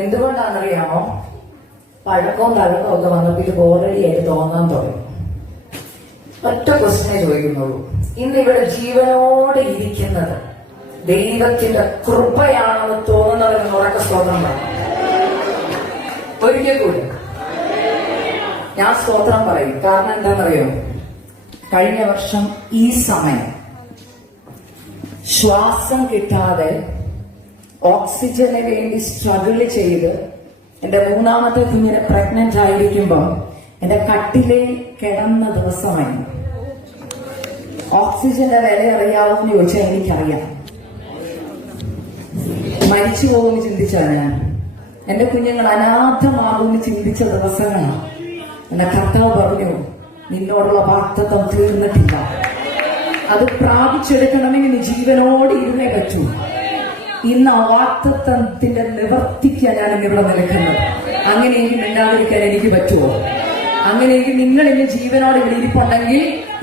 എന്തുകൊണ്ടാണെന്നറിയാമോ? പഴക്കവും തഴക്കവും ഒക്കെ വന്നപ്പോൾ ഇത് ബോറടി ആയിട്ട് തോന്നാൻ തുടങ്ങി. ഒറ്റ ക്വസ്റ്റിനെ ചോദിക്കുന്നുള്ളൂ. ഇന്ന് ഇവിടെ ജീവനോടെ ഇരിക്കുന്നത് ദൈവത്തിന്റെ കൃപയാണെന്ന് തോന്നുന്നവരെന്ന് ഉറക്ക സ്തോത്രം പറയും. ഒരിക്കൽ കൂടി ഞാൻ സ്തോത്രം പറയും. കാരണം എന്താണെന്നറിയോ? കഴിഞ്ഞ വർഷം ഈ സമയം ശ്വാസം കിട്ടാതെ ഓക്സിജന് വേണ്ടി സ്ട്രഗിൾ ചെയ്ത് എന്റെ മൂന്നാമത്തെ കുഞ്ഞിനെ പ്രഗ്നന്റ് ആയിരിക്കുമ്പോൾ എന്റെ കട്ടിലിൽ കിടന്ന ദിവസമായിരുന്നു. ഓക്സിജന്റെ വില അറിയാവുമെന്ന് ചോദിച്ചാൽ എനിക്കറിയാം. മരിച്ചു പോകുമെന്ന് ചിന്തിച്ചാണ് ഞാൻ. എന്റെ കുഞ്ഞുങ്ങൾ അനാഥമാകുമെന്ന് ചിന്തിച്ച ദിവസങ്ങളാണ്. എന്റെ കർത്താവ് പറഞ്ഞു, നിന്നോടുള്ള വാഗ്ദത്തം തീർന്നിട്ടില്ല. അത് പ്രാപിച്ചെടുക്കണമെങ്കിൽ ജീവനോട് ഇരുന്നേ പറ്റൂ. ഇന്ന് ആ വാഗ്ദത്തത്തിന്റെ നിവർത്തിക്കാൻ ഞാൻ ഇവിടെ നിൽക്കുന്നത്. അങ്ങനെയെങ്കിൽ മിണ്ടാതിരിക്കാൻ എനിക്ക് പറ്റുമോ? അങ്ങനെയെങ്കിൽ നിങ്ങൾ ഇന്ന് ജീവനോട് ഇവിടെ ഇരിപ്പുണ്ടെങ്കിൽ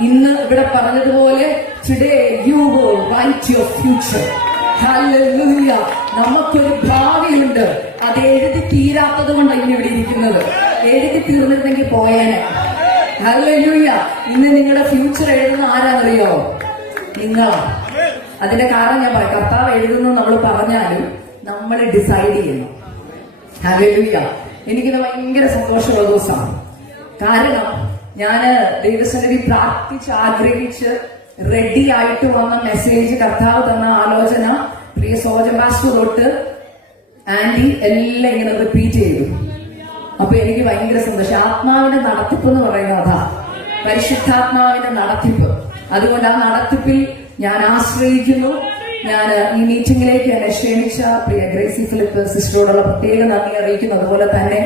ഇന്ന് ഇവിടെ പറഞ്ഞതുപോലെ today you will write your future. Hallelujah. നമുക്കൊരു ഭാവിയുണ്ട്. അത് എഴുതി തീരാത്തത് കൊണ്ടാണ് ഇന്ന് ഇവിടെ ഇരിക്കുന്നത്. എഴുതി തീർന്നിരുന്നെങ്കിൽ പോയേനെ. ഹല്ലേലൂയ. ഇന്ന് നിങ്ങളുടെ ഫ്യൂച്ചർ എഴുതുന്ന ആരാന്നറിയോ? നിങ്ങളാണ്. അതിന്റെ കാരണം ഞാൻ പറയാം. കർത്താവ് എഴുതുന്നു നമ്മൾ പറഞ്ഞാലും നമ്മൾ ഡിസൈഡ് ചെയ്യുന്നു. ഹല്ലേലൂയ. എനിക്കിത് ഭയങ്കര സന്തോഷമുള്ള ദിവസമാണ്. കാരണം ഞാന് ദൈവസന്നിധി പ്രാർത്ഥിച്ച് ആഗ്രഹിച്ച് റെഡി ആയിട്ട് വന്ന മെസ്സേജ്, കർത്താവ് തന്ന ആലോചന, പ്രിയ സോജൻ പാസ്റ്റർ തൊട്ട് ആന്റി എല്ലാം ഇങ്ങനെ റിപ്പീറ്റ് ചെയ്തു. അപ്പൊ എനിക്ക് ഭയങ്കര സന്തോഷം. ആത്മാവിന്റെ നടത്തിപ്പ് എന്ന് പറയുന്നത് അതാ, പരിശുദ്ധാത്മാവിന്റെ നടത്തിപ്പ്. അതുകൊണ്ട് ആ നടത്തിപ്പിൽ ഞാൻ ആശ്രയിക്കുന്നു. ഞാൻ ഈ മീറ്റിംഗിലേക്ക് എന്നെ ക്ഷണിച്ച പ്രിയ ഗ്രേസി ഫിലിപ്പ് സിസ്റ്ററോടുള്ള പ്രത്യേക നന്ദി അറിയിക്കുന്നു. അതുപോലെ തന്നെ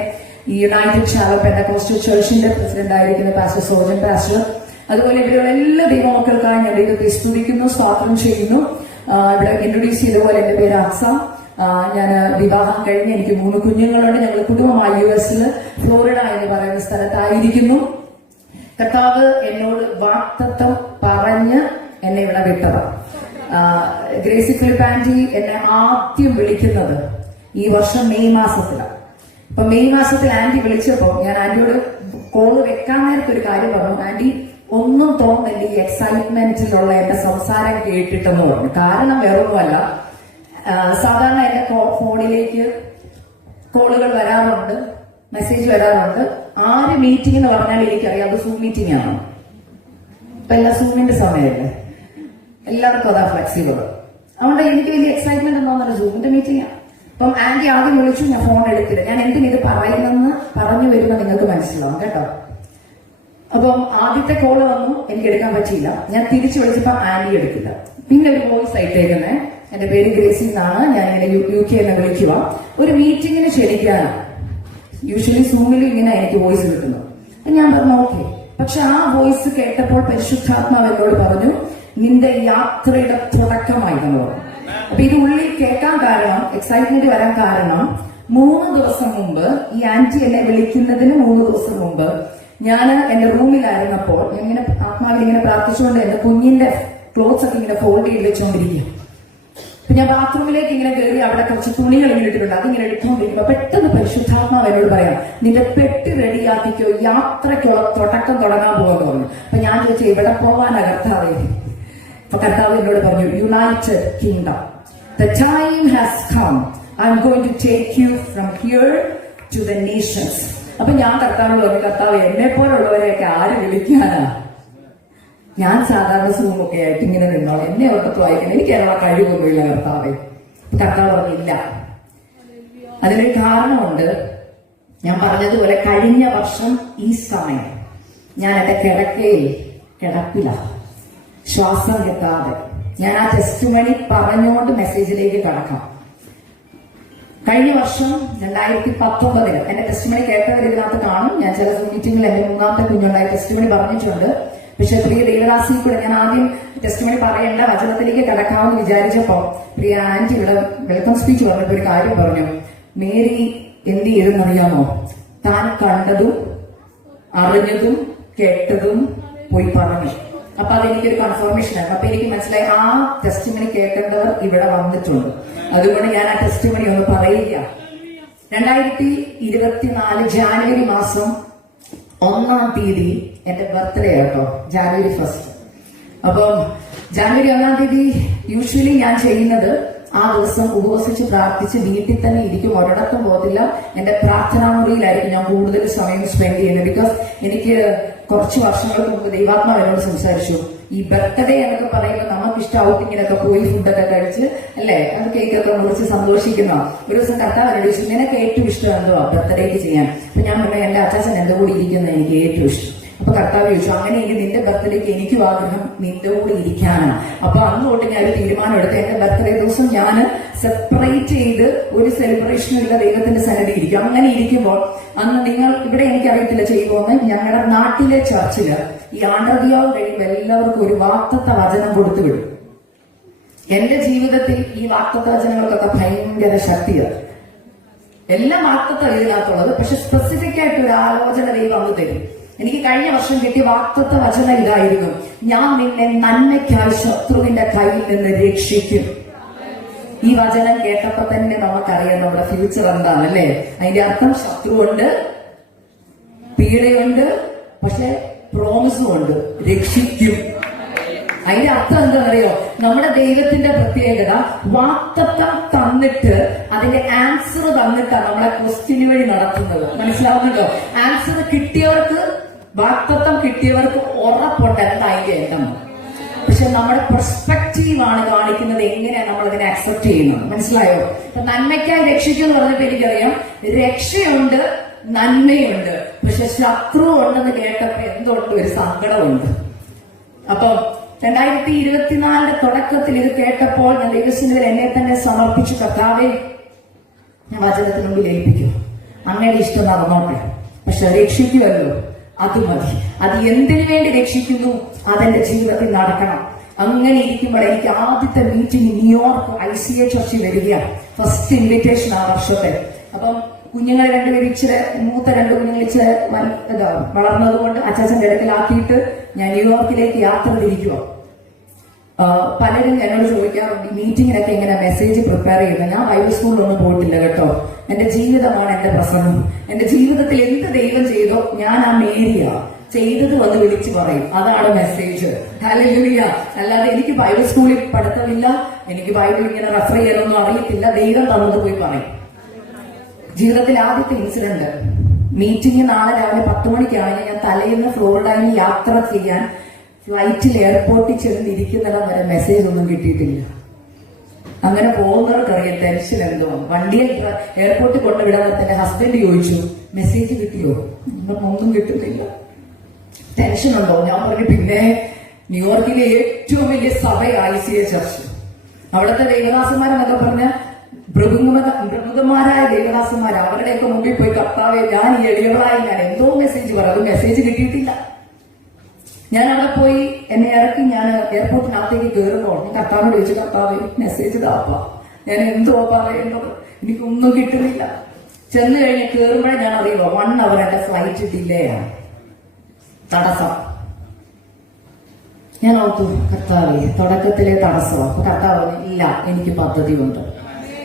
ഈ യുണൈറ്റഡ് ചാവൽ പെന്തക്കോസ്റ്റൽ ചർച്ചിന്റെ പ്രസിഡന്റ് ആയിരിക്കുന്ന പാസ്റ്റർ സോജൻ പാസ്റ്റർ, അതുപോലെ ഇവരുടെ എല്ലാ ദൈവമക്കൾക്കായി ഞാൻ ദൈവത്തെ സ്തുതിക്കുന്നു, സ്തോത്രം ചെയ്യുന്നു. ഇവിടെ ഇൻട്രൊഡ്യൂസ് ചെയ്ത പോലെ എന്റെ പേര് അക്സാം. ഞാൻ വിവാഹം കഴിഞ്ഞ് എനിക്ക് 3 കുഞ്ഞുങ്ങളുണ്ട്. ഞങ്ങൾ കുടുംബമായി US ഫ്ലോറിഡ എന്ന് പറയുന്ന സ്ഥലത്തായിരിക്കുന്നു. കർത്താവ് എന്നോട് വാഗ്ദത്തം പറഞ്ഞ് എന്നെ ഇവിടെ വിട്ടത്. ഗ്രേസി ഫിലിപ്പ് ആന്റി എന്നെ ആദ്യം വിളിക്കുന്നത് ഈ വർഷം മെയ് മാസത്തിലാണ്. അപ്പൊ മെയ് മാസത്തിൽ ആന്റി വിളിച്ചപ്പോ ഞാൻ ആന്റിയോട് കോള് വെക്കാൻ നേരത്തെ ഒരു കാര്യം പറഞ്ഞു. ആന്റി, ഒന്നും തോന്നില്ല ഈ എക്സൈറ്റ്മെന്റിലുള്ള എന്റെ സംസാരം കേട്ടിട്ടെന്ന് പറഞ്ഞു. കാരണം വേറൊന്നുമല്ല, സാധാരണ എന്റെ ഫോണിലേക്ക് കോളുകൾ വരാറുണ്ട്, മെസ്സേജ് വരാറുണ്ട്. ആര് മീറ്റിംഗ് എന്ന് പറഞ്ഞാൽ എനിക്കറിയാം അത് സൂം മീറ്റിംഗ് ആണ്. ഇപ്പൊ എല്ലാം സൂമിന്റെ സമയമല്ലേ, എല്ലാവർക്കും അതാ ഫ്ലെക്സിബിൾ. അതുകൊണ്ട് എനിക്ക് വലിയ എക്സൈറ്റ്മെന്റ് ഒന്നും സൂമിന്റെ മീറ്റിംഗ് ആണ്. അപ്പം ആന്റി ആദ്യം വിളിച്ചു, ഞാൻ ഫോൺ എടുത്തില്ല. ഞാൻ എന്തിനിത് പറയുന്നെന്ന് പറഞ്ഞു വരുമ്പോൾ നിങ്ങൾക്ക് മനസ്സിലാവും കേട്ടോ. അപ്പം ആദ്യത്തെ കോള് വന്നു, എനിക്ക് എടുക്കാൻ പറ്റിയില്ല. ഞാൻ തിരിച്ചു വിളിച്ചപ്പോൾ ആന്റി എടുക്കില്ല. പിന്നെ ഒരു വോയിസ് ആയിട്ടേക്കുന്നത്, എന്റെ പേര് ഗ്രേസി എന്നാണ്, ഞാൻ ഇങ്ങനെ UK എന്ന് വിളിക്കുക. ഒരു മീറ്റിംഗിന് ക്ഷണിക്കാനാണ്. യൂഷ്വലി സൂമിലും ഇങ്ങനെ എനിക്ക് വോയിസ് കിട്ടുന്നു. ഞാൻ പറഞ്ഞു ഓക്കെ. പക്ഷെ ആ വോയിസ് കേട്ടപ്പോൾ പരിശുദ്ധാത്മാവ് എന്നോട് പറഞ്ഞു, നിന്റെ യാത്രയുടെ തുടക്കമായിരുന്നു പറഞ്ഞു. അപ്പൊ ഇത് ഉള്ളിൽ കേൾക്കാൻ കാരണം, എക്സൈറ്റ്മെന്റ് വരാൻ കാരണം, 3 ദിവസം മുമ്പ് ഈ ആന്റി എന്നെ വിളിക്കുന്നതിന് 3 ദിവസം മുമ്പ് ഞാൻ എന്റെ റൂമിലായിരുന്നപ്പോൾ ഇങ്ങനെ ആത്മാവിൽ ഇങ്ങനെ പ്രാർത്ഥിച്ചുകൊണ്ട് എന്റെ കുഞ്ഞിന്റെ ക്ലോത്ത്സ് ഒക്കെ ഇങ്ങനെ ഫോൾഡ് ചെയ്ത് വെച്ചുകൊണ്ടിരിക്കുക. അപ്പൊ ഞാൻ ബാത്റൂമിലേക്ക് ഇങ്ങനെ കയറി അവിടെ കുറച്ച് തുണികൾ ഇങ്ങനെ ഇട്ടിട്ടുണ്ട്. അതിങ്ങനെ എടുത്തുകൊണ്ടിരിക്കുമ്പോ പെട്ടെന്ന് പരിശുദ്ധാത്മാവ് എന്നോട് പറയാം, നിന്റെ പെട്ടി റെഡിയാക്കിക്കോ, യാത്രയ്ക്കുള്ള തുടക്കം തുടങ്ങാൻ പോകാന്ന് പറഞ്ഞു. അപ്പൊ ഞാൻ ചോദിച്ചു, ഇവിടെ പോവാനാ കർത്താവേ? അപ്പൊ കർത്താവ് എന്നോട് പറഞ്ഞു, United kingdom, the time has come, I'm going to take you from here to the nations. അപ്പൊ ഞാൻ കർത്താവിനോട് പറഞ്ഞു, കർത്താവ് എന്നെ പോലുള്ളവരെയൊക്കെ ആര് വിളിക്കാനാ? ഞാൻ സാധാരണ സൂമൊക്കെ ആയിട്ട് ഇങ്ങനെ നിന്നോളാം, എന്നെ ഒട്ടത്ത് വായിക്കണം, എനിക്ക് അതിനുള്ള കഴിവൊന്നുമില്ല കർത്താവെ. കർത്താവ് പറഞ്ഞില്ല. അതിനൊരു കാരണമുണ്ട്. ഞാൻ പറഞ്ഞതുപോലെ കഴിഞ്ഞ വർഷം ഈ സമയം ഞാൻ എന്റെ കിടപ്പിലാണ്, ശ്വാസം കിട്ടാതെ. ഞാൻ ആ ടെസ്റ്റിമണി പറഞ്ഞുകൊണ്ട് മെസ്സേജിലേക്ക് കടക്കാം. കഴിഞ്ഞ വർഷം 2019 എന്റെ ടെസ്റ്റിമണി കേട്ടവർ ഇതിനകത്ത് കാണും. ഞാൻ ചില മീറ്റിംഗിൽ എന്റെ 3ാമത്തെ കുഞ്ഞുണ്ടായി ടെസ്റ്റിമണി പറഞ്ഞിട്ടുണ്ട്. പക്ഷെ പ്രിയ ദേവദാസിൽ കൂടെ ഞാൻ ആദ്യം ടെസ്റ്റിമണി പറയേണ്ട വചനത്തിലേക്ക് കടക്കാമെന്ന് വിചാരിച്ചപ്പോ പ്രിയ ആന്റി ഇവിടെ വെൽക്കം സ്പീച്ച് പറഞ്ഞപ്പോ ഒരു കാര്യം പറഞ്ഞു. മേരി എന്ത് ചെയ്തെന്നറിയാമോ? താൻ കണ്ടതും അറിഞ്ഞതും കേട്ടതും പോയി പറഞ്ഞു. അപ്പൊ അതെനിക്കൊരു കൺഫർമേഷൻ ആയിരുന്നു. അപ്പൊ എനിക്ക് മനസ്സിലായി ആ ടെസ്റ്റിമണി കേൾക്കേണ്ടവർ ഇവിടെ വന്നിട്ടുണ്ട്. അതുകൊണ്ട് ഞാൻ ആ ടെസ്റ്റിമണി ഒന്ന് പറയുക. 2024 ജാനുവരി മാസം 1-ാം തീയതി എന്റെ ബർത്ത്ഡേ കേട്ടോ, ജാനുവരി 1. അപ്പം ജാനുവരി 1-ാം തീയതി യൂഷ്വലി ഞാൻ ചെയ്യുന്നത് ആ ദിവസം ഉപവസിച്ച് പ്രാർത്ഥിച്ച് വീട്ടിൽ തന്നെ ഇരിക്കും, ഒരിടത്തും പോകത്തില്ല. എന്റെ പ്രാർത്ഥനാ മുറിയിലായിരിക്കും ഞാൻ കൂടുതൽ സമയം സ്പെൻഡ് ചെയ്യുന്നത്. ബിക്കോസ് എനിക്ക് കുറച്ച് വർഷങ്ങൾക്ക് മുമ്പ് ദൈവാത്മാവ് എന്നോട് സംസാരിച്ചു, ഈ ബർത്ത്ഡേ എന്നൊക്കെ പറയുമ്പോൾ നമുക്ക് ഇഷ്ടം ഔട്ടിങ്ങിനൊക്കെ പോയി ഫുഡൊക്കെ കഴിച്ച് അല്ലെ, അത് കേക്കൊക്കെ മുറിച്ച് സന്തോഷിക്കുന്ന. ഒരു ദിവസം കർത്താവ് എന്നോട് ചോദിച്ചു, നിനക്ക് ഏറ്റവും ഇഷ്ടം എന്തോ ബർത്ത്ഡേക്ക് ചെയ്യാൻ? അപ്പൊ ഞാൻ പറഞ്ഞു, എന്റെ അച്ചാച്ചൻ എന്റെ കൂടെ ഇരിക്കുന്നത് എനിക്ക് ഏറ്റവും ഇഷ്ടം. അപ്പൊ കർത്താവ് ചോദിച്ചു, അങ്ങനെയെങ്കിൽ നിന്റെ ബർത്ത്ഡേക്ക് എനിക്കും ആഗ്രഹം നിന്റെ കൂടെ ഇരിക്കാനാണ്. അപ്പൊ അന്ന് തൊട്ട് ഞാൻ ഒരു തീരുമാനം എടുത്ത് എന്റെ ബർത്ത്ഡേ ദിവസം ഞാൻ സെപ്പറേറ്റ് ചെയ്ത് ഒരു സെലിബ്രേഷനുള്ള ദൈവത്തിന്റെ സന്നിധി ഇരിക്കും. അങ്ങനെ ഇരിക്കുമ്പോൾ അന്ന് നിങ്ങൾ ഇവിടെ എനിക്കറിയത്തില്ല ചെയ്യുമ്പോൾ ഞങ്ങളുടെ നാട്ടിലെ ചർച്ചില് ഈ ആണ്ടർവ്യാവ് കഴിയുമ്പോൾ എല്ലാവർക്കും ഒരു വാഗ്ദത്ത വചനം കൊടുത്തു വിടും. എന്റെ ജീവിതത്തിൽ ഈ വാഗ്ദത്ത വചനങ്ങൾക്കൊക്കെ ഭയങ്കര ശക്തിയാണ്. എല്ലാം വാഗ്ദത്തം ഇതിനകത്തുള്ളത്, പക്ഷെ സ്പെസിഫിക് ആയിട്ട് ഒരു ആലോചന ദൈവം അങ്ങ് തരും. എനിക്ക് കഴിഞ്ഞ വർഷം കിട്ടിയ വാഗ്ദത്ത വചനം ഇതായിരുന്നു, ഞാൻ നിന്നെ നന്മയ്ക്കായി ശത്രുവിന്റെ കയ്യിൽ നിന്ന് രക്ഷിക്കും. ഈ വചനം കേട്ടപ്പോ തന്നെ നമുക്കറിയാം നമ്മുടെ ഫ്യൂച്ചർ എന്താണല്ലേ. അതിന്റെ അർത്ഥം ശത്രുവുണ്ട്, പീഡയുണ്ട്, പക്ഷെ പ്രോമിസും ഉണ്ട്, രക്ഷിക്കും. അതിന്റെ അർത്ഥം എന്താണെന്നറിയോ, നമ്മുടെ ദൈവത്തിന്റെ പ്രത്യേകത വാഗ്ദത്തം തന്നിട്ട് അതിന്റെ ആൻസർ തന്നിട്ടാണ് നമ്മളെ ക്വസ്റ്റ്യന് വഴി നടത്തുന്നത്. മനസ്സിലാവുന്നുണ്ടോ? ആൻസർ കിട്ടിയവർക്ക്, വാഗ്ദത്തം കിട്ടിയവർക്ക് ഉറപ്പുണ്ട് എന്താ അതിന്റെ എണ്ണം. പക്ഷെ നമ്മുടെ പെർസ്പെക്റ്റീവാണ് കാണിക്കുന്നത് എങ്ങനെയാണ് നമ്മൾ അതിനെ അക്സെപ്റ്റ് ചെയ്യുന്നത്. മനസ്സിലായോ? നന്മയ്ക്കായി രക്ഷിക്കും എന്ന് പറഞ്ഞപ്പോ എനിക്കറിയാം രക്ഷയുണ്ട്, നന്മയുണ്ട്, പക്ഷെ ശത്രു ഉണ്ടെന്ന് കേട്ടപ്പോ എന്തുകൊണ്ട് ഒരു സങ്കടമുണ്ട്. അപ്പൊ 2024 തുടക്കത്തിൽ ഇത് കേട്ടപ്പോൾ ഞാൻ ദൈവസന്നിധിയിൽ എന്നെ തന്നെ സമർപ്പിച്ചു. കർത്താവേ, ഞാൻ വചനത്തിന് മുമ്പിൽ ഏൽപ്പിക്കും, അങ്ങയുടെ ഇഷ്ടം നടന്നോട്ടെ, പക്ഷെ രക്ഷിക്കുമല്ലോ, അത് മതി. അത് എന്തിനു വേണ്ടി രക്ഷിക്കുന്നു അതെന്റെ ജീവിതത്തിൽ നടക്കണം. അങ്ങനെ ഇരിക്കുമ്പോൾ എനിക്ക് ആദ്യത്തെ മീറ്റിംഗ് ന്യൂയോർക്ക് ICA ചർച്ചിൽ വരികയാണ്. ഫസ്റ്റ് ഇൻവിറ്റേഷൻ ആ വർഷത്തെ. അപ്പം കുഞ്ഞുങ്ങളെ രണ്ടുപേരും ഇച്ചിരി മൂത്ത 2 കുഞ്ഞുങ്ങൾ ഇച്ചിരി വളർന്നതുകൊണ്ട് അച്ചാച്ചന്റെ ഇടയ്ക്കിലാക്കിയിട്ട് ഞാൻ ന്യൂയോർക്കിലേക്ക് യാത്ര തിരിക്കുക. പലരും എന്നോട് ചോദിക്കാറുണ്ട്, ഈ മീറ്റിങ്ങിനൊക്കെ എങ്ങനെ മെസ്സേജ് പ്രിപ്പയർ ചെയ്യുന്നത്? ഞാൻ ബൈബിൾ സ്കൂളിലൊന്നും പോയിട്ടില്ല കേട്ടോ. എന്റെ ജീവിതമാണ് എന്റെ പ്രസംഗം. എന്റെ ജീവിതത്തിൽ എന്ത് ദൈവം ചെയ്തോ ഞാൻ ആ മേരിയ ചെയ്തത് വന്ന് വിളിച്ചു പറയും, അതാണ് മെസ്സേജ്. ഹല്ലേലൂയ. അല്ലാതെ എനിക്ക് ബൈബിൾ സ്കൂളിൽ പഠിത്തമില്ല, എനിക്ക് ബൈബിൾ ഇങ്ങനെ റെഫർ ചെയ്യാനൊന്നും അറിയത്തില്ല, ദൈവം തന്നത് പോയി പറയും. ജീവിതത്തിൽ ആദ്യത്തെ ഇൻസിഡന്റ്, മീറ്റിംഗ് നാളെ രാവിലെ 10 മണിക്കാണെങ്കിൽ ഞാൻ തലേന്ന് ഫ്ലോറിഡയിൽ യാത്ര ചെയ്യാൻ ഫ്ലൈറ്റിൽ എയർപോർട്ടിൽ ചെന്നിരിക്കുന്നിടം വരെ മെസ്സേജ് ഒന്നും കിട്ടിയിട്ടില്ല. അങ്ങനെ പോകുന്നവർക്കറിയാം ടെൻഷൻ എന്തോ. വണ്ടിയിൽ എയർപോർട്ടിൽ കൊണ്ടുവിടാൻ എന്റെ ഹസ്ബൻഡ് ചോദിച്ചു, മെസ്സേജ് കിട്ടിയോ? ഒന്നും കിട്ടുന്നില്ല. ടെൻഷൻ ഉണ്ടോ? ഞാൻ പറഞ്ഞു, പിന്നെ ന്യൂയോർക്കിലെ ഏറ്റവും വലിയ സഭ ICA ചർച്ച്, അവിടുത്തെ ദൈവദാസന്മാരെന്നൊക്കെ പറഞ്ഞ പ്രമുഖന്മാരായ ദൈവദാസന്മാർ, അവരുടെയൊക്കെ മുമ്പിൽ പോയി കർത്താവെ ഞാൻ ഈ എളിയവളായി ഞാൻ എന്തോ മെസ്സേജ് പറയും, അത് മെസ്സേജ് കിട്ടിയിട്ടില്ല. ഞാൻ അവിടെ പോയി എന്നെ ഇറക്കി ഞാൻ എയർപോർട്ടിനകത്തേക്ക് കയറുമ്പോൾ കർത്താവിനോട് ചോദിച്ചു, കർത്താവ് മെസ്സേജ് താപ്പാ, ഞാൻ എന്തോ പറയുന്നത്, എനിക്കൊന്നും കിട്ടുന്നില്ല. ചെന്ന് കഴിഞ്ഞ് കയറുമ്പോഴേ ഞാൻ അറിയുമോ 1 hour എന്റെ ഫ്ലൈറ്റ് ഡിലേ ആണ്, തടസ്സം. ഞാൻ ഓർത്തു, കർത്താവെ തുടക്കത്തിലെ തടസ്സമാണ്. അപ്പൊ കർത്താവ് പറഞ്ഞു, ഇല്ല എനിക്ക് പദ്ധതി ഉണ്ട്.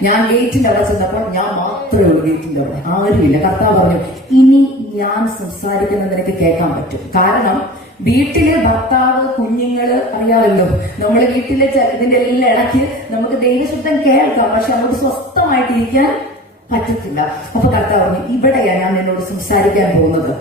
ഞാൻ ഗേറ്റിന്റെ അവിടെ ചെന്നപ്പോൾ ഞാൻ മാത്രമേ ഉള്ളൂ ഗേറ്റിന്റെ അവിടെ, ആരുമില്ല. കർത്താവ് പറഞ്ഞു, ഇനി ഞാൻ സംസാരിക്കുന്നത് നിനക്ക് കേൾക്കാൻ പറ്റും. കാരണം വീട്ടിലെ ഭർത്താവ്, കുഞ്ഞുങ്ങള് അറിയാമല്ലോ, നമ്മള് വീട്ടിലെ ഇതിന്റെ എല്ലാം ഇടയ്ക്ക് നമുക്ക് ദൈവശബ്ദം കേൾക്കാം, പക്ഷെ നമുക്ക് സ്വസ്ഥമായിട്ടിരിക്കാൻ പറ്റത്തില്ല. അപ്പൊ കർത്താവ് പറഞ്ഞു, ഇവിടെയാണ് ഞാൻ നിന്നോട് സംസാരിക്കാൻ പോകുന്നത്.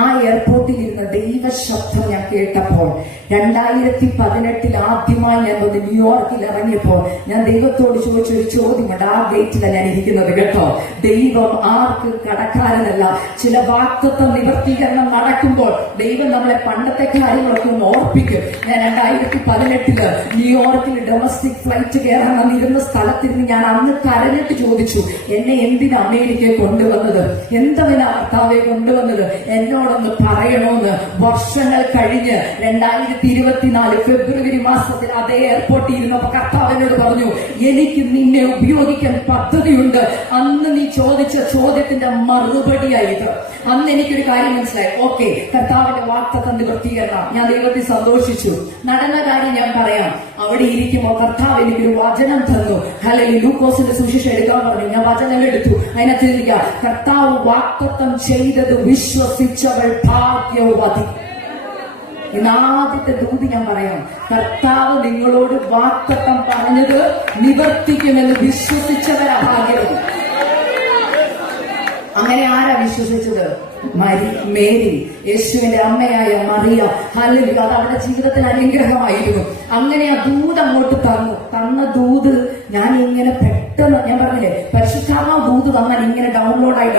ആ എയർപോർട്ടിൽ ഇരുന്ന ദൈവശബ്ദം ഞാൻ കേട്ടപ്പോൾ 2018 ആദ്യമായി ഞാൻ വന്ന് ന്യൂയോർക്കിൽ ഇറങ്ങിയപ്പോൾ ഞാൻ ദൈവത്തോട് ചോദിച്ചൊരു ചോദ്യമുണ്ട്. ആ ഗേറ്റിലാണ് ഞാൻ ഇരിക്കുന്നത് കേട്ടോ. ദൈവം ആർക്ക് കടക്കാരനല്ല. ചില വാഗ്ദത്തം നിവർത്തീകരണം നടക്കുമ്പോൾ ദൈവം നമ്മളെ പണ്ടത്തെ കാര്യങ്ങളൊക്കെ ഒന്ന് ഓർപ്പിക്കും. ഞാൻ 2018 ന്യൂയോർക്കിൽ ഡൊമസ്റ്റിക് ഫ്ലൈറ്റ് കയറാൻ വന്നിരുന്ന സ്ഥലത്തിരുന്ന് ഞാൻ അന്ന് കരഞ്ഞിട്ട് ചോദിച്ചു, എന്നെ എന്തിനാ അമേരിക്കയെ കൊണ്ടുവന്നത്? എന്തിനാ കർത്താവെ കൊണ്ടുവന്നത്? എന്നോട് നിന്നോടൊന്ന് പറയണോന്ന് വർഷങ്ങൾ കഴിഞ്ഞ് 2024 ഫെബ്രുവരി മാസത്തിൽ അതേ എയർപോർട്ടിൽ ഇരുന്നപ്പോ കർത്താവിനോട് പറഞ്ഞു, എനിക്ക് നിന്നെ ഉപയോഗിക്കാൻ പദ്ധതിയുണ്ട്. അന്ന് നീ ചോദിച്ച ചോദ്യത്തിന്റെ മറുപടിയായിട്ട് അന്ന് എനിക്കൊരു കാര്യം മനസ്സിലായി. ഓക്കെ, കർത്താവിന്റെ വാഗ്ദത്തം നിവൃത്തീകരണം. ഞാൻ ദൈവത്തിൽ സന്തോഷിച്ചു. നടന്ന കാര്യം ഞാൻ പറയാം. അവിടെ ഇരിക്കുമ്പോൾ കർത്താവ് എനിക്കൊരു വചനം തന്നു. ഹല്ലേലൂയ. ലൂക്കോസിന്റെ സുവിശേഷം എടുക്കാൻ പറഞ്ഞു. ഞാൻ വചനം എടുത്തു. അതിനകത്ത് കർത്താവ് വാഗ്ദത്തം ചെയ്തത് വിശ്വസിച്ചവൾ ഭാഗ്യവതി. ഇന്ന് ആദ്യത്തെ ദൂത് ഞാൻ പറയാം. കർത്താവ് നിങ്ങളോട് വാഗ്ദത്തം പറഞ്ഞത് നിവർത്തിക്കുമെന്ന് വിശ്വസിച്ചവരാ ഭാഗ്യവതി. അങ്ങനെ ആരാ വിശ്വസിച്ചത്? മേരി, യേശുവിന്റെ അമ്മയായ മറിയ. ഹല്ലേലൂയ. അത് അവരുടെ ജീവിതത്തിൽ അനുഗ്രഹമായിരുന്നു. അങ്ങനെ ആ ദൂത് അങ്ങോട്ട് തന്ന ദൂത് ഞാൻ ഇങ്ങനെ പെട്ടെന്ന്, ഞാൻ പറഞ്ഞില്ലേ, പരിശുദ്ധാത്മാവ് ദൂത് തന്നാൽ ഇങ്ങനെ ഡൗൺലോഡായി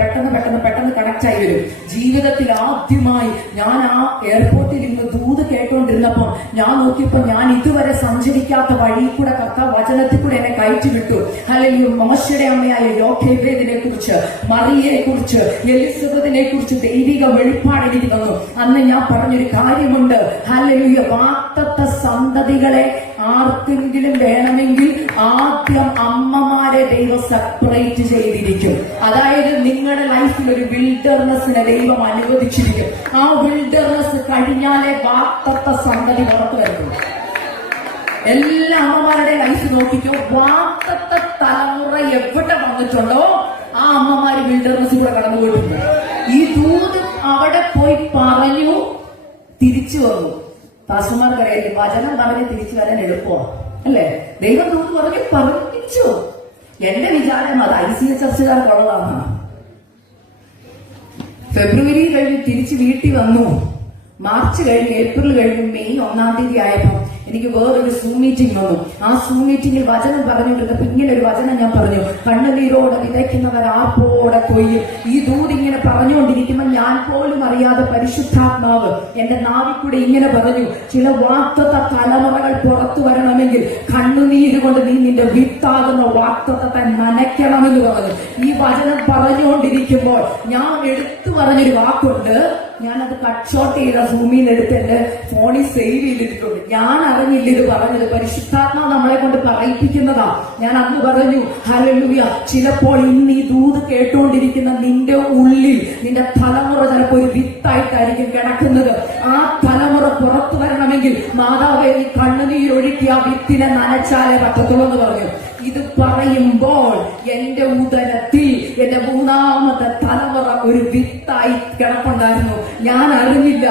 പെട്ടെന്ന് കണക്ട് ആയി വരും. ജീവിതത്തിൽ ആദ്യമായി ഞാൻ ആ എയർപോർട്ടിൽ ഇന്ന് ദൂത് കേട്ടോണ്ടിരുന്നപ്പോ ഞാൻ നോക്കിയപ്പോ ഞാൻ ഇതുവരെ സഞ്ചരിക്കാത്ത വഴി കൂടെ കർത്താവ് വചനത്തിൽ കൂടെ എന്നെ കയറ്റി വിട്ടു. ഹല്ലേലൂയ. മോശയുടെ അമ്മയായ യോഖേബേദിനെ കുറിച്ച്, മറിയയെ കുറിച്ച്, എലിസബത്തിനെ കുറിച്ച് ദൈവിക വെളിപ്പാട് എനിക്ക് തന്നു. അന്ന് ഞാൻ പറഞ്ഞൊരു കാര്യമുണ്ട്. ഹല്ലേലൂയ. വാഗ്ദത്ത സന്തതികളെ ആർക്കെങ്കിലും വേണമെങ്കിൽ ആദ്യം അമ്മമാരെ ദൈവം സെപ്പറേറ്റ് ചെയ്തിരിക്കും. അതായത് നിങ്ങളുടെ ലൈഫിൽ ഒരു വിൽഡർനെസ്സിനെ ദൈവം അനുവദിച്ചിരിക്കും. ആ വിൽഡർനെസ് കഴിഞ്ഞാലേ വാഗ്ദത്ത സന്തതി പുറത്തു വരുന്നു. എല്ലാ അമ്മമാരുടെ ലൈഫ് നോക്കിക്കോ. വാഗ്ദത്ത തലമുറ എവിടെ വന്നിട്ടുണ്ടോ ആ അമ്മമാര് വിൽഡർനെസ് കൂടെ കടന്നുപോയിട്ടുണ്ട്. ഈ ദൂത് അവിടെ പോയി പറഞ്ഞു, തിരിച്ചു വന്നു. പാസ്റ്റർമാർക്കറിയാം, വചനം പറഞ്ഞ് തിരിച്ചു വരാൻ എളുപ്പമാണ് അല്ലേ? ദൈവം ദൂത് പറഞ്ഞിച്ചു. എന്റെ വിചാരം അത് ICA ചർച്ചകാർക്കുള്ളതാണ്. ഫെബ്രുവരി കഴിഞ്ഞ് തിരിച്ച് വീട്ടിൽ വന്നു. മാർച്ച് കഴിഞ്ഞ് ഏപ്രിൽ കഴിഞ്ഞ് മെയ് 1-ാം തീയതി ആയപ്പോ എനിക്ക് വേറൊരു സൂം മീറ്റിംഗ് വന്നു. ആ സൂം മീറ്റിംഗിൽ വചനം പറഞ്ഞിട്ടുണ്ടപ്പോ ഇങ്ങനെ ഒരു വചനം ഞാൻ പറഞ്ഞു, കണ്ണുനീരോടെ വിതയ്ക്കുന്നവർ ആർപ്പോടെ കൊയ്യും. ഈ ദൂത് ഇങ്ങനെ പറഞ്ഞുകൊണ്ടിരിക്കുമ്പോൾ ഞാൻ പോലും അറിയാതെ പരിശുദ്ധാത്മാവ് എന്റെ നാവിൽ ഇങ്ങനെ പറഞ്ഞു, ചില വാഗ്ദത്ത തലമുറകൾ പുറത്തു വരണമെങ്കിൽ കണ്ണുനീര് കൊണ്ട് നീ നിന്റെ വിത്താകുന്ന വാഗ്ദത്തത്തെ നനയ്ക്കണമെന്ന് പറഞ്ഞു. ഈ വചനം പറഞ്ഞുകൊണ്ടിരിക്കുമ്പോൾ ഞാൻ എടുത്തു പറഞ്ഞൊരു വാക്കുണ്ട്. ഞാനത് കട്ട് ഷോട്ട് ചെയ്ത സൂമിൽ എടുത്ത് എന്റെ ഫോണിൽ സേവ് ചെയ്തിട്ടുണ്ട്. ഞാൻ അറിഞ്ഞില്ല ഇത് പറഞ്ഞത്. പരിശുദ്ധാത്മാവ് നമ്മളെ കൊണ്ട് പറയിപ്പിക്കുന്നതാ. ഞാൻ അന്ന് പറഞ്ഞു, ഹല്ലേലൂയ, ചിലപ്പോൾ ഇന്ന് ഈ ദൂത് കേട്ടുകൊണ്ടിരിക്കുന്ന നിന്റെ ഉള്ളിൽ നിന്റെ തലമുറ ചിലപ്പോൾ ഒരു വിത്തായിട്ടായിരിക്കും കിടക്കുന്നത്. ആ തലമുറ പുറത്തു വരണമെങ്കിൽ മാതാവേ നീ കണ്ണുനീരൊഴുക്കി ആ വിത്തിനെ നനച്ചാലേ പറ്റത്തുള്ളൂ എന്ന് പറഞ്ഞു. ഇത് പറയുമ്പോൾ എന്റെ ഉദരത്തിൽ എന്റെ 3ാമത്തെ തലമുറ ഒരു വിത്തായി കിടപ്പുണ്ടായിരുന്നു. ഞാൻ അറിഞ്ഞില്ല.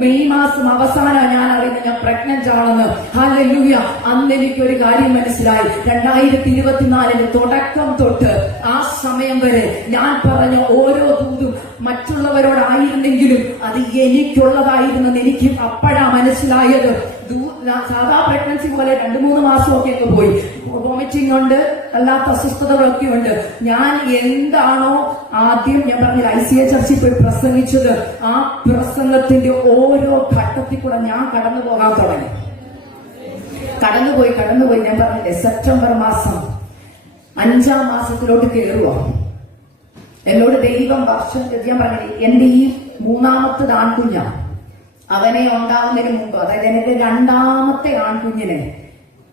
മെയ് മാസം അവസാനം ഞാൻ അറിയുന്നത് ഞാൻ പ്രഗ്നന്റ് ആണെന്ന്. ഹല്ലേലൂയ. അന്ന് എനിക്കൊരു കാര്യം മനസ്സിലായി. 2024 തുടക്കം തൊട്ട് ആ സമയം വരെ ഞാൻ പറഞ്ഞ ഓരോ ദൂതും മറ്റുള്ളവരോടായിരുന്നെങ്കിലും അത് എനിക്കുള്ളതായിരുന്നെന്ന് എനിക്ക് അപ്പോഴാ മനസ്സിലായത്. സാധാ പ്രഗ്നൻസി പോലെ 2-3 മാസമൊക്കെ അങ്ങ് പോയി. വോമിറ്റിംഗ് ഉണ്ട്, അല്ലാത്ത അസ്വസ്ഥതകളൊക്കെ ഉണ്ട്. ഞാൻ എന്താണോ ആദ്യം ഞാൻ പറഞ്ഞ ICA ചർച്ചിൽ പോയി പ്രസംഗിച്ചത്, ആ പ്രസംഗത്തിന്റെ ഓരോ ഘട്ടത്തിൽ കൂടെ ഞാൻ കടന്നു പോകാൻ തുടങ്ങി. കടന്നുപോയി ഞാൻ പറഞ്ഞില്ലേ, സെപ്റ്റംബർ മാസം 5-ാം മാസത്തിലോട്ട് കയറുക. എന്നോട് ദൈവം വർഷം ഞാൻ പറഞ്ഞില്ലേ, എന്റെ ഈ 3ാമത്തെ ആൺകുഞ്ഞ അവനെ ഉണ്ടാവുന്നതിന് മുമ്പ്, അതായത് എന്റെ 2ാമത്തെ ആൺകുഞ്ഞിനെ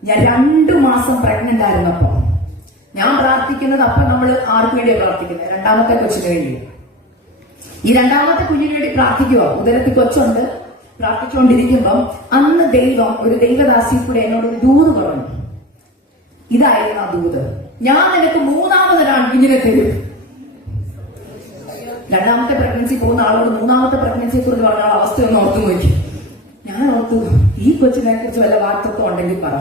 ഞാൻ 2 മാസം പ്രഗ്നന്റ് ആയിരുന്നപ്പോ ഞാൻ പ്രാർത്ഥിക്കുന്നത്, അപ്പൊ നമ്മൾ ആർക്ക് വേണ്ടിയാണ് പ്രാർത്ഥിക്കുന്നത്? 2ാമത്തെ കൊച്ചിന് വേണ്ടി. ഈ 2ാമത്തെ കുഞ്ഞിന് വേണ്ടി പ്രാർത്ഥിക്കുക. ഉദരത്തിൽ കൊച്ചുണ്ട്. പ്രാർത്ഥിച്ചുകൊണ്ടിരിക്കുമ്പം അന്ന് ദൈവം ഒരു ദൈവദാസി കൂടെ എന്നോട് ഒരു ദൂത് പറഞ്ഞു. ഇതായിരുന്നു ആ ദൂത്, ഞാൻ നിനക്ക് 3ാമതൊരു ആൺകുഞ്ഞിനെ തരും. 2ാമത്തെ പ്രഗ്നൻസി പോകുന്ന ആളോട് 3ാമത്തെ പ്രഗ്നൻസിയെ കുറിച്ച് പറഞ്ഞ അവസ്ഥ ഒന്ന് ഓർത്തു നോക്കി. ഞാൻ ഓർത്തു, ഈ കൊച്ചിനെ കുറിച്ച് വല്ല വാർത്തത്വം ഉണ്ടെങ്കിൽ പറ.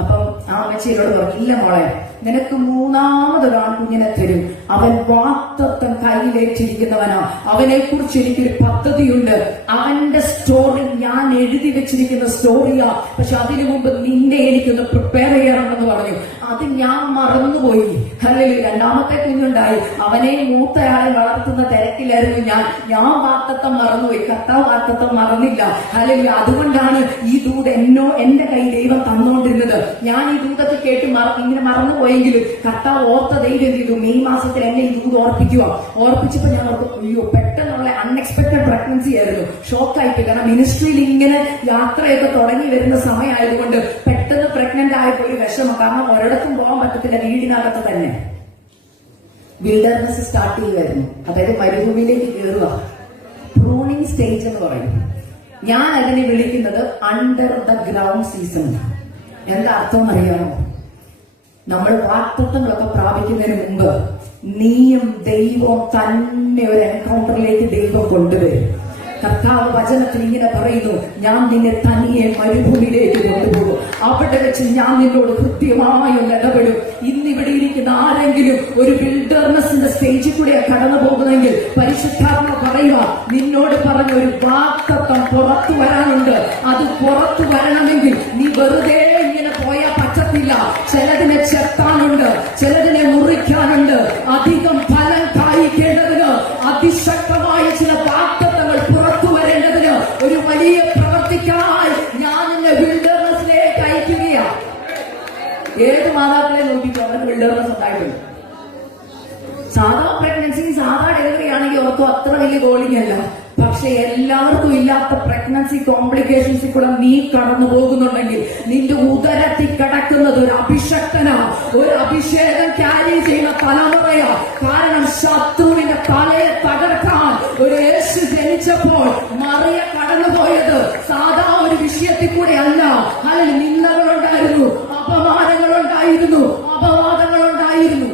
അപ്പം ആ അമ്മച്ചിയോട് പറഞ്ഞു, ഇല്ല മോളെ, നിനക്ക് 3ാമതൊരു ആൺകുഞ്ഞിനെ തരും. അവൻ വാഗ്ദത്തം കയ്യിലേറ്റിരിക്കുന്നവനാ. അവനെ കുറിച്ച് എനിക്കൊരു പദ്ധതിയുണ്ട്. അവന്റെ സ്റ്റോറി ഞാൻ എഴുതി വെച്ചിരിക്കുന്ന സ്റ്റോറിയാ. പക്ഷെ അതിനു മുമ്പ് നിന്നെ എനിക്കൊന്ന് പ്രിപ്പയർ ചെയ്യണമെന്ന് പറഞ്ഞു. അത് ഞാൻ മറന്നുപോയി. അല്ലെങ്കിൽ 2ാമത്തെ കുഞ്ഞുണ്ടായി. അവനെ മൂത്തയാളെ വളർത്തുന്ന തിരക്കിലായിരുന്നു ഞാൻ വാഗ്ദത്തം മറന്നുപോയി. കർത്താവ് വാഗ്ദത്തം മറന്നില്ല. അല്ലെങ്കിൽ അതുകൊണ്ടാണ് ഈ ദൂത് എന്റെ കൈ ദൈവം തന്നുകൊണ്ടിരുന്നത്. ഞാൻ ഈ ദൂതത്തെ കേട്ട് ഇങ്ങനെ മറന്നുപോയി പോയെങ്കിലും കർത്താവ് ഓർത്ത ദൈവം എന്ത് ചെയ്തു? മെയ് മാസത്തിൽ എന്നെ ഇത് ഓർപ്പിച്ചപ്പോ ഞാൻ ഓർത്തു, അയ്യോ പെട്ടെന്നുള്ള അൺഎക്സ്പെക്ടഡ് പ്രഗ്നൻസി ആയിരുന്നു. ഷോക്കായിപ്പോയി. കാരണം മിനിസ്ട്രിയിൽ ഇങ്ങനെ യാത്രയൊക്കെ തുടങ്ങി വരുന്ന സമയമായതുകൊണ്ട് പെട്ടെന്ന് പ്രഗ്നന്റ് ആയപ്പോ ഒരു വിഷമം. കാരണം ഒരിടത്തും പോകാൻ പറ്റത്തില്ല, വീടിനകത്ത് തന്നെ. വിൽഡർനെസ് സ്റ്റാർട്ട് ചെയ്യുമായിരുന്നു, അതായത് മരുഭൂമിയിലേക്ക് കയറുക. പ്രൂണിംഗ് സ്റ്റേജ് എന്ന് പറയും. ഞാൻ അതിനെ വിളിക്കുന്നത് അണ്ടർ ദ ഗ്രൗണ്ട് സീസൺ. എന്താ അർത്ഥം അറിയാമോ? നമ്മൾ വാഗ്ദത്തങ്ങളൊക്കെ പ്രാപിക്കുന്നതിന് മുമ്പ് നീയും ദൈവം തന്നെ ഒരു എൻകൗണ്ടറിലേക്ക് ദൈവം കൊണ്ടുവരും. കർത്താവ് വചനത്തിൽ ഇങ്ങനെ പറയുന്നു, ഞാൻ നിന്നെ തനിയെ മരുഭൂമിയിലേക്ക് കൊണ്ടുപോകും. അവിടെ വെച്ച് ഞാൻ നിന്നോട് കൃത്യമായി ഒന്ന് ഇടപെടും. ഇന്നിവിടെ ഇരിക്കുന്ന ആരെങ്കിലും ഒരു വിൽഡർനെസിന്റെ സ്റ്റേജിൽ കൂടെ കടന്നു പോകുന്നെങ്കിൽ പരിശുദ്ധാത്മ പറയുക, നിന്നോട് പറഞ്ഞ ഒരു വാഗ്ദത്തം പുറത്തു വരാനുണ്ട്. അത് പുറത്തു വരണമെങ്കിൽ നീ വെറുതെ ഇങ്ങനെ പോയാൽ പറ്റത്തില്ല. ചിലതിനെ ചെത്താനുണ്ട്, ചിലതിനെ മുറിക്കാനുണ്ട്. അധികം ഫലം കായ്ക്കേണ്ടതിന് അതിശക്തമായ ചില വാഗ്ദത്തങ്ങൾ പുറത്തു വരേണ്ടതിന് ഒരു വലിയ പ്രവർത്തിക്കായി ഞാൻ നിന്നെ വിൽഡർനെസ്സിലേക്ക് അയക്കുകയാണ്. ഏത് മാതാക്കളെ നോക്കിയിട്ട് അവർക്ക് വിൽഡർനെസ് ഉണ്ടായിട്ടുണ്ട്. സാധാ പ്രഗ്നൻസി, സാധാ ഡെലിവറി ആണെങ്കിൽ ഓർക്കും അത്ര വലിയ ഗോളിംഗ് അല്ല. പക്ഷെ എല്ലാവർക്കും ഇല്ലാത്ത പ്രഗ്നൻസി കോംപ്ലിക്കേഷൻസിൽ കൂടെ നീ കടന്നു പോകുന്നുണ്ടെങ്കിൽ നിന്റെ ഉദരത്തിൽ കിടക്കുന്നത് ഒരു അഭിഷക്തനാ, ഒരു അഭിഷേകം ക്യാരി ചെയ്യുന്ന തലമുറയാ. കാരണം ശത്രുവിന്റെ തലയെ തകർക്കാൻ ഒരു യേശു ജനിച്ചപ്പോൾ മറിയ കടന്നുപോയത് സാധാ ഒരു വിഷയത്തിൽ കൂടെ അല്ല. അതിൽ നിന്ദകളുണ്ടായിരുന്നു, അപമാനങ്ങളുണ്ടായിരുന്നു, അപവാദങ്ങളുണ്ടായിരുന്നു.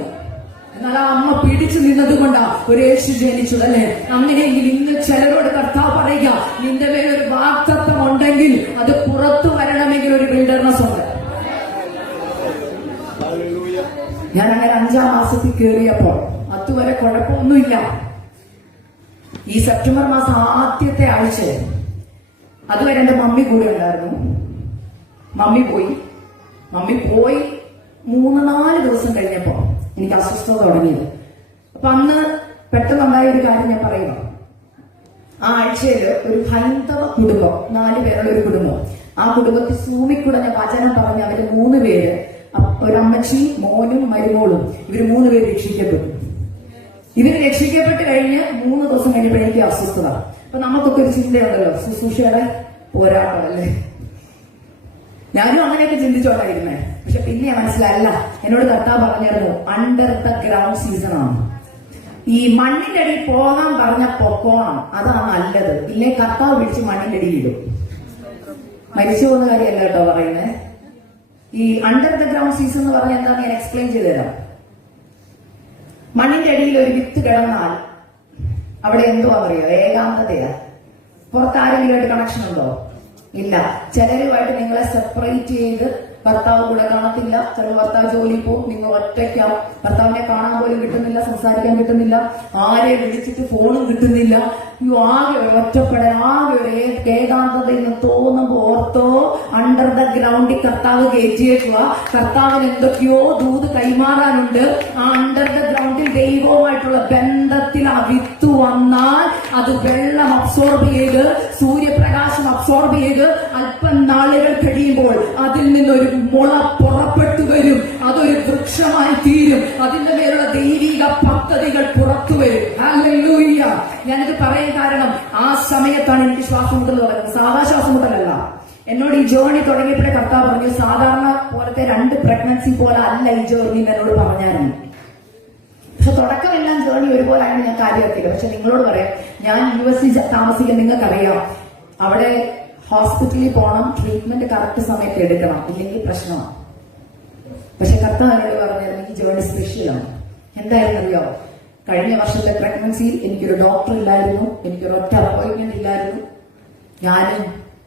എന്നാൽ ആ അമ്മ പിടിച്ചു നിന്നതുകൊണ്ടാ ഒരു യേശു ജനിച്ചത്, അല്ലെ? അങ്ങനെയെങ്കിൽ ഇന്ന് ചിലരോട് കർത്താവ് പറയുക, നിന്റെ മേൽ ഒരു വാഗ്ദത്തം ഉണ്ടെങ്കിൽ അത് പുറത്തു വരണമെങ്കിൽ ഒരു വിൽഡർനെസ് ഉണ്ട്. ഞാൻ അങ്ങനെ 5-ാം മാസത്തിൽ കയറിയപ്പോൾ അതുവരെ കുഴപ്പമൊന്നുമില്ല. ഈ സെപ്റ്റംബർ മാസം ആദ്യത്തെ ആഴ്ച അതുവരെ എന്റെ മമ്മി കൂടെ ഉണ്ടായിരുന്നു. മമ്മി പോയി 3-4 ദിവസം കഴിഞ്ഞപ്പോ എനിക്ക് അസ്വസ്ഥത തുടങ്ങിയത്. അപ്പൊ അന്ന് പെട്ടെന്നുണ്ടായ ഒരു കാര്യം ഞാൻ പറയുക. ആ ആഴ്ചയില് ഒരു ഹൈന്ദവ കുടുംബം, 4 പേരുള്ള ഒരു കുടുംബം. ആ കുടുംബത്തിൽ സൂമിക്കൂടെ ഞാൻ വചനം പറഞ്ഞ് അവര് 3 പേര്, ഒരമ്മച്ചി, മോനും മരുമോളും, ഇവര് 3 പേര് രക്ഷിക്കപ്പെട്ടു. ഇവര് രക്ഷിക്കപ്പെട്ട് കഴിഞ്ഞ് 3 ദിവസം കഴിഞ്ഞപ്പോൾ എനിക്ക് അസ്വസ്ഥത. അപ്പൊ നമുക്കൊക്കെ ഒരു ചിന്തയുണ്ടല്ലോ, ശുശ്രൂഷയുടെ പോരാട്ടം, അല്ലേ? ഞാനും അങ്ങനെയൊക്കെ ചിന്തിച്ചോണ്ടായിരുന്നേ. പക്ഷെ പിന്നെ മനസ്സിലായല്ല, എന്നോട് കർത്താവ് പറഞ്ഞിരുന്നു അണ്ടർ ദ ഗ്രൗണ്ട് സീസൺ ആണ്. ഈ മണ്ണിന്റെ അടിയിൽ പോകാൻ പറഞ്ഞ പൊക്കോണം, അതാണ് നല്ലത്. ഇല്ലേ കർത്താവ് പിടിച്ച് മണ്ണിന്റെ അടിയിൽ ഇടും. മരിച്ചു പോകുന്ന കാര്യമല്ല കേട്ടോ പറയുന്നത്. ഈ അണ്ടർ ദ ഗ്രൗണ്ട് സീസൺ എന്ന് പറഞ്ഞാൽ എന്താ, ഞാൻ എക്സ്പ്ലെയിൻ ചെയ്തു തരാം. മണ്ണിന്റെ അടിയിൽ ഒരു വിത്ത് കിടന്നാൽ അവിടെ എന്തോ അറിയോ, ഏകാന്തതയാ. പുറത്താരെങ്കിലുമായിട്ട് കണക്ഷൻ ഉണ്ടോ? ഇല്ല. ചിലരുമായിട്ട് നിങ്ങളെ സെപ്പറേറ്റ് ചെയ്ത് ഭർത്താവ് കൂടെ കാണത്തില്ല. ചില ഭർത്താവ് ജോലി പോകും, നിങ്ങൾ ഒറ്റയ്ക്കാവും. ഭർത്താവിനെ കാണാൻ പോലും കിട്ടുന്നില്ല, സംസാരിക്കാൻ കിട്ടുന്നില്ല, ആരെ വിളിച്ചിട്ട് ഫോണും കിട്ടുന്നില്ല. ആകെ ഒരു ഒറ്റപ്പെടൽ, ആകെ ഒരു ഏകാന്തത എന്ന് തോന്നുമ്പോ ഓർത്തോ, അണ്ടർ ദ ഗ്രൗണ്ടിൽ കർത്താവ് കയറ്റിയേക്കുക. കർത്താവിന് എന്തൊക്കെയോ ദൂത് കൈമാറാനുണ്ട്. ആ അണ്ടർ ദ ഗ്രൗണ്ടിൽ ദൈവവുമായിട്ടുള്ള ബന്ധത്തിൽ ആ വിത്ത് വന്നാൽ അത് വെള്ളം അബ്സോർബ് ചെയ്ത്, സൂര്യപ്രകാശം അബ്സോർബ് ചെയ്ത് അല്പം നാളുകൾ കഴിയുമ്പോൾ അതിൽ നിന്നൊരു മുള പുറപ്പെട്ടു വരും. അതൊരു വൃക്ഷമായി തീരും. അതിന്റെ മേലുള്ള ദൈവിക പദ്ധതികൾ പുറത്തു വരും. ഹല്ലേലൂയ. ഞാനിത് പറയാൻ കാരണം ആ സമയത്താണ് എനിക്ക് ശ്വാസം മുട്ടൽ തുടങ്ങുന്നത്. സാധാ ശ്വാസം മുട്ടലല്ല. എന്നോട് ഈ ജേർണി തുടങ്ങിയപ്പോഴേ കർത്താവ് പറഞ്ഞു, സാധാരണ പോലത്തെ 2 പ്രഗ്നൻസി പോലെ അല്ല ഈ ജേർണി എന്നോട് പറഞ്ഞായിരുന്നു. പക്ഷെ തുടക്കമെല്ലാം ജേർണി ഒരുപോലെ ആയിരുന്നു, ഞാൻ കാര്യമാക്കില്ല. പക്ഷെ നിങ്ങളോട് പറയാം, ഞാൻ US താമസിക്കാൻ നിങ്ങൾക്കറിയാം, അവിടെ ഹോസ്പിറ്റലിൽ പോകണം, ട്രീറ്റ്മെന്റ് കറക്റ്റ് സമയത്ത് എടുക്കണം, ഇല്ലെങ്കിൽ പ്രശ്നമാണ്. പക്ഷെ കർത്താവ് എന്നോട് പറഞ്ഞായിരുന്നു ഈ ജേർണി സ്പെഷ്യലാണ്. എന്തായിരുന്നു അറിയോ? കഴിഞ്ഞ വർഷത്തെ പ്രഗ്നൻസിയിൽ എനിക്കൊരു ഡോക്ടർ ഇല്ലായിരുന്നു, എനിക്കൊരു ഒറ്റ അപ്പോയിന്റ്മെന്റ് ഇല്ലായിരുന്നു. ഞാനും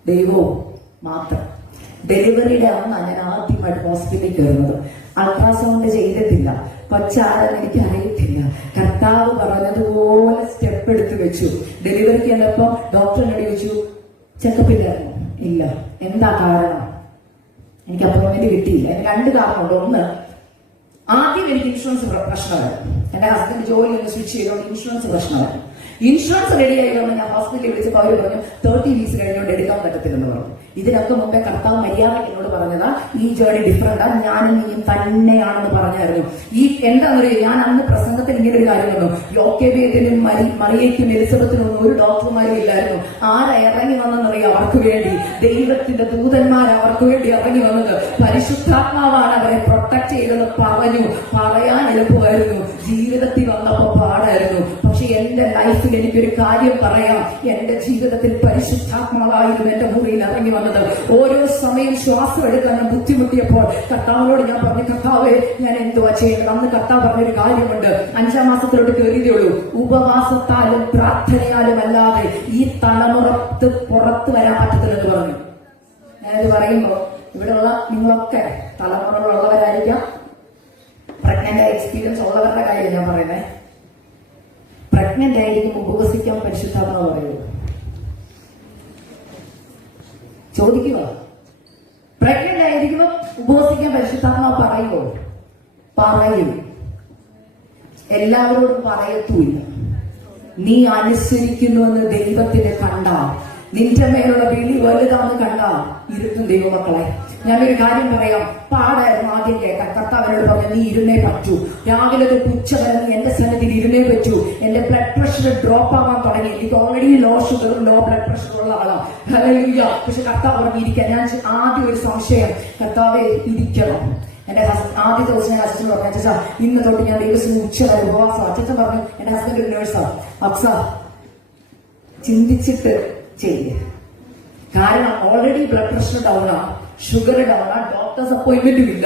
ദൈവവും മാത്രം. ഡെലിവറിയുടെ അന്നാണ് ഞാൻ ആദ്യമായിട്ട് ഹോസ്പിറ്റലിൽ കയറുന്നത്. അൾട്രാസൗണ്ട് ചെയ്തിട്ടില്ല, കൊച്ചാരെന്ന് എനിക്ക് അറിയത്തില്ല. കർത്താവ് പറഞ്ഞതുപോലെ സ്റ്റെപ്പ് എടുത്ത് വെച്ചു. ഡെലിവറിക്ക് ചെന്നപ്പോ ഡോക്ടർ എന്നോട് ചോദിച്ചു, ചെക്കപ്പ് ഇല്ലായിരുന്നു? ഇല്ല. എന്താ കാരണം? എനിക്ക് അപ്പോയിന്റ്മെന്റ് കിട്ടിയില്ല. എനിക്ക് 2 കാരണമുണ്ട്. ഒന്ന്, ആദ്യം എനിക്ക് ഇൻഷുറൻസ് പ്രശ്നമായിരുന്നു. എന്റെ ഹസ്ബൻഡ് ജോലി ഒന്ന് സ്വിച്ച് ചെയ്തോണ്ട് ഇൻഷുറൻസ് പ്രശ്നമായിരുന്നു. ഇൻഷുറൻസ് റെഡിയായി വന്ന് ഞാൻ ഹോസ്പിറ്റലിൽ വിളിച്ചപ്പോൾ അവർ പറഞ്ഞു 30 വീക്സ് കഴിഞ്ഞുകൊണ്ട് എടുക്കാൻ പറ്റത്തില്ലെന്ന് പറഞ്ഞു. ഇതിനൊക്കെ മുമ്പേ കർത്താവ് മര്യാദയ്ക്ക് എന്നോട് പറഞ്ഞതാ, ഈ ജേർണി ഡിഫറൻറ്റാ, ഞാനും നീയും തന്നെയാണെന്ന് പറഞ്ഞായിരുന്നു. ഈ എന്താണെന്നറിയോ, ഞാൻ അന്ന് പ്രസംഗത്തിൽ ഇങ്ങനെ ഒരു കാര്യം പറഞ്ഞു, യോക്കേബേദിനും മറിയയ്ക്കും എലിസബത്തിനും ഒന്നും ഒരു ഡോക്ടർമാരും ഇല്ലായിരുന്നു. ആരാ ഇറങ്ങി വന്നെന്നറിയോ അവർക്ക് വേണ്ടി? ദൈവത്തിന്റെ ദൂതന്മാർ അവർക്ക് വേണ്ടി ഇറങ്ങി വന്നത്. പരിശുദ്ധാത്മാവാണ് അവരെ പ്രൊട്ടക്ട് ചെയ്തെന്ന് പറഞ്ഞു. പറയാൻ എളുപ്പമായിരുന്നു, ജീവിതത്തിൽ വന്നപ്പോ പാടായിരുന്നു. പക്ഷെ എന്റെ ലൈഫിൽ എനിക്കൊരു കാര്യം പറയാം, എന്റെ ജീവിതത്തിൽ പരിശുദ്ധാത്മാവായിരുന്നു എന്റെ മുറിയിൽ ഇറങ്ങി വന്നത്. ഓരോ സമയം ശ്വാസം എടുക്കാൻ ഞാൻ ബുദ്ധിമുട്ടിയപ്പോൾ കർത്താവിനോട് ഞാൻ പറഞ്ഞു, കർത്താവേ ഞാൻ എന്തുവാ ചെയ്യേണ്ടത്? അന്ന് കർത്താവ് പറഞ്ഞൊരു കാര്യമുണ്ട്, 5ാം മാസത്തിലോട്ട് കയറിയതേ ഉള്ളൂ. ഉപവാസത്താലും പ്രാർത്ഥനയാലും അല്ലാതെ ഈ തലമുറത്ത് പുറത്ത് വരാൻ പറ്റത്തില്ലെന്ന് പറഞ്ഞു. ഞാനത് പറയുമ്പോ ഇവിടെയുള്ള നിങ്ങളൊക്കെ തലമുറകളുള്ളവരായിരിക്കാം, പ്രഗ്നന്റ് എക്സ്പീരിയൻസ് ഉള്ളവരുടെ കാര്യം ഞാൻ പറയുന്നത്. പ്രഗ്നന്റ് ആയിരിക്കും ഉപവസിക്കാൻ പരിശുദ്ധാത്മാവ് പറയൂ? ചോദിക്കുക. പ്രഗ്നന്റ് ആയിരിക്കുമ്പോ ഉപവസിക്കാൻ പരിശുദ്ധാത്മാവ് പറയുമോ? പറയും. എല്ലാവരോടും പറയത്തുമില്ല. നീ അനുസരിക്കുന്നുവെന്ന് ദൈവത്തിന് കണ്ടാൽ, നിന്റെ മേലുള്ള വിളി വലുതാന്ന് കണ്ടാൽ ഇരുത്തും ദൈവമക്കളെ. ഞാനൊരു കാര്യം പറയാം, പാടായിരുന്നു ആദ്യം കേൾക്കാൻ. കർത്താവിനോട് പറഞ്ഞു, നീ ഇരുന്നേ പറ്റൂ. രാവിലെ തൊട്ട് ഉച്ച വരെ നീ എന്റെ സന്നിധിയിൽ ഇരുന്നേ പറ്റൂ. എന്റെ ബ്ലഡ് പ്രഷർ ഡ്രോപ്പ് ആവാൻ തുടങ്ങി. എനിക്ക് already low sugar, low blood pressure ഉള്ള ആളാണ്. ഹല്ലേലൂയ. പക്ഷെ കർത്താവ് പറഞ്ഞിരിക്കാൻ. ഞാൻ ആദ്യം ഒരു സംശയം, കർത്താവെ ഇരിക്കണം. എന്റെ ആദ്യ ദിവസം ഞാൻ അച്ഛൻ പറഞ്ഞു, അച്ഛാ ഇന്ന് തൊട്ട് ഞാൻ ദിവസം ഉച്ച വരെ ഉപവാസം. അച്ഛൻ പറഞ്ഞു, എന്റെ ഹസ്ബൻഡ് ഒരു നേഴ്സാണ്, അക്സ ചിന്തിച്ചിട്ട് ചെയ്യേ. കാരണം ഓൾറെഡി ബ്ലഡ് പ്രഷർ ഡൗൺ ആണ്, ഷുഗർ ഡൗൺ ആണ്, ഡോക്ടേഴ്സ് അപ്പോയിന്റ്മെന്റും ഇല്ല,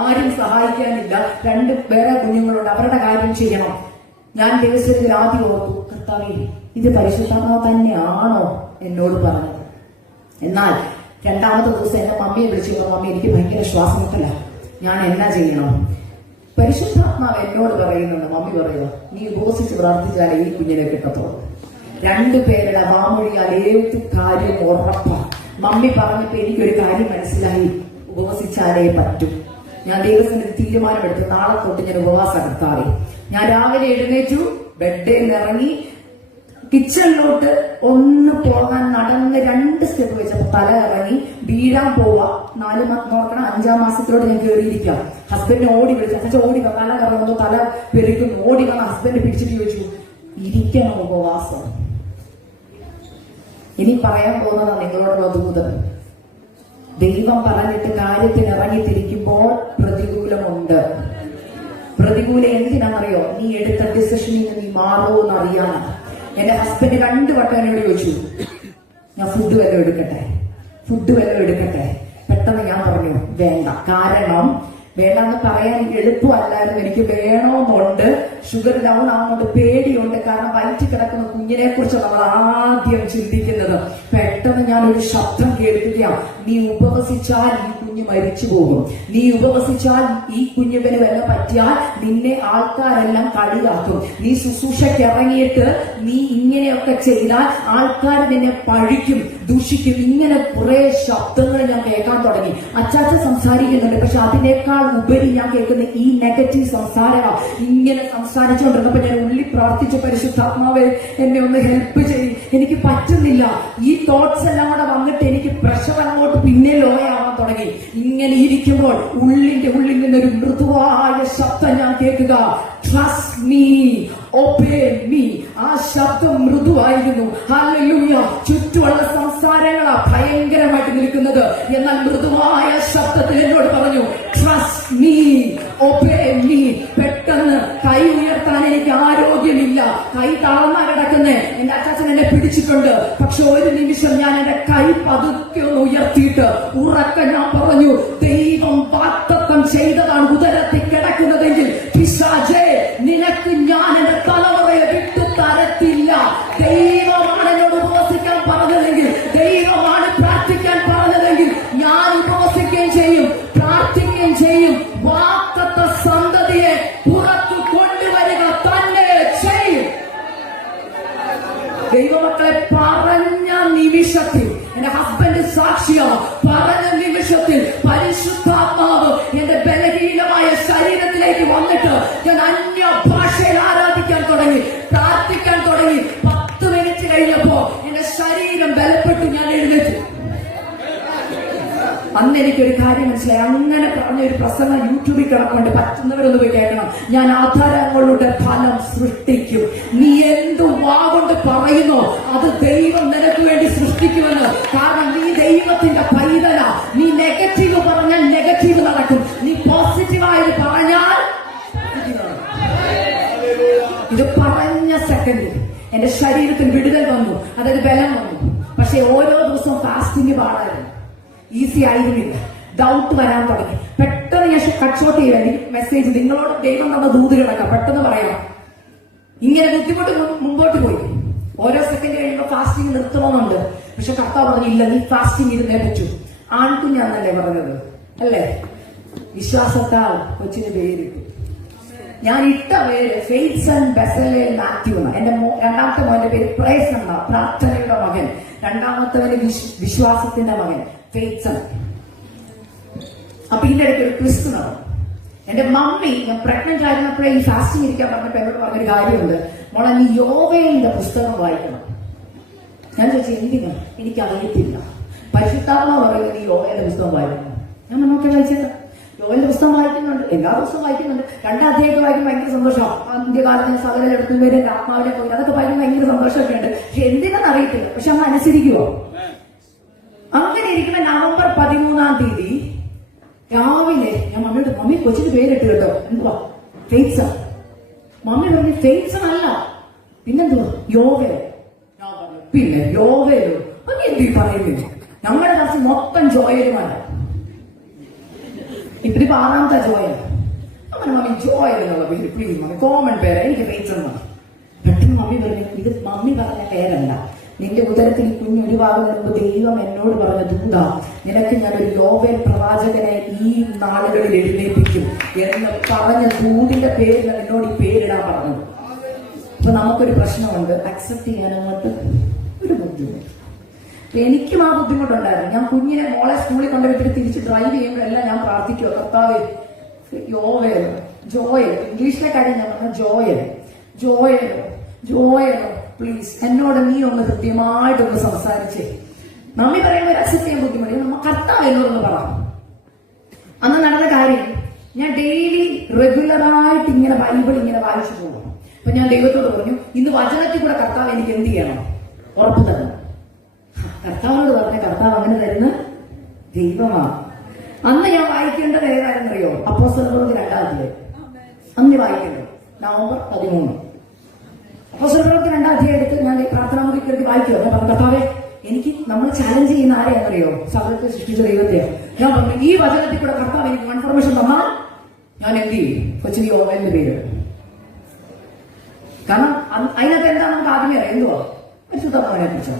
ആരും സഹായിക്കാനില്ല, 2 വേറെ കുഞ്ഞുങ്ങളുണ്ട്, അവരുടെ കാര്യം ചെയ്യണം. ഞാൻ ദിവസത്തിൽ ആദ്യം ഓർത്തു, കർത്താവേ ഇത് പരിശുദ്ധാത്മാവ് തന്നെയാണോ എന്നോട് പറഞ്ഞത്? എന്നാൽ 2ാമത്തെ ദിവസം എന്റെ മമ്മിയെ വിളിച്ചു, മമ്മി എനിക്ക് ഭയങ്കര ശ്വാസമുട്ടല, ഞാൻ എന്നാ ചെയ്യണം? പരിശുദ്ധാത്മാവ് എന്നോട് പറയുന്നുണ്ട്, മമ്മി പറയുക, നീ ഉപവസിച്ച് പ്രാർത്ഥിച്ചാലേ ഈ കുഞ്ഞിനെ കിട്ടത്തുള്ളൂ. 2 പേരുടെ വാമൊഴിയാൽ ഏത് കാര്യം ഉറപ്പാണ്. മമ്മി പറഞ്ഞപ്പോ എനിക്കൊരു കാര്യം മനസ്സിലായി, ഉപവസിച്ചാലേ പറ്റും. ഞാൻ ദൈവത്തിന്റെ തീരുമാനമെടുത്ത് നാളെ തൊട്ട് ഞാൻ ഉപവാസം നടത്താറി. ഞാൻ രാവിലെ എഴുന്നേറ്റു, ബെഡിൽ നിന്ന് ഇറങ്ങി കിച്ചണിലോട്ട് ഒന്ന് പോകാൻ നടന്ന് 2 സ്റ്റെപ്പ് വെച്ചപ്പോ തല ഇറങ്ങി വീഴാൻ പോവാ. 4 നോക്കണം, 5ാം മാസത്തിലോട്ട് ഞാൻ കയറിയിരിക്കാം. ഹസ്ബൻഡിനെ ഓടി വിളിച്ചു, അച്ഛൻ ഓടി വന്ന തല കറങ്ങുന്നു, തല പെരുക്കുന്നു. ഓടി വന്ന ഹസ്ബൻഡ് പിടിച്ചിട്ട് ചോദിച്ചു, ഇരിക്കണം ഉപവാസം? ഇനി പറയാൻ പോകുന്നതാണ് നിങ്ങളോടുള്ള ദൂതൻ. ദൈവം പറഞ്ഞിട്ട് കാര്യത്തിന് ഇറങ്ങിത്തിരിക്കുമ്പോൾ പ്രതികൂലമുണ്ട്. പ്രതികൂലം എന്തിനാണെന്നറിയോ? നീ എടുത്ത ഡിസിഷനിൽ നീ മാറുമോ എന്നറിയാനാണ്. എന്റെ ഹസ്ബൻഡ് 2 വട്ടം എന്നോട് ചോദിച്ചു, ഞാൻ ഫുഡ് വല്ലതും എടുക്കട്ടെ? പെട്ടെന്ന് ഞാൻ പറഞ്ഞു വേണ്ട. കാരണം വേണ്ടെന്ന് പറയാൻ എളുപ്പമല്ലായിരുന്നു, എനിക്ക് വേണമെന്നുണ്ട്. ഷുഗർ ഡൗൺ ആവുന്നുണ്ട്, പേടിയുണ്ട്. കാരണം വയറ്റിൽ കിടക്കുന്ന കുഞ്ഞിനെ കുറിച്ച് നമ്മൾ ആദ്യം ചിന്തിക്കുന്നത്. പെട്ടെന്ന് ഞാൻ ഒരു ശബ്ദം കേൾക്കുകയാണ്, നീ ഉപവസിച്ചാൽ ഈ കുഞ്ഞ് മരിച്ചു പോകും. നീ ഉപവസിച്ചാൽ ഈ കുഞ്ഞിന് വല്ല പറ്റിയാൽ നിന്നെ ആൾക്കാരെല്ലാം കളിയാക്കും. നീ ശുശ്രൂഷയ്ക്ക് ഇറങ്ങിയിട്ട് നീ ഇങ്ങനെയൊക്കെ ചെയ്താൽ ആൾക്കാർ നിന്നെ പഴിക്കും, ദൂഷിക്കും. ഇങ്ങനെ കുറെ ശബ്ദങ്ങൾ ഞാൻ കേൾക്കാൻ തുടങ്ങി. അച്ചാച്ച സംസാരിക്കുന്നുണ്ട്, പക്ഷെ അതിനേക്കാൾ ഉപരി ഞാൻ കേൾക്കുന്ന ഈ നെഗറ്റീവ് സംസാരമാണ്. ഇങ്ങനെ സംസാരിച്ചുകൊണ്ടിരുന്നപ്പോ ഞാൻ ഉള്ളി പ്രാർത്ഥിച്ചു, പരിശുദ്ധാത്മാവേ എന്നെ ഒന്ന് ഹെൽപ്പ് ചെയ്യും, എനിക്ക് പറ്റുന്നില്ല. ഈ തോട്ട്സ് എല്ലാം കൂടെ വന്നിട്ട് എനിക്ക് പ്രഷർ അങ്ങോട്ട് പിന്നെ ലോയാവാൻ തുടങ്ങി. ഇങ്ങനെ ഇരിക്കുമ്പോൾ ഉള്ളിൽ നിന്നൊരു മൃദുവായ ശബ്ദം ഞാൻ കേൾക്കുക, ട്രസ്റ്റ് മീ, ഒബേ മീ. ആ ശബ്ദം മൃദുവായിരുന്നു. ഹല്ലേലൂയ. ചുറ്റുമുള്ള സംസാരങ്ങളാ ഭയങ്കരമായിട്ട് നിൽക്കുന്നത്. എന്നാൽ മൃദുവായ ശബ്ദത്തിൽ എന്നോട് പറഞ്ഞു, ട്രസ്റ്റ് മീ, ഒബേ മീ. പെട്ടെന്ന് കൈ ഉയർത്താൻ എനിക്ക് ആരോഗ്യമില്ല, കൈ താഴ്ന്നാ കിടക്കുന്നേ. എന്റെ അച്ഛൻ എന്നെ പിടിച്ചിട്ടുണ്ട്. പക്ഷെ ഒരു നിമിഷം ഞാൻ എന്റെ കൈ പതുക്കെ ഒന്ന് ഉയർത്തിയിട്ട് ഉറക്കെ ഞാൻ പറഞ്ഞു, ദൈവം വാഗ്ദത്തം ചെയ്തതാണ് ഉദരത്തിൽ കിടക്കുന്നതെങ്കിൽ പിശാചേ നിനക്ക് ഞാൻ എന്റെ തലമുറയെ വിട്ടു തരത്തില്ല. ദൈവമാണ് എന്നോട് ഉപവസിക്കാൻ പറഞ്ഞതെങ്കിൽ, ദൈവമാണ് പ്രാർത്ഥിക്കാൻ പറഞ്ഞതെങ്കിൽ ഞാൻ ഉപവസിക്കുകയും ചെയ്യും, പ്രാർത്ഥിക്കുകയും ചെയ്യും. വാഗ്ദത്ത സന്തതിയെ പുറത്തു കൊണ്ടുവരിക തന്നെ ചെയ്യും. ദൈവമക്കളെ, പറഞ്ഞ നിമിഷത്തിൽ എന്റെ ഹസ്ബൻഡ് സാക്ഷിയാണ്. പറഞ്ഞ നിമിഷത്തിൽ പരിശുദ്ധാത്മാവ് എന്റെ ബലഹീനമായ ശരീരത്തിലേക്ക് വന്നിട്ട് ഞാൻ അന്യ ഭാഷയിൽ ആരാധിക്കാൻ തുടങ്ങി, പ്രാർത്ഥിക്കാൻ തുടങ്ങി. അന്ന് എനിക്കൊരു കാര്യം മനസ്സിലായി. അങ്ങനെ പറഞ്ഞ ഒരു പ്രസംഗം യൂട്യൂബിൽ കിടക്കുന്നുണ്ട്, പറ്റുന്നവരൊന്ന് പോയി കേൾക്കണം. ഞാൻ ആധാരങ്ങളുടെ ഫലം സൃഷ്ടിക്കും. നീ എന്ത് വാഗൊണ്ട് പറയുന്നോ അത് ദൈവം നിനക്ക് വേണ്ടി സൃഷ്ടിക്കുമെന്ന്. കാരണം നീ ദൈവത്തിന്റെ പൈതല. നീ നെഗറ്റീവ് പറഞ്ഞാൽ നെഗറ്റീവ് നടക്കും, നീ പോസിറ്റീവായത് പറഞ്ഞാൽ. ഇത് പറഞ്ഞ സെക്കൻഡിൽ എന്റെ ശരീരത്തിൽ വിടുതൽ വന്നു, അതായത് ബലം വന്നു. പക്ഷെ ഓരോ ദിവസവും ഫാസ്റ്റിംഗ് പാടായിരുന്നു, ഈസി ആയിരുന്നില്ല. ഡൗട്ട് വരാൻ തുടങ്ങി. പെട്ടെന്ന് ഞാൻ കട്ട് ഷോട്ട് ചെയ്യാൻ മെസ്സേജ്, നിങ്ങളോട് ദൈവം തന്ന ദൂത് കിടക്കാം, പെട്ടെന്ന് പറയാം. ഇങ്ങനെ ബുദ്ധിമുട്ട് മുമ്പോട്ട് പോയി. ഓരോ സെക്കൻഡ് കഴിയുമ്പോൾ ഫാസ്റ്റിംഗ് നിർത്തണമെന്നുണ്ട്. പക്ഷെ കർത്താവ് പറഞ്ഞില്ല, നീ ഫാസ്റ്റിംഗ് ഇരുന്നേ പറ്റൂ. ആൺകുഞ്ഞാന്നല്ലേ പറഞ്ഞത്, അല്ലേ? വിശ്വാസത്താൽ കൊച്ചിന് പേരിട്ടു. ഞാൻ ഇട്ട പേര് ഫെയ്ത്സൺ ബെസലേൽ മാത്യു എന്നാണ്. എന്റെ രണ്ടാമത്തെ മോന്റെ പേര് പ്രേസ് എന്ന, പ്രാർത്ഥനയുടെ മകൻ. രണ്ടാമത്തവന് വിശ്വാസത്തിന്റെ മകൻ ഫെയ്ത്സൺ. അപ്പൊ ഇതിന്റെ ഇടയ്ക്ക് ഒരു ട്വിസ്റ്റ് നടന്നു. എന്റെ മമ്മി, ഞാൻ പ്രഗ്നന്റ് ആയിരുന്നപ്പോഴേ ഈ ഫാസ്റ്റിംഗ് ഇരിക്കാൻ പറഞ്ഞപ്പോ എന്നോട് പറഞ്ഞൊരു കാര്യമുണ്ട്, മോളെ നീ യോവേലിന്റെ പുസ്തകം വായിക്കണം. ഞാൻ ചോദിച്ചു എന്തിനാ? എനിക്ക് അറിയത്തില്ല. പരിശുദ്ധാത്മ പറയുന്നത് നീ യോവേലിന്റെ പുസ്തകം വായിക്കണം. ഞാൻ നോക്കി വായിച്ചേക്കാം. യോവേലിന്റെ പുസ്തകം വായിക്കുന്നുണ്ട്, എല്ലാ ദിവസവും വായിക്കുന്നുണ്ട്. 2 അധ്യായം വായിക്കും, ഭയങ്കര സന്തോഷം. അന്ത്യകാലത്തിന് സകല എടുത്തു വരും, ആത്മാവിനെ പോയി, അതൊക്കെ വായിക്കും, ഭയങ്കര സന്തോഷമൊക്കെ ഉണ്ട്. പക്ഷെ എന്തിനാന്ന് അറിയത്തില്ല. പക്ഷെ അന്ന് അനുസരിക്കുവോ? അങ്ങനെ ഇരിക്കുന്ന നവംബർ 13 രാവിലെ ഞാൻ മമ്മിയോട്, മമ്മി കൊച്ചിന് പേരിട്ട് കേട്ടോ, എന്തുവാ? ഫെയ്ത്സൺ. മമ്മി പറഞ്ഞു ഫെയ്ത്സൺ അല്ല, പിന്നെന്തുവാ? യോവേൽ. ഞാൻ പറഞ്ഞു പിന്നെ യോവേലോ? മമ്മി എന്ത് പറയുന്നില്ല, ഞങ്ങളുടെ ക്ലാസ് മൊത്തം ജോയലുമാണ്. ഇത്തിരി 6ാമത്തെ ജോയൽ. അങ്ങനെ മമ്മി ജോയൽ എന്നുള്ള പേര് പ്ലീസ് മമ്മി, കോമൺ പേര്, എനിക്ക് ഫെയ്ത്സൺ എന്നാണ്. പെട്ടെന്ന് മമ്മി പറഞ്ഞു, ഇത് മമ്മി പറഞ്ഞ പേരല്ല, നിന്റെ ഉദരത്തിൽ ഈ കുഞ്ഞ് ഒഴിവാകുന്നതിന് മുമ്പ് ദൈവം എന്നോട് പറഞ്ഞ ദൂതാ, നിനക്ക് ഞാനൊരു യോവേൽ പ്രവാചകനെ ഈ നാളുകളിൽ എഴുന്നേൽപ്പിക്കും എന്ന് പറഞ്ഞ ദൂതിന്റെ പേരിൽ എന്നോട് ഈ പേരിടാൻ പറഞ്ഞത്. അപ്പൊ നമുക്കൊരു പ്രശ്നമുണ്ട്, അക്സെപ്റ്റ് ചെയ്യാൻ അങ്ങോട്ട് ഒരു ബുദ്ധിമുട്ട്. എനിക്കും ആ ബുദ്ധിമുട്ടുണ്ടായിരുന്നു. ഞാൻ കുഞ്ഞിനെ മോളെ സ്കൂളിൽ കൊണ്ടുപോയിട്ട് തിരിച്ച് ഡ്രൈവ് ചെയ്യുമ്പോഴെല്ലാം ഞാൻ പ്രാർത്ഥിക്കുക, കർത്താവേ യോവേൽ, ജോയൽ, ഇംഗ്ലീഷിലെ കാര്യം ഞാൻ പറഞ്ഞ ജോയലോ പ്ലീസ് എന്നോട് നീ ഒന്ന് കൃത്യമായിട്ടൊന്ന് സംസാരിച്ചേ. മമ്മി പറയുമ്പോൾ അക്സെപ്റ്റ് ചെയ്യാൻ ബുദ്ധിമുട്ട്, നമ്മ കർത്താവ് എന്നോടൊന്ന് പറ. അന്ന് നടന്ന കാര്യം, ഞാൻ ഡെയിലി റെഗുലറായിട്ട് ഇങ്ങനെ ബൈബിൾ ഇങ്ങനെ വായിച്ചു പോകും. അപ്പൊ ഞാൻ ദൈവത്തോട് പറഞ്ഞു, ഇന്ന് വചനത്തിൽ കൂടെ കർത്താവ് എനിക്ക് എന്ത് ചെയ്യണം? ഉറപ്പ് തരണം. കർത്താവിനോട് പറഞ്ഞ കർത്താവ് അങ്ങനെ തരുന്ന ദൈവമാണ്. അന്ന് ഞാൻ വായിക്കേണ്ടത് ഏതായിരുന്നറിയോ? അപ്പോസ്തലപ്രവൃത്തി 2-ാം അധ്യായം. അന്ന് വായിക്കേണ്ടത് നവംബർ 13. അപ്പോസ്തലപ്രവൃത്തി 2-ാം അധ്യായം എടുത്ത് ഞാൻ പ്രാർത്ഥനാ മുറിക്കെടുത്ത് വായിക്കുക. ഞാൻ പറഞ്ഞു, കർത്താവേ എനിക്ക് നമ്മൾ ചാലഞ്ച് ചെയ്യുന്ന ആരെയാണെന്നറിയോ? സകലത്തെ സൃഷ്ടിച്ച ദൈവത്തെയോ. ഞാൻ പറഞ്ഞു, ഈ വചനത്തിൽ കൂടെ കർത്താവ് എനിക്ക് കൺഫർമേഷൻ തന്നാൽ ഞാൻ എന്ത് ചെയ്യും? കൊച്ചിന് യോവേലിന്റെ പേര്. കാരണം അതിനകത്ത് എന്താ നമുക്ക് ആദ്യമേ അറിയാം, എന്തുവാ? പരിശുദ്ധാത്മാവിനെ കുറിച്ചോ?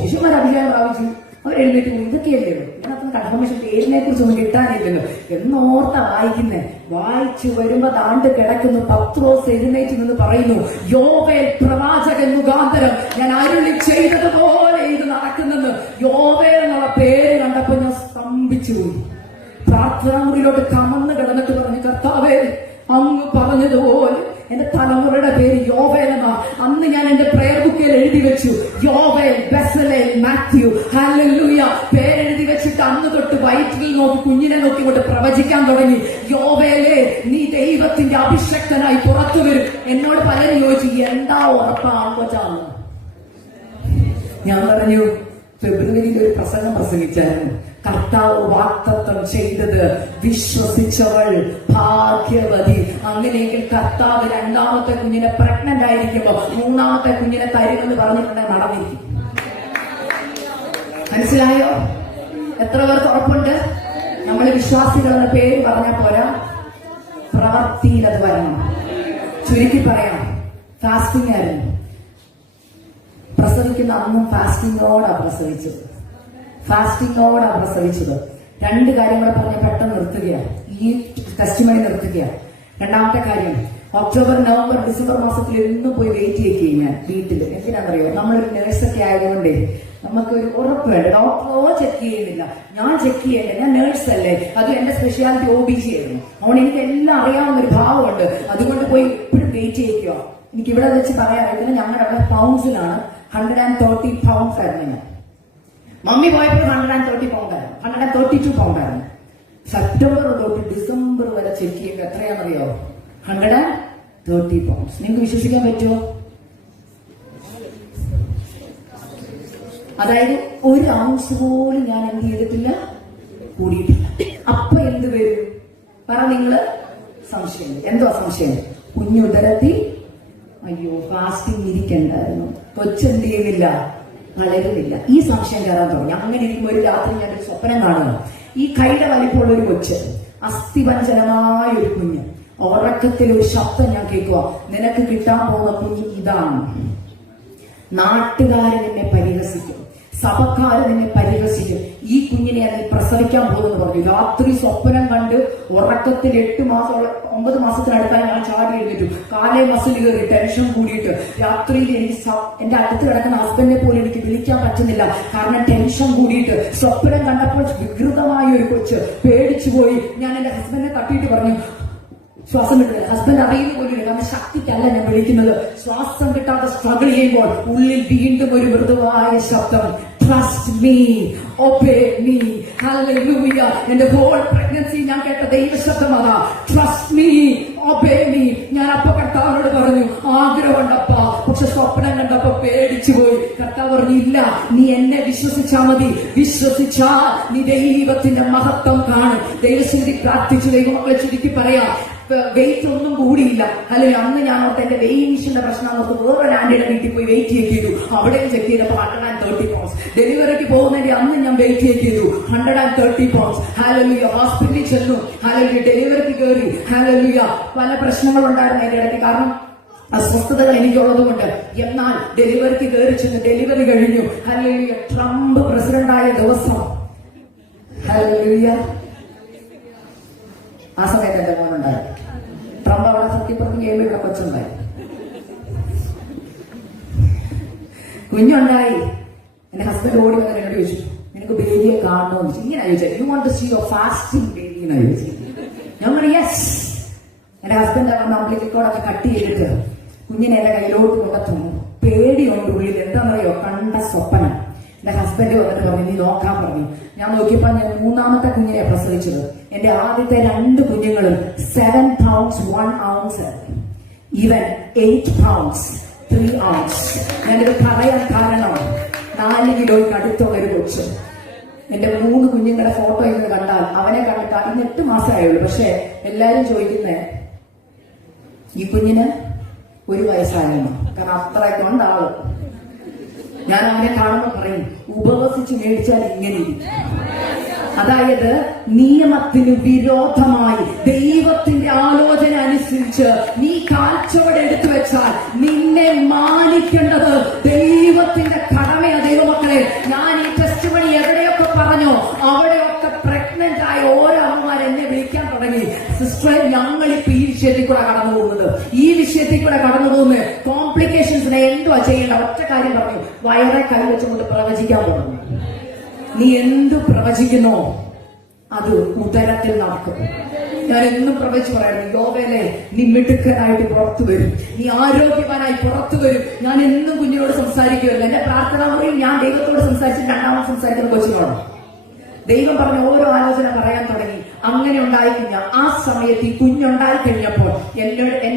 ശിശുമാർ അഭിഷേകം പ്രാപിച്ചു, അവർ എഴുന്നേറ്റ് പോയി, ഇതൊക്കെയല്ലേ ഉള്ളൂ. ഇതിനകത്ത് കൺഫർമേഷൻ പേരിനെ കുറിച്ചൊന്നും കിട്ടാനില്ലല്ലോ എന്നോർത്താ വായിക്കുന്നേ. വായിച്ചു വരുമ്പോ താണ്ട് കിടക്കുന്നു, പത്രോസ് എഴുന്നേറ്റ് നിന്ന് പറയുന്നു, യോവേൽ പ്രവാചകൻ മുഖാന്തരം ഞാൻ അരുളി ചെയ്തതുപോലെ ഇത് നടക്കുന്നെന്ന്. യോവേൽ എന്നുള്ള പേര് കണ്ടപ്പോ ഞാൻ സ്തംഭിച്ചു പോയി. പ്രാർത്ഥനാമുറിയിലോട്ട് കമന്ന് കിടന്നിട്ട് പറഞ്ഞു, കർത്താവേ അങ്ങ് പറഞ്ഞതുപോലെ എന്റെ തലമുറയുടെ പേര് യോവേൽ എന്നാ. അന്ന് ഞാൻ എന്റെ പ്രയർ ബുക്കിൽ എഴുതി വെച്ചു, യോവേൽ ബെസലേൽ മാത്യു. ഹല്ലേലൂയ. പേരെഴുതി വെച്ചിട്ട് അന്ന് തൊട്ട് വയറ്റിൽ നോക്കി കുഞ്ഞിനെ നോക്കിക്കൊണ്ട് പ്രവചിക്കാൻ തുടങ്ങി, യോവേലേ നീ ദൈവത്തിന്റെ അഭിഷക്തനായി പുറത്തു വരും. എന്നോട് പലരും ചോദിച്ചു, എന്താ ഉറപ്പാണ്? ഞാൻ പറഞ്ഞു, ഫെബ്രുവരിയിൽ ഒരു പ്രസംഗം പ്രസംഗിച്ചായിരുന്നു. കർത്താവ് വാഗ്ദത്തം ചെയ്തത് വിശ്വസിച്ചവൾ ഭാഗ്യവതി. അങ്ങനെയെങ്കിൽ കർത്താവ് 2ാമത്തെ കുഞ്ഞിനെ പ്രഗ്നന്റ് ആയിരിക്കുമ്പോ 3ാമത്തെ കുഞ്ഞിനെ തരുമെന്ന് പറഞ്ഞിട്ടുണ്ടെങ്കിൽ നടന്നിരിക്കും. മനസ്സിലായോ? എത്ര പേർക്ക് ഉറപ്പുണ്ട്? നമ്മൾ വിശ്വാസികൾ എന്ന പേര് പറഞ്ഞാൽ പോരാ, പ്രവർത്തിയിൽ അത് വരണം. ചുരുക്കി പറയാം, ഫാസ്റ്റിംഗ് ആയിരുന്നു. പ്രസവിക്കുന്ന അന്നും ഫാസ്റ്റിംഗോടാ പ്രസവിച്ചത്. 2 കാര്യങ്ങളെ പറഞ്ഞ് പെട്ടെന്ന് നിർത്തുകയാണ്, ഈ ടെസ്റ്റിമണി നിർത്തുകയാണ്. 2ാമത്തെ കാര്യം, ഒക്ടോബർ നവംബർ ഡിസംബർ മാസത്തിൽ എന്നും പോയി വെയിറ്റ് ചെയ്യിക്കുകയും ഞാൻ വീട്ടിൽ. എന്തിനാണെന്നറിയോ? നമ്മളൊരു നേഴ്സൊക്കെ ആയതുകൊണ്ടേ നമുക്കൊരു ഉറപ്പ് വേണ്ട. ഡോക്ടറോ ചെക്ക് ചെയ്യുന്നില്ല, ഞാൻ ചെക്ക് ചെയ്യണ്ടേ, ഞാൻ നേഴ്സ് അല്ലേ. അത് എന്റെ സ്പെഷ്യാലിറ്റി OBG ആയിരുന്നു. അതുകൊണ്ട് എനിക്ക് എല്ലാം അറിയാവുന്ന ഒരു ഭാവമുണ്ട്. അതുകൊണ്ട് പോയി എപ്പോഴും വെയിറ്റ് ചെയ്യിക്കുക. എനിക്ക് ഇവിടെ വെച്ച് പറയാനായിട്ട് ഞങ്ങളുടെ അവിടെ പൗണ്ട്സിലാണ് 130 പൗണ്ട്സ് ആയിരുന്നു. ഞാൻ മമ്മി പോയപ്പോൾ 130 പൗണ്ട് ആയിരുന്നു. 130 132 പൗണ്ടായിരുന്നു. സെപ്റ്റംബർ തൊട്ട് ഡിസംബർ വരെ ചെക്ക് ചെയ്യുമ്പോൾ എത്രയാണെന്നറിയോ? 130 പൗണ്ട്സ്. നിങ്ങൾക്ക് വിശ്വസിക്കാൻ പറ്റുമോ? അതായത് 1 ഔൺസ് പോലും ഞാൻ എന്ത് ചെയ്തിട്ടില്ല, കൂടിയിട്ടില്ല. അപ്പൊ എന്ത് വരും പറ നിങ്ങള്? സംശയം. എന്തോ സംശയം? കുഞ്ഞുദരത്തിൽ അയ്യോ ഫാസ്റ്റിംഗ് ഇരിക്കണ്ടായിരുന്നു, കൊച്ചെന്ത് ചെയ്യുന്നില്ല, വളരുന്നില്ല. ഈ സംശയം കയറാൻ തുടങ്ങി. അങ്ങനെ ഇരിക്കുമ്പോൾ ഒരു രാത്രി ഞാനൊരു സ്വപ്നം കാണുന്നു. ഈ കൈയുടെ വലിപ്പമുള്ള ഒരു കൊച്ച്, അസ്ഥിപഞ്ചനമായ ഒരു കുഞ്ഞ്. ഉറക്കത്തിൽ ഒരു ശബ്ദം ഞാൻ കേൾക്കുക, നിനക്ക് കിട്ടാൻ പോകുന്ന കുഞ്ഞ് ഇതാണ്. നാട്ടുകാരൻ എന്നെ പരിഹസിക്കും, സഭക്കാരൻ എന്നെ പരിഹസിക്കും, ഈ കുഞ്ഞിനെ നീ പ്രസവിക്കാൻ പോകുന്നു പറഞ്ഞു. രാത്രി സ്വപ്നം കണ്ട് ഉറക്കത്തിൽ 8 മാസം 9 മാസത്തിനടുത്തായി ഞാൻ ചാടി എഴുന്നേറ്റു. കാലേ മസിൽ കയറി, ടെൻഷൻ കൂടിയിട്ട് രാത്രിയിൽ എനിക്ക് എന്റെ അടുത്ത് കിടക്കുന്ന ഹസ്ബൻഡിനെ പോലും എനിക്ക് വിളിക്കാൻ പറ്റുന്നില്ല. കാരണം ടെൻഷൻ കൂടിയിട്ട് സ്വപ്നം കണ്ടപ്പോൾ വികൃതമായ ഒരു കൊച്ച് പേടിച്ചു പോയി. ഞാൻ എന്റെ ഹസ്ബൻഡിനെ തട്ടിയിട്ട് പറഞ്ഞു, ശ്വാസം കിട്ടുന്നില്ല. ഹസ്ബൻഡ് അറിയുന്ന പോലും, കാരണം ശക്തിക്കല്ല ഞാൻ വിളിക്കുന്നത്. ശ്വാസം കിട്ടാതെ സ്ട്രഗിൾ ചെയ്യുമ്പോൾ ഉള്ളിൽ വീണ്ടും ഒരു മൃദുവായ ശബ്ദം, trust me, obey me. Hallelujah. എന്റെ ഹോൾ പ്രഗ്നൻസി ഞാൻ കേട്ട ദൈവശബ്ദം അതാ, ട്രസ്റ്റ് മീ, ഒബേ മീ. ഞാൻ അപ്പൊ കർത്താവിനോട് പറഞ്ഞു, ആഗ്രഹമുണ്ടപ്പ, പക്ഷെ സ്വപ്നം കണ്ടപ്പോ പേടിച്ചു പോയി. കർത്താവ് പറഞ്ഞു, ഇല്ല, നീ എന്നെ വിശ്വസിച്ചാ മതി. വിശ്വസിച്ചാ നീ ദൈവത്തിന്റെ മഹത്വം കാണും. ദൈവശുദ്ധി പ്രാർത്ഥിച്ചു. ദൈവമക്കളെ ചുരുക്കി പറയാം, വെയിറ്റ് ഒന്നും കൂടിയില്ല. അല്ലെങ്കിൽ അന്ന് ഞാൻ ഓർത്ത് എന്റെ വെയിറ്റിന്റെ പ്രശ്നം ഓർത്ത് വേറൊരു ആന്റിയുടെ വീട്ടിൽ പോയി വെയിറ്റ് ചെക്ക് ചെയ്തു. അവിടെയും ചെക്ക് ചെയ്തപ്പോൾ 130 പൗണ്ട്സ്. ഡെലിവറിക്ക് പോകുന്നതിന്റെ അന്ന് ഞാൻ വെയിറ്റ് ചെക്ക് ചെയ്തു, 130 പൗണ്ട്സ്. ഹല്ലേലൂയ. ഹോസ്പിറ്റലിൽ ചെന്നു, ഹല്ലേലൂയ. ഡെലിവറിക്ക് കയറി, ഹല്ലേലൂയ. പല പ്രശ്നങ്ങളുണ്ടായിരുന്നു അതിന്റെ ഇടയ്ക്ക്, കാരണം അസ്വസ്ഥതകൾ എനിക്കുള്ളത് കൊണ്ട്. എന്നാൽ ഡെലിവറിക്ക് കയറി ചെന്ന് ഡെലിവറി കഴിഞ്ഞു. ഹല്ലേലൂയ. ട്രംപ് പ്രസിഡന്റായ ദിവസം, ഹല്ലേലൂയ, ആ സമയത്ത് എന്റെ മോനുണ്ടായി. ട്രംപ് അവിടെ സത്യപ്രതി ചെയ്യുമ്പോൾ കൊച്ചുണ്ടായി, കുഞ്ഞുണ്ടായി. എന്റെ ഹസ്ബൻഡ് ഓടി വന്ന് എന്നോട് ചോദിച്ചു, നിനക്ക് ബേബിയെ കാണണമെന്ന് ചോദിച്ചു. ഇങ്ങനെ ചോദിച്ചാൽ, you want to see your fasting baby എന്ന് ചോദിച്ചു. ഞാൻ പറഞ്ഞു യെസ്. എന്റെ ഹസ്ബൻഡ് അവിടെ അംബ്ലിക്കോടൊക്കെ കട്ട് ചെയ്തിട്ട് കുഞ്ഞിനെ എന്റെ കയ്യിലോട്ട് കൊണ്ടെത്തുന്നു. പേടിയുണ്ട് ഉള്ളിൽ. എന്താണെന്നറിയോ? കണ്ട സ്വപ്നം. എന്റെ ഹസ്ബൻഡ് വന്നിട്ട് പറഞ്ഞു, നീ നോക്കാൻ പറഞ്ഞു. ഞാൻ നോക്കിയപ്പോ ഞാൻ 3ാമത്തെ കുഞ്ഞിനെ പ്രസവിച്ചത്. എന്റെ ആദ്യത്തെ 2 കുഞ്ഞുങ്ങളും 7 pounds 1 ounce, even 8 pounds 3 ounce. ഞാനിത് പറയാൻ കാരണം 4 കിലോയ്ക്ക് അടുത്തുള്ള ഒരു കൊച്ച്. എന്റെ 3 കുഞ്ഞുങ്ങളുടെ ഫോട്ടോ ഇന്ന് കണ്ടാൽ അവനെ കണ്ടിട്ട് അതിന് 8 മാസമായുള്ളൂ. പക്ഷെ എല്ലാരും ചോദിക്കുന്നേ, ഈ കുഞ്ഞിന് 1 വയസ്സായിരുന്നു. കാരണം അത്രയൊക്കെ ഉണ്ട് ആള്. ഞാൻ അവനെ കാണുമ്പോൾ പറയും, ഉപവസിച്ച് മേടിച്ചാൽ ഇങ്ങനെ ഇരിക്കും. അതായത് നിയമത്തിന് വിരോധമായി ദൈവത്തിന്റെ ആലോചന അനുസരിച്ച് നീ കാൽച്ചുവട് എടുത്തു വെച്ചാൽ നിന്നെ മാനിക്കേണ്ടത് ദൈവത്തിന്റെ കടമയാ. ദൈവമക്കളെ, ഞാൻ ഈ ടെസ്റ്റ് മണി എവിടെയൊക്കെ പറഞ്ഞോ അവിടെയൊക്കെ പ്രഗ്നന്റ് ആയ ഓരോ അമ്മമാർ എന്നെ വിളിക്കാൻ തുടങ്ങി. സിസ്റ്ററെ, ഞങ്ങളിപ്പോ ഈ വിഷയത്തിൽ കൂടെ കടന്നു പോകുന്നത്, ഈ വിഷയത്തിൽ കൂടെ കടന്നു പോകുന്നത് കോംപ്ലിക്കേഷൻസിനെ എന്തുവാ ചെയ്യേണ്ട? ഒറ്റ കാര്യം പറഞ്ഞു, വയറെ കൈവച്ചുകൊണ്ട് പ്രവചിക്കാൻ പോകുന്നു. നീ എന്തു പ്രവചിക്കുന്നോ അത് ഉദരത്തിൽ നടക്കും. ഞാൻ എന്നും പ്രവചിച്ചു പറയായിരുന്നു, യോഗയിലെ നീ മിടുക്കനായിട്ട് പുറത്തു വരും, നീ ആരോഗ്യവാനായി പുറത്തു വരും. ഞാൻ എന്നും കുഞ്ഞിനോട് സംസാരിക്കുമല്ലോ. എന്റെ പ്രാർത്ഥന മുറിയിൽ ഞാൻ ദൈവത്തോട് സംസാരിച്ച് 2ാമത് സംസാരിക്കുന്ന കൊച്ചുമാണ്. ദൈവം പറഞ്ഞ ഓരോ ആലോചന പറയാൻ തുടങ്ങി. അങ്ങനെ ഉണ്ടായിക്കഴിഞ്ഞ ആ സമയത്ത് ഈ കുഞ്ഞുണ്ടായി കഴിഞ്ഞപ്പോൾ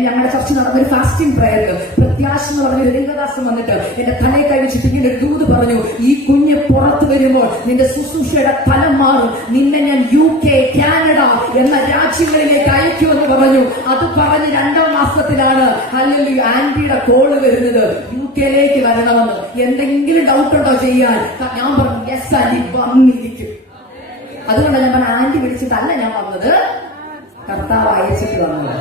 ഞങ്ങളുടെ ചർച്ച നടന്നൊരു ഫാസ്റ്റിംഗ് പ്രയറിൽ പ്രത്യാശ എന്ന് പറഞ്ഞൊരു ദൈവദാസം വന്നിട്ട് എന്റെ തലയെ കൈവച്ചിട്ട് ഇങ്ങനെ ഒരു ദൂത് പറഞ്ഞു, ഈ കുഞ്ഞ് പുറത്തു വരുമ്പോൾ നിന്റെ ശുശ്രൂഷയുടെ തലം മാറും, നിന്നെ ഞാൻ UK, കാനഡ എന്ന രാജ്യങ്ങളിലേക്ക് അയക്കുമെന്ന് പറഞ്ഞു. അത് പറഞ്ഞ് 2ാം മാസത്തിലാണ് അല്ലെങ്കിൽ ആന്റിയുടെ കോള് വരുന്നത്, UK വരണമെന്ന്. എന്തെങ്കിലും ഡൗട്ട് ഉണ്ടോ ചെയ്യാൻ? ഞാൻ പറഞ്ഞു യെസ് ആന്റി, വന്നിരിക്കും. അതുകൊണ്ട് ഞാൻ പറഞ്ഞ, ആന്റി വിളിച്ചിട്ടല്ല ഞാൻ വന്നത്, കർത്താവ് അയച്ചിട്ട് വന്നത്.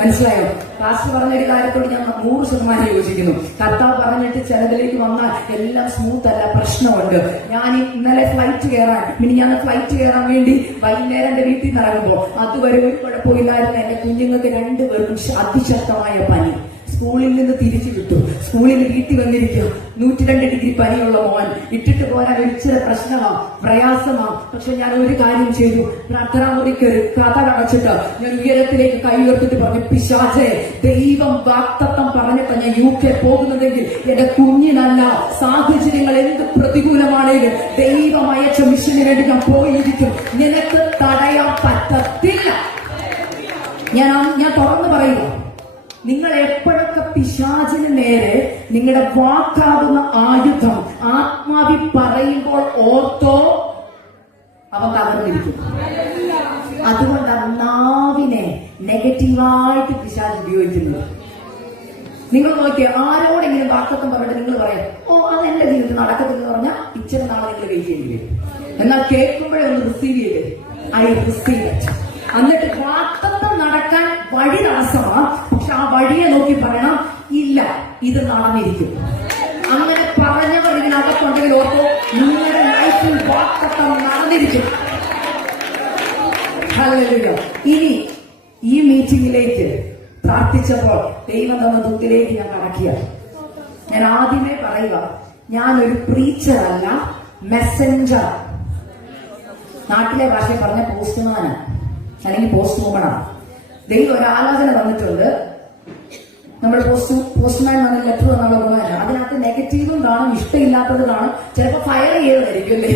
മനസ്സിലായോ? പാസ്റ്റർ പറഞ്ഞൊരു കാര്യത്തോട് ഞാൻ 100% യോജിക്കുന്നു. കർത്താവ് പറഞ്ഞിട്ട് ചിലതിലേക്ക് വന്നാൽ എല്ലാം സ്മൂത്ത് അല്ല, പ്രശ്നമുണ്ട്. ഞാൻ ഇന്നലെ ഫ്ലൈറ്റ് കയറാൻ വേണ്ടി വൈകുന്നേരം എന്റെ വീട്ടിൽ നിന്ന് ഇറങ്ങുമ്പോൾ അതുവരെ ഒരു കുഴപ്പമില്ലായിരുന്നു. എന്റെ കുഞ്ഞുങ്ങൾക്ക് 2 പേർക്കും അതിശക്തമായ പനി. സ്കൂളിൽ നിന്ന് തിരിച്ചു കിട്ടു. സ്കൂളിൽ വീട്ടിൽ വന്നിരിക്കും. 102 ഡിഗ്രി പനിയുള്ള മോൻ. ഇട്ടിട്ട് പോരാൻ ഒരിച്ചിരി പ്രശ്നമാ, പ്രയാസമാ. പക്ഷെ ഞാൻ ഒരു കാര്യം ചെയ്തു. പ്രാർത്ഥനാ മുറിക്ക് കഥ അടച്ചിട്ട് ഞാൻ ഉയരത്തിലേക്ക് കൈ ഉയർത്തിട്ട് പറഞ്ഞു, പിശാചേ, ദൈവം വാഗ്ദത്തം പറഞ്ഞിട്ട് ഞാൻ UK പോകുന്നതെങ്കിൽ എന്റെ കുഞ്ഞിനല്ല, സാഹചര്യങ്ങൾ എന്ത് പ്രതികൂലമാണെങ്കിലും ദൈവം അയച്ച മിഷന് വേണ്ടി ഞാൻ പോയിരിക്കും. നടന്നിരിക്കും. നിനക്ക് തടയാൻ പറ്റത്തില്ല. ഞാൻ തുറന്നു പറയുക, നിങ്ങൾ എപ്പോഴൊക്കെ പിശാചിന് നേരെ നിങ്ങളുടെ വാക്കാകുന്ന ആയുധം ആത്മാവി പറയുമ്പോൾ ഓർത്തോ, അവ തകർന്നിരിക്കും. അതുകൊണ്ടാണ് നാവിനെ നെഗറ്റീവായിട്ട് പിശാച് ഉപയോഗിക്കുന്നത്. നിങ്ങൾ നോക്കിയ ആരോടെങ്കിലും വാക്കത്വം പറഞ്ഞിട്ട് നിങ്ങൾ പറയാം, ഓ അത് എന്റെ ജീവിതത്തിൽ നടക്കത്തില്ലെന്ന് പറഞ്ഞാൽ ഇച്ചിരി നാളെ നിങ്ങൾ വെയിറ്റ് ചെയ്യേണ്ടി വരും. എന്നാൽ കേൾക്കുമ്പോഴേ ഒന്ന് റിസീവ് ചെയ്ത് ഐ റിസീവ് ഇറ്റ്. എന്നിട്ട് വാക്കത്വം നടക്കാൻ വഴി തടസ്സമാണ്, പക്ഷെ ആ വഴിയെ നോക്കി പറയണം, ഇല്ല ഇത് നടന്നിരിക്കും. അങ്ങനെ പറഞ്ഞവർ ഇതിനകത്തുണ്ടെങ്കിൽ ഓർത്തോ, നിങ്ങളുടെ ലൈഫിൽ വാക്കത്വം നടന്നിരിക്കും. ഹല്ലേലൂയ. ഇനി ഈ മീറ്റിംഗിലേക്ക് പ്രാർത്ഥിച്ചപ്പോൾ ദൈവം തന്ന ദൂതിലേക്ക് ഞാൻ കടക്കിയ, ഞാൻ ആദ്യമേ പറയുക, ഞാനൊരു പ്രീച്ചർ അല്ല, മെസ്സഞ്ചർ. നാട്ടിലെ ഭാഷയിൽ പറഞ്ഞ പോസ്റ്റ്മാനാണ്, അല്ലെങ്കിൽ പോസ്റ്റ് വുമണാണ്. ദൈവം ഒരു ആലോചന തന്നിട്ടുണ്ട്. നമ്മൾ പോസ്റ്റ്മാൻ വന്ന ലെറ്റർ എന്നുള്ള ഗുണമല്ല, അതിനകത്ത് നെഗറ്റീവും കാണും, ഇഷ്ടമില്ലാത്തത് കാണും. ചിലപ്പോൾ ഫയർ ചെയ്തതായിരിക്കും അല്ലേ,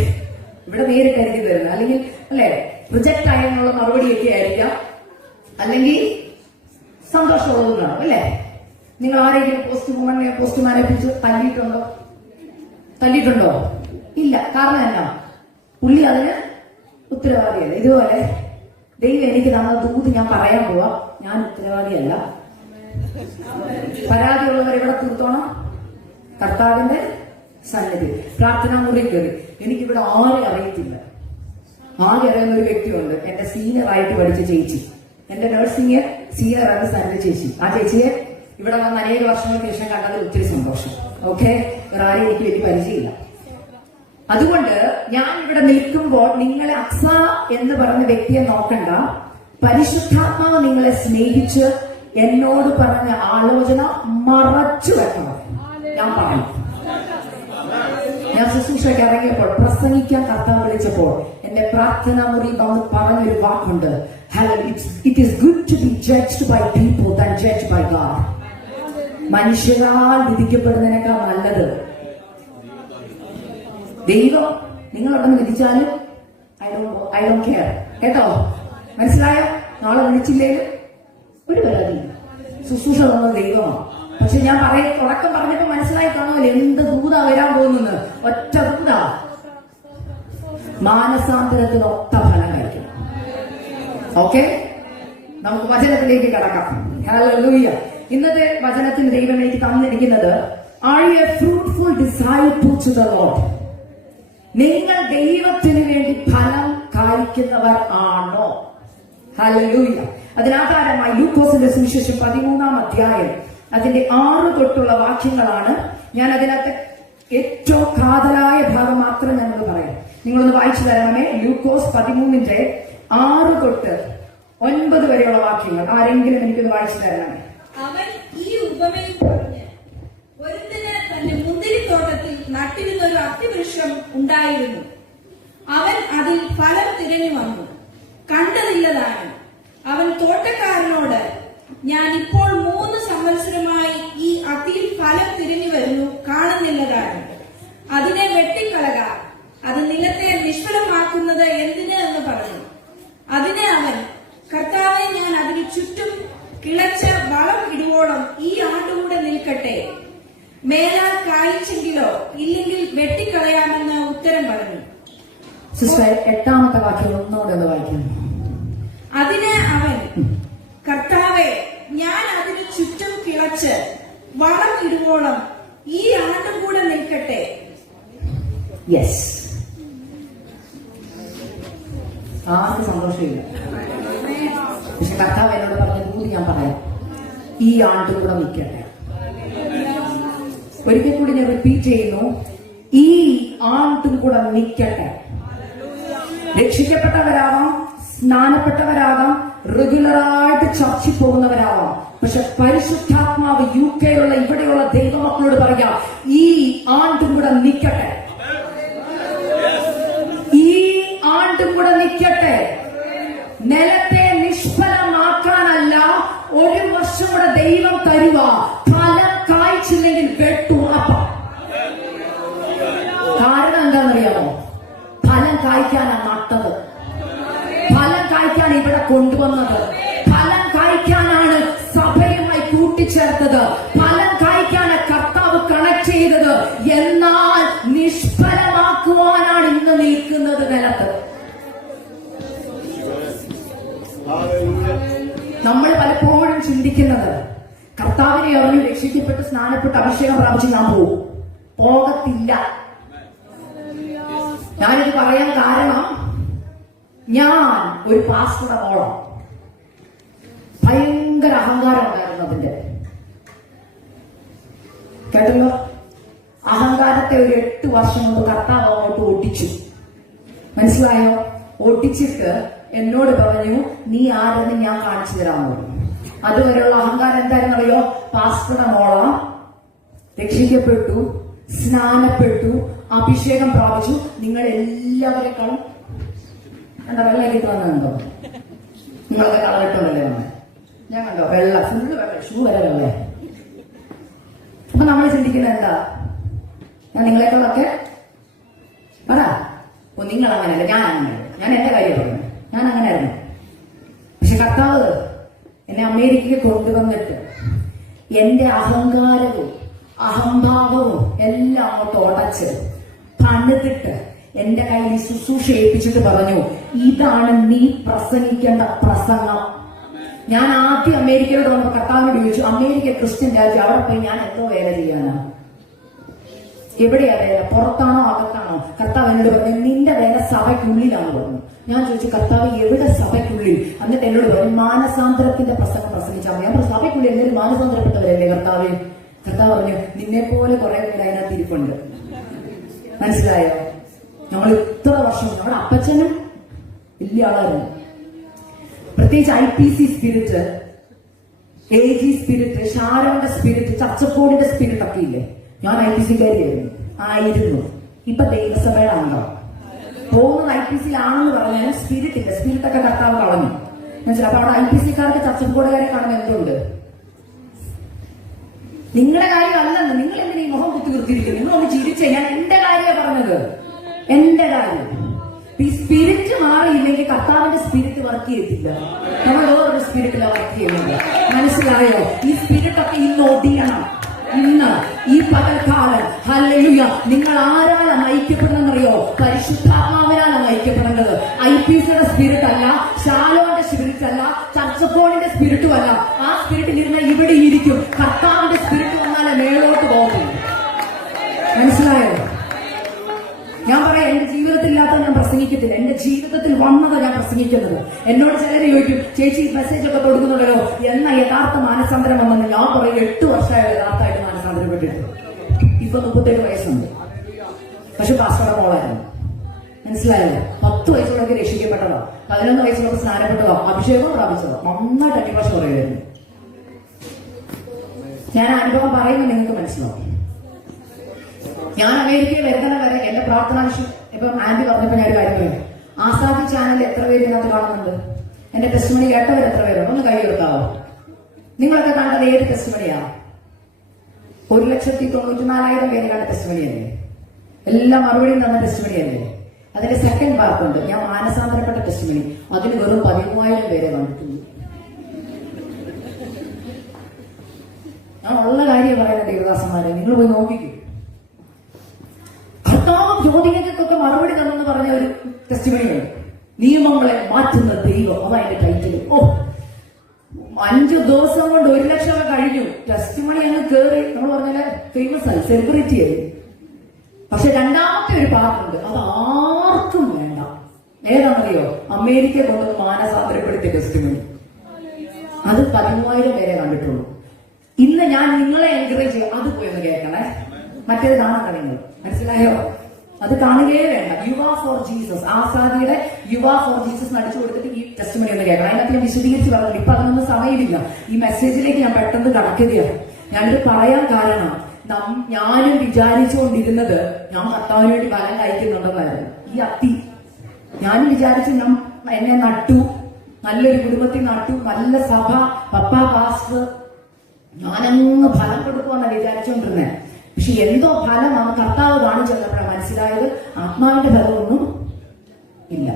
ഇവിടെ നേരിട്ടായിരിക്കും തരുന്നത്, അല്ലെങ്കിൽ അല്ലെ റിജക്ട് ആയെന്നുള്ള മറുപടിയൊക്കെ ആയിരിക്കാം, അല്ലെങ്കിൽ സന്തോഷമുള്ളതും കാണും അല്ലേ. നിങ്ങൾ ആരെങ്കിലും പോസ്റ്റ്മാനെ പിടിച്ച് തല്ലിയിട്ടുണ്ടോ? ഇല്ല. കാരണം എന്നാ? പുള്ളി അതിന് ഉത്തരവാദിയല്ല. ഇതുപോലെ ദൈവം എനിക്ക് തന്ന ദൂത് ഞാൻ പറയാൻ പോവാ, ഞാൻ ഉത്തരവാദിയല്ല. പരാതിയുള്ളവർ ഇവിടെ തീർത്തോണം, കർത്താവിന്റെ സന്നിധി പ്രാർത്ഥനാ മുറി കയറി. എനിക്കിവിടെ ആരെ അറിയത്തില്ല. ആകെ അറിയുന്ന ഒരു വ്യക്തിയുണ്ട്, എന്റെ സീനിയർ ആയിട്ട് പഠിച്ച ചേച്ചി, എന്റെ നഴ്സിംഗ് സീനിയർ ആണ് സന്നിധി ചേച്ചി. ആ ചേച്ചിയെ ഇവിടെ വന്ന് അനേക വർഷങ്ങൾക്ക് ശേഷം കണ്ടതിൽ ഒത്തിരി സന്തോഷം. ഓക്കെ, വേറെ ആരെയും എനിക്ക് വലിയ പരിചയമില്ല. അതുകൊണ്ട് ഞാൻ ഇവിടെ നിൽക്കുമ്പോൾ നിങ്ങളെ അക്സ എന്ന് പറഞ്ഞ വ്യക്തിയെ നോക്കണ്ട. പരിശുദ്ധാത്മാവ് നിങ്ങളെ സ്നേഹിച്ച് എന്നോട് പറഞ്ഞ ആലോചന മറച്ചു വെക്കണം. ഞാൻ പറഞ്ഞു, ഞാൻ ശുശ്രൂഷയ്ക്ക് ഇറങ്ങിയപ്പോൾ, പ്രസംഗിക്കാൻ കർത്താവ് വിളിച്ചപ്പോൾ എന്റെ പ്രാർത്ഥന മുറി വന്ന് പറഞ്ഞൊരു വാക്കുണ്ട്, it is good to be judged by people than judged by God. മനുഷ്യരാൽ വിധിക്കപ്പെടുന്നതിനേക്കാൾ നല്ലത് ദൈവം നിങ്ങളൊന്ന് വിധിച്ചാലും ഐ ഡോണ്ട് കെയർ. കേട്ടോ, മനസ്സിലായോ? നാളെ വിളിച്ചില്ലേലും ഒരു പരാതി. ശുശ്രൂഷ തന്നത് ദൈവമാണ്. പക്ഷെ ഞാൻ തുടക്കം പറഞ്ഞപ്പോ മനസ്സിലായി കാണുമല്ലോ എന്ത് ദൂതാ വരാൻ പോകുന്നത്. ഒറ്റ ദൂതാ, മാനസാന്തരത്തിന് ഒത്ത ഫലം കഴിക്കണം. ഓക്കെ, നമുക്ക് വചനത്തിലേക്ക് കടക്കാം. ഹല്ലേലൂയ. ഇന്നത്തെ വചനത്തിന് ദൈവം എനിക്ക് തന്നിരിക്കുന്നത്, are you a fruitful disciple to the lord? നിങ്ങൾ ദൈവത്തിന് വേണ്ടി ഫലം കായ്ക്കുന്നവർ ആണോ? ഹല്ലേലൂയ. അതിനാധാരമായി ലൂക്കോസിന്റെ സുവിശേഷം 13-ാം അധ്യായം അതിന്റെ 6 തൊട്ടുള്ള വാക്യങ്ങളാണ്. ഞാൻ അതിനകത്ത് ഏറ്റവും കാതലായ ഭാഗം മാത്രം ഞാനത് പറയാം. നിങ്ങളൊന്ന് വായിച്ചു തരണമേ. ലൂക്കോസ് 13-ന്റെ 6 തൊട്ട് 9 വരെയുള്ള വാക്യങ്ങൾ ആരെങ്കിലും എനിക്കൊന്ന് വായിച്ചു തരണമേ. അവൻ ഈ ഉപമയിൽ പറഞ്ഞ്, ഒരുത്തന് തന്റെ മുന്തിരിത്തോട്ടത്തിൽ നട്ടിരുന്നൊരു അത്തിവൃക്ഷം ഉണ്ടായിരുന്നു. അവൻ അതിൽ ഫലം തിരഞ്ഞു വന്നു, കണ്ടതില്ലതാനും. അവൻ തോട്ടക്കാരനോട്, ഞാൻ ഇപ്പോൾ 3 സംവത്സരമായി ഈ അത്തിയിൽ ഫലം തിരിഞ്ഞു വരുന്നു, കാണുന്നില്ലതാനും. അതിനെ വെട്ടിക്കളക, അത് നിലത്തെ നിഷ്ഫലമാക്കുന്നത് എന്തിന് എന്ന് പറഞ്ഞു. അതിന് അവൻ, കർത്താവെ, ഞാൻ അതിന് ചുറ്റും കിളച്ച വളം ഇടുവോളം ഈ ആണ്ടുകൂടെ നിൽക്കട്ടെ, മേലാൽ കായ്ച്ചെങ്കിലോ ഇല്ലെങ്കിൽ വെട്ടിക്കളയാമെന്ന് ഉത്തരം പറഞ്ഞു. സിസ്റ്റർ, 8-ാമത്തെ വാക്യം ഒന്നോടെ വായിക്കുന്നു. അതിന് അവൻ, കർത്താവെ, ഞാൻ അതിന് ചുറ്റും കിളച്ച് വളം ഇടുവോളം ഈ ആണ്ടും കൂടെ നിൽക്കട്ടെ. യെസ്, ആർക്കും സന്തോഷമില്ല. പക്ഷെ കർത്താവ് എന്നോട് പറഞ്ഞ കൂടി ഞാൻ പറയാം, ഈ ആണ്ടും കൂടെ നിൽക്കട്ടെ. ഒരിക്കൽ കൂടി ഞാൻ റിപ്പീറ്റ് ചെയ്യുന്നു, ഈ ആണ്ടും കൂടെ നിൽക്കട്ടെ. രക്ഷിക്കപ്പെട്ടവരാവാം, സ്നാനപ്പെട്ടവരാകാം, റെഗുലറായിട്ട് ചർച്ചിൽ പോകുന്നവരാവാം. പക്ഷെ പരിശുദ്ധാത്മാവ് UK-യിലുള്ള ഇവിടെയുള്ള ദൈവമക്കളോട് പറയാം, ഈ ആണ്ടും കൂടെ നിൽക്കട്ടെ. ഈ ആണ്ടും കൂടെ നിൽക്കട്ടെ. നിലത്തെ നിഷ്ഫലമാക്കാനല്ല, 1 വർഷം കൂടെ ദൈവം തരുക. ഫലം കായ്ച്ചില്ലെങ്കിൽ വെട്ടുറപ്പാ. കാരണം എന്താണെന്നറിയാമോ? ഫലം കായ്ക്കാനാ നട്ടത്. കൊണ്ടുവന്നത്. ഫലം കായ്ക്കാനാണ് സഭയുമായി കൂട്ടിച്ചേർത്തത്. ഫലം കായ്ക്കാണ് കർത്താവ് കണക്ട് ചെയ്തത്. എന്നാൽ നിഷ്ഫലമാക്കുവാനാണ് ഇന്ന് നിൽക്കുന്നത് നിലത്ത്. നമ്മൾ പലപ്പോഴും ചിന്തിക്കുന്നത് കർത്താവിനെ അറിഞ്ഞു രക്ഷിക്കപ്പെട്ട് സ്നാനപ്പെട്ട് അഭിഷേകം പ്രാപിച്ച് നാം പോകത്തില്ല. ഞാനിത് പറയാൻ കാരണം, ഞാൻ ഒരു പാസ്റ്ററുടെ മോളാ. ഭയങ്കര അഹങ്കാരം ഉണ്ടായിരുന്നു അതിന്റെ. കേട്ടല്ലോ, അഹങ്കാരത്തെ ഒരു 8 വർഷം മുമ്പ് കർത്താവ് അങ്ങോട്ട് ഓട്ടിച്ചു. മനസ്സിലായോ? ഓട്ടിച്ചിട്ട് എന്നോട് പറഞ്ഞു, നീ ആരെന്ന് ഞാൻ കാണിച്ചു തരാമെന്ന് പറഞ്ഞു. അതുവരെയുള്ള അഹങ്കാരം എന്തായിരുന്നറിയോ? പാസ്റ്ററുടെ മോള, രക്ഷിക്കപ്പെട്ടു, സ്നാനപ്പെട്ടു, അഭിഷേകം പ്രാപിച്ചു. നിങ്ങൾ എല്ലാവരെക്കാളും എന്താ വെള്ള കിട്ടുവെന്നുണ്ടോ? നിങ്ങളൊക്കെ കളറിട്ടോണ്ടല്ലേ വന്നേ? ഞാൻ കണ്ടോ വെള്ള, ഫുള്ള് വെള്ള, ഷൂ വരെ വെള്ളേ. അപ്പൊ നമ്മൾ ചിന്തിക്കുന്നത് എന്താ? ഞാൻ നിങ്ങളെക്കാളൊക്കെ പറ, നിങ്ങൾ അങ്ങനെയല്ല, ഞാൻ അങ്ങനെയല്ല. ഞാൻ എന്റെ കാര്യം പറഞ്ഞു, ഞാൻ അങ്ങനെയായിരുന്നു. പക്ഷെ കർത്താവ് എന്നെ അമേരിക്കയിൽ കൊണ്ടുവന്നിട്ട് എന്റെ അഹങ്കാരവും അഹംഭാവവും എല്ലാം അങ്ങോട്ട് ഉടച്ച് പണിതിട്ട് എന്റെ കയ്യിൽ ശുശ്രൂഷ ഏൽപ്പിച്ചിട്ട് പറഞ്ഞു, ഇതാണ് നീ പ്രസംഗിക്കേണ്ട പ്രസംഗം. ഞാൻ ആദ്യം അമേരിക്കയിലോട്ട് വന്നപ്പോൾ കർത്താവിനോട് ചോദിച്ചു, അമേരിക്ക ക്രിസ്ത്യൻ രാജ്യം, അവിടെ പോയി ഞാൻ എന്തോ വേല ചെയ്യാനാ? എവിടെയാ വേല? പുറത്താണോ അകത്താണോ? കർത്താവ് എന്നോട് പറഞ്ഞു, നിന്റെ വേല സഭയ്ക്കുള്ളിലാണ് പറഞ്ഞു. ഞാൻ ചോദിച്ചു, കർത്താവ് എവിടെ സഭയ്ക്കുള്ളിൽ? എന്നിട്ട് എന്നോട് പറഞ്ഞു, മാനസാന്തരത്തിന്റെ പ്രസംഗം പ്രസംഗിച്ചാൽ മതി. അപ്പൊ സഭയ്ക്കുള്ളിൽ എല്ലാവരും മാനസാന്തരപ്പെട്ടവരല്ലേ കർത്താവ്? കർത്താവ് പറഞ്ഞു, നിന്നെ പോലെ കുറെ പേര് അതിനകത്ത് ഇരിപ്പുണ്ട്. മനസ്സിലായോ? നമ്മൾ ഇത്ര വർഷം, നമ്മുടെ അപ്പച്ചനും വലിയ ആളായിരുന്നു. പ്രത്യേകിച്ച് IPC സ്പിരിറ്റ്, AG സ്പിരിറ്റ്, ഷാരോന്റെ സ്പിരിറ്റ്, ചർച്ചക്കോടിന്റെ സ്പിരിറ്റ് ഒക്കെ ഇല്ലേ? ഞാൻ IPC-കാരിയായിരുന്നു. ഇപ്പൊ ദൈവസഭയുടെ ആണോ പോകുന്നത്? IPC-ലാണെന്ന് പറഞ്ഞാൽ സ്പിരിറ്റ് ഇല്ല. സ്പിരിറ്റ് ഒക്കെ കർത്താവ് കളഞ്ഞു. മനസ്സിലായി? അപ്പൊ അവിടെ IPC-ക്കാർക്ക് ചർച്ചക്കോടുകാരെ കാണുന്ന എന്തുണ്ട്? നിങ്ങളുടെ കാര്യം അല്ലെന്ന്. നിങ്ങൾ എന്തിനാ ഈ മുഖം കുത്തി നിർത്തിയിരിക്കുന്നത്? നിങ്ങളൊന്ന് ചിരിച്ചേ. ഞാൻ എന്റെ കാര്യമാണ് പറഞ്ഞത്, എന്റെ കാര്യം. ഈ സ്പിരിറ്റ് മാറിയില്ലെങ്കിൽ കർത്താവിന്റെ സ്പിരിറ്റ് വർക്ക് ചെയ്യത്തില്ല. നമ്മൾ വേറൊരു സ്പിരിറ്റിലാണ് വർക്ക് ചെയ്യുന്നത്. മനസ്സിലായോ? ഈ സ്പിരിറ്റ് ഒക്കെ ഇന്ന് ഒടിയണം. ഇന്ന് ഈ പകൽക്കാലം ഹല്ലേലൂയ, നിങ്ങൾ ആരാലാണ് നയിക്കപ്പെടുന്നറിയോ? പരിശുദ്ധാത്മാവിനാണ് നയിക്കപ്പെടുന്നത്. IPC-യുടെ സ്പിരിറ്റ് അല്ല, ഷാലോന്റെ സ്പിരിറ്റ് അല്ല, ചർച്ചക്കോളിന്റെ സ്പിരിറ്റും അല്ല. ആ സ്പിരിറ്റ് ഇരുന്ന ഇവിടെ ഇരിക്കും. കർത്താവിന്റെ സ്പിരിറ്റ് വന്നാലേ മേളോട്ട് പോകും. മനസ്സിലായോ? ഞാൻ പറയാം, എന്റെ ജീവിതത്തിലില്ലാത്ത ഞാൻ പ്രസംഗിക്കത്തില്ല. എന്റെ ജീവിതത്തിൽ വന്നത് ഞാൻ പ്രസംഗിക്കുന്നത്. എന്നോട് ചിലര് ചോദിക്കും, ചേച്ചി മെസ്സേജ് ഒക്കെ കൊടുക്കുന്നുണ്ടല്ലോ, എന്ന യഥാർത്ഥ മാനസാന്തരം വന്നെന്ന്. ഞാൻ പറയും, 8 വർഷമായിട്ട് യഥാർത്ഥമായിട്ട് മാനസാന്തരപ്പെട്ടിട്ട്. ഇപ്പൊ 37 വയസ്സുണ്ട്. പക്ഷെ പാസ്റ്ററുടെ മോളായിരുന്നു. മനസ്സിലായല്ലോ? 10 വയസ്സുള്ളൊക്കെ രക്ഷിക്കപ്പെട്ടതോ, 11 വയസ്സുള്ളൊക്കെ സ്നാനപ്പെട്ടതോ, അഭിഷേകം പ്രാപിച്ചതോ, നന്നായിട്ട് അന്വേഷണം പറയുമായിരുന്നു. ഞാൻ അനുഭവം പറയുന്നത് നിങ്ങൾക്ക് മനസ്സിലാവും. ഞാൻ അമേരിക്കയിൽ വരുന്നത് വരെ എന്റെ പ്രാർത്ഥന വിഷയം, ഇപ്പൊ ആന്റി പറഞ്ഞപ്പോ ഞാൻ ഒരു കാര്യം പറയും, ആസാദി ചാനലിൽ എത്ര പേര് ഇതിനകത്ത് കാണുന്നുണ്ട്? എന്റെ ടെസ്റ്റിമണി കേട്ടവർ എത്ര പേരുണ്ട്? ഒന്ന് കൈ കൊടുത്താവോ? നിങ്ങളൊക്കെ കാണുന്നത് ഏത് ടെസ്റ്റിമണിയാ? 1,94,000 പേര് കണ്ട ടെസ്റ്റിമണിയല്ലേ? എല്ലാം മറുപടിയും തന്ന ടെസ്റ്റിമണിയല്ലേ? അതിന്റെ സെക്കൻഡ് പാർട്ടുണ്ട്, ഞാൻ മാനസാന്തരപ്പെട്ട ടെസ്റ്റിമണി. അതിന് വെറും 13,000 പേരെ കണ്ടിട്ടുണ്ട്. ഞാൻ ഉള്ള കാര്യം പറയുന്ന ദേവദാസന്മാരെ, നിങ്ങൾ പോയി നോക്കിക്കൂ. കർത്താവ് ചോദ്യങ്ങൾക്കൊക്കെ മറുപടി തന്നെന്ന് പറഞ്ഞ ഒരു ടെസ്റ്റിമണിയുണ്ട്. നിയമങ്ങളെ മാറ്റുന്ന ദൈവം, അതാ എന്റെ ടൈറ്റിൽ. 5 ദിവസം കൊണ്ട് 1 ലക്ഷം കഴിഞ്ഞു. ടെസ്റ്റിമണി അങ്ങ് കയറി, നമ്മൾ പറഞ്ഞാല് ഫേമസ് ആയി, സെലിബ്രിറ്റി ആയി. പക്ഷെ രണ്ടാമത്തെ ഒരു പാർട്ടുണ്ട്, അത് ആർക്കും വേണ്ട. ഏതാണെന്നറിയോ? അമേരിക്ക കൊണ്ടൊന്ന് മാനസാന്തരപ്പെടുത്തിയ ടെസ്റ്റിമണി. അത് 13,000 പേരെ കണ്ടിട്ടുള്ളൂ. ഇന്ന് ഞാൻ നിങ്ങളെ എൻകറേജ് ചെയ്യും, അത് പോയി ഒന്ന് കേൾക്കണേ. മറ്റേത് കാണാൻ നിങ്ങൾ. മനസ്സിലായോ? അത് കാണുകയേ വേണ്ട. യുവ ഫോർ ജീസസ്, ആസാദിയുടെ യുവ ഫോർ ജീസസ് നടിച്ചു കൊടുത്തിട്ട് ഈ ടെസ്റ്റിമണി ഒന്ന് കേൾക്കണം. അതിനകത്ത് ഞാൻ വിശദീകരിച്ച് പറഞ്ഞു. ഇപ്പൊ അതിനൊന്നും സമയമില്ല. ഈ മെസ്സേജിലേക്ക് ഞാൻ പെട്ടെന്ന് കടക്കുകയാണ്. ഞാനിത് പറയാൻ കാരണം, ഞാനും വിചാരിച്ചുകൊണ്ടിരുന്നത് ഞാൻ കർത്താവിന് വേണ്ടി ഫലം കഴിക്കുന്നുണ്ടെന്നായിരുന്നു. ഈ അത്തി ഞാനും വിചാരിച്ചു, എന്നെ നട്ടു, നല്ലൊരു കുടുംബത്തിൽ നട്ടു, നല്ല സഭ, പപ്പ പാസ്റ്റർ, ഞാനങ്ങ് ഫലം കൊടുക്കുമെന്നാണ് വിചാരിച്ചുകൊണ്ടിരുന്നത്. പക്ഷെ എന്തോ ഫലമാണ് കർത്താവ് കാണിച്ചു തന്നപ്പോഴാണ് മനസ്സിലായത്, ആത്മാവിന്റെ ഫലമൊന്നും ഇല്ല.